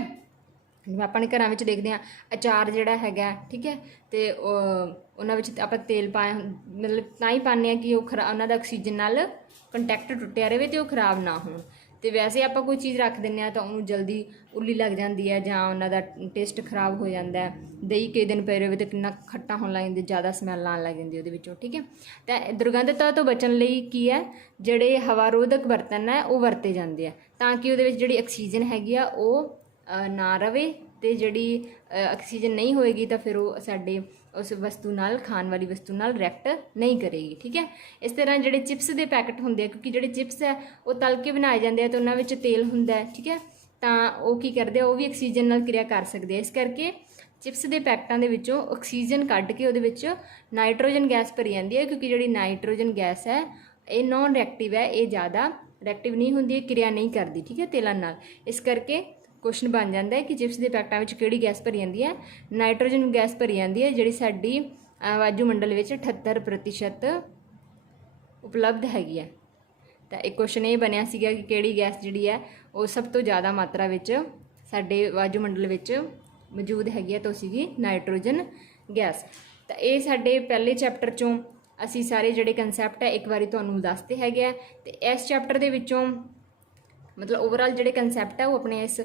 ਜਿਵੇਂ ਆਪਾਂ ਘਰਾਂ ਵਿੱਚ ਦੇਖਦੇ ਹਾਂ ਅਚਾਰ ਜਿਹੜਾ ਹੈਗਾ, ਠੀਕ ਹੈ, ਅਤੇ ਉਹਨਾਂ ਵਿੱਚ ਆਪਾਂ ਤੇਲ ਪਾਇਆ ਮਤਲਬ ਤਾਂ ਹੀ ਪਾਉਂਦੇ ਹਾਂ ਕਿ ਉਹ ਉਹਨਾਂ ਦਾ ਆਕਸੀਜਨ ਨਾਲ ਕੰਟੈਕਟ ਟੁੱਟਿਆ ਰਹੇ ਅਤੇ ਉਹ ਖਰਾਬ ਨਾ ਹੋਣ। ਅਤੇ ਵੈਸੇ ਆਪਾਂ ਕੋਈ ਚੀਜ਼ ਰੱਖ ਦਿੰਦੇ ਹਾਂ ਤਾਂ ਉਹਨੂੰ ਜਲਦੀ ਉੱਲੀ ਲੱਗ ਜਾਂਦੀ ਹੈ, ਜਾਂ ਉਹਨਾਂ ਦਾ ਟੇਸਟ ਖਰਾਬ ਹੋ ਜਾਂਦਾ। ਦਹੀਂ ਕਈ ਦਿਨ ਪਏ ਰਹੇ ਤਾਂ ਕਿੰਨਾ ਖੱਟਾ ਹੋਣ ਲੱਗ ਜਾਂਦਾ, ਜ਼ਿਆਦਾ ਸਮੈਲ ਆਉਣ ਲੱਗ ਜਾਂਦੀ ਉਹਦੇ ਵਿੱਚੋਂ, ਠੀਕ ਹੈ। ਤਾਂ ਦੁਰਗੰਧਤਾ ਤੋਂ ਬਚਣ ਲਈ ਕੀ ਹੈ, ਜਿਹੜੇ ਹਵਾ ਰੋਧਕ ਬਰਤਨ ਹੈ ਉਹ ਵਰਤੇ ਜਾਂਦੇ ਆ, ਤਾਂ ਕਿ ਉਹਦੇ ਵਿੱਚ ਜਿਹੜੀ ਆਕਸੀਜਨ ਹੈਗੀ ਆ ਉਹ ਨਾ ਰਵੇ, ਅਤੇ ਜਿਹੜੀ ਆਕਸੀਜਨ ਨਹੀਂ ਹੋਏਗੀ ਤਾਂ ਫਿਰ ਉਹ ਸਾਡੇ ਉਸ ਵਸਤੂ ਨਾਲ, ਖਾਣ ਵਾਲੀ ਵਸਤੂ ਨਾਲ ਰਿਐਕਟ ਨਹੀਂ ਕਰੇਗੀ, ਠੀਕ ਹੈ। ਇਸ ਤਰ੍ਹਾਂ ਜਿਹੜੇ ਚਿਪਸ ਦੇ ਪੈਕਟ ਹੁੰਦੇ ਆ, ਕਿਉਂਕਿ ਜਿਹੜੇ ਚਿਪਸ ਹੈ ਉਹ ਤਲ ਕੇ ਬਣਾਏ ਜਾਂਦੇ ਆ ਤਾਂ ਉਹਨਾਂ ਵਿੱਚ ਤੇਲ ਹੁੰਦਾ ਹੈ, ਠੀਕ ਹੈ। ਤਾਂ ਉਹ ਕੀ ਕਰਦੇ ਆ, ਉਹ ਵੀ ਆਕਸੀਜਨ ਨਾਲ ਕਿਰਿਆ ਕਰ ਸਕਦੇ ਆ। ਇਸ ਕਰਕੇ ਚਿਪਸ ਦੇ ਪੈਕਟਾਂ ਦੇ ਵਿੱਚੋਂ ਆਕਸੀਜਨ ਕੱਢ ਕੇ ਉਹਦੇ ਵਿੱਚ ਨਾਈਟ੍ਰੋਜਨ ਗੈਸ ਭਰੀ ਜਾਂਦੀ ਹੈ, ਕਿਉਂਕਿ ਜਿਹੜੀ ਨਾਈਟ੍ਰੋਜਨ ਗੈਸ ਹੈ ਇਹ ਨੋਨ ਰਿਐਕਟਿਵ ਹੈ, ਇਹ ਜ਼ਿਆਦਾ ਰਿਐਕਟਿਵ ਨਹੀਂ ਹੁੰਦੀ, ਇਹ ਕਿਰਿਆ ਨਹੀਂ ਕਰਦੀ, ਠੀਕ ਹੈ, ਤੇਲਾਂ ਨਾਲ। ਇਸ ਕਰਕੇ ਕੁਐਸਚਨ ਬਣ ਜਾਂਦਾ ਹੈ ਕਿ ਚਿਪਸ ਦੇ ਪੈਕਟਾਂ ਵਿੱਚ ਕਿਹੜੀ ਗੈਸ ਭਰੀ ਜਾਂਦੀ ਹੈ? ਨਾਈਟ੍ਰੋਜਨ ਗੈਸ ਭਰੀ ਜਾਂਦੀ ਹੈ, ਜਿਹੜੀ ਸਾਡੀ ਵਾਯੂਮੰਡਲ ਵਿੱਚ 78% ਉਪਲਬਧ ਹੈਗੀ ਹੈ। ਤਾਂ ਇੱਕ ਕੁਐਸਚਨ ਇਹ ਬਣਿਆ ਸੀਗਾ ਕਿ ਕਿਹੜੀ ਗੈਸ ਜਿਹੜੀ ਹੈ ਉਹ ਸਭ ਤੋਂ ਜ਼ਿਆਦਾ ਮਾਤਰਾ ਵਿੱਚ ਸਾਡੇ ਵਾਯੂਮੰਡਲ ਵਿੱਚ ਮੌਜੂਦ ਹੈਗੀ ਹੈ, ਤਾਂ ਉਹ ਸੀਗੀ ਨਾਈਟ੍ਰੋਜਨ ਗੈਸ। ਤਾਂ ਇਹ ਸਾਡੇ ਪਹਿਲੇ ਚੈਪਟਰ 'ਚੋਂ ਅਸੀਂ ਸਾਰੇ ਜਿਹੜੇ ਕੰਸੈਪਟ ਹੈ ਇੱਕ ਵਾਰੀ ਤੁਹਾਨੂੰ ਦੱਸਦੇ ਹੈਗੇ ਆ। ਅਤੇ ਇਸ ਚੈਪਟਰ ਦੇ ਵਿੱਚੋਂ ਮਤਲਬ ਓਵਰਆਲ ਜਿਹੜੇ ਕੰਸੈਪਟ ਹੈ ਉਹ ਆਪਣੇ ਇਸ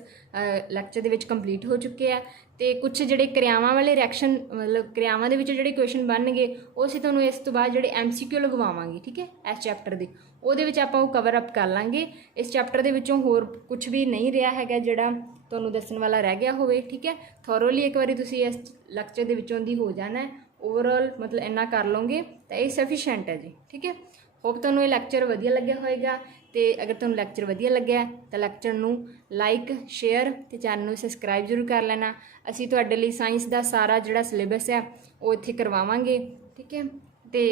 ਲੈਕਚਰ ਦੇ ਵਿੱਚ ਕੰਪਲੀਟ ਹੋ ਚੁੱਕੇ ਆ। ਅਤੇ ਕੁਛ ਜਿਹੜੇ ਕਿਰਿਆਵਾਂ ਵਾਲੇ ਰਿਐਕਸ਼ਨ ਮਤਲਬ ਕਿਰਿਆਵਾਂ ਦੇ ਵਿੱਚ ਜਿਹੜੇ ਕੁਐਸਚਨ ਬਣਨਗੇ ਉਹ ਅਸੀਂ ਤੁਹਾਨੂੰ ਇਸ ਤੋਂ ਬਾਅਦ ਜਿਹੜੇ MCQ ਲਗਵਾਵਾਂਗੇ, ਠੀਕ ਹੈ, ਇਸ ਚੈਪਟਰ ਦੇ, ਉਹਦੇ ਵਿੱਚ ਆਪਾਂ ਉਹ ਕਵਰ ਅਪ ਕਰ ਲਾਂਗੇ। ਇਸ ਚੈਪਟਰ ਦੇ ਵਿੱਚੋਂ ਹੋਰ ਕੁਛ ਵੀ ਨਹੀਂ ਰਿਹਾ ਹੈਗਾ ਜਿਹੜਾ ਤੁਹਾਨੂੰ ਦੱਸਣ ਵਾਲਾ ਰਹਿ ਗਿਆ ਹੋਵੇ, ਠੀਕ ਹੈ। ਥੋਰੋਲੀ ਇੱਕ ਵਾਰੀ ਤੁਸੀਂ ਇਸ ਲੈਕਚਰ ਦੇ ਵਿੱਚੋਂ ਦੀ ਹੋ ਜਾਣਾ, ਓਵਰਆਲ ਮਤਲਬ ਇੰਨਾ ਕਰ ਲਓਗੇ ਤਾਂ ਇਹ ਸਫੀਸ਼ੀਐਂਟ ਹੈ ਜੀ, ਠੀਕ ਹੈ। ਹੋਪ ਤੁਹਾਨੂੰ ਇਹ ਲੈਕਚਰ ਵਧੀਆ ਲੱਗਿਆ ਹੋਏਗਾ। ਅਤੇ ਅਗਰ ਤੁਹਾਨੂੰ ਲੈਕਚਰ ਵਧੀਆ ਲੱਗਿਆ ਤਾਂ ਲੈਕਚਰ ਨੂੰ ਲਾਈਕ, ਸ਼ੇਅਰ ਅਤੇ ਚੈਨਲ ਨੂੰ ਸਬਸਕ੍ਰਾਈਬ ਜ਼ਰੂਰ ਕਰ ਲੈਣਾ। ਅਸੀਂ ਤੁਹਾਡੇ ਲਈ ਸਾਇੰਸ ਦਾ ਸਾਰਾ ਜਿਹੜਾ ਸਿਲੇਬਸ ਹੈ ਉਹ ਇੱਥੇ ਕਰਵਾਵਾਂਗੇ, ਠੀਕ ਹੈ। ਤੇ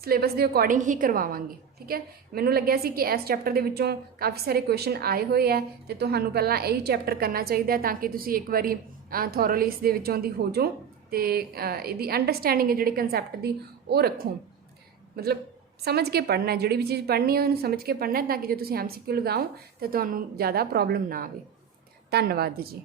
ਸਿਲੇਬਸ ਦੇ ਅਕੋਰਡਿੰਗ ਹੀ ਕਰਵਾਵਾਂਗੇ, ਠੀਕ ਹੈ। ਮੈਨੂੰ ਲੱਗਿਆ ਸੀ ਕਿ ਇਸ ਚੈਪਟਰ ਦੇ ਵਿੱਚੋਂ ਕਾਫੀ ਸਾਰੇ ਕੁਐਸਚਨ ਆਏ ਹੋਏ ਹੈ ਤੇ ਤੁਹਾਨੂੰ ਪਹਿਲਾਂ ਇਹੀ ਚੈਪਟਰ ਕਰਨਾ ਚਾਹੀਦਾ ਤਾਂ ਕਿ ਤੁਸੀਂ ਇੱਕ ਵਾਰੀ ਥੋਰਲੀ ਇਸ ਦੇ ਵਿੱਚੋਂ ਦੀ ਹੋ ਜਾਓ ਤੇ ਇਹਦੀ ਅੰਡਰਸਟੈਂਡਿੰਗ ਹੈ ਜਿਹੜੀ ਕੰਸੈਪਟ ਦੀ ਉਹ ਰੱਖੋ। ਮਤਲਬ ਸਮਝ ਕੇ ਪੜ੍ਹਨਾ, ਜਿਹੜੀ ਵੀ ਚੀਜ਼ ਪੜ੍ਹਨੀ ਹੈ ਉਹਨੂੰ ਸਮਝ ਕੇ ਪੜ੍ਹਨਾ ਤਾਂ ਕਿ ਜੇ ਤੁਸੀਂ MCQ ਲਗਾਓ ਤਾਂ ਤੁਹਾਨੂੰ ਜ਼ਿਆਦਾ ਪ੍ਰੋਬਲਮ ਨਾ ਆਵੇ। ਧੰਨਵਾਦ ਜੀ।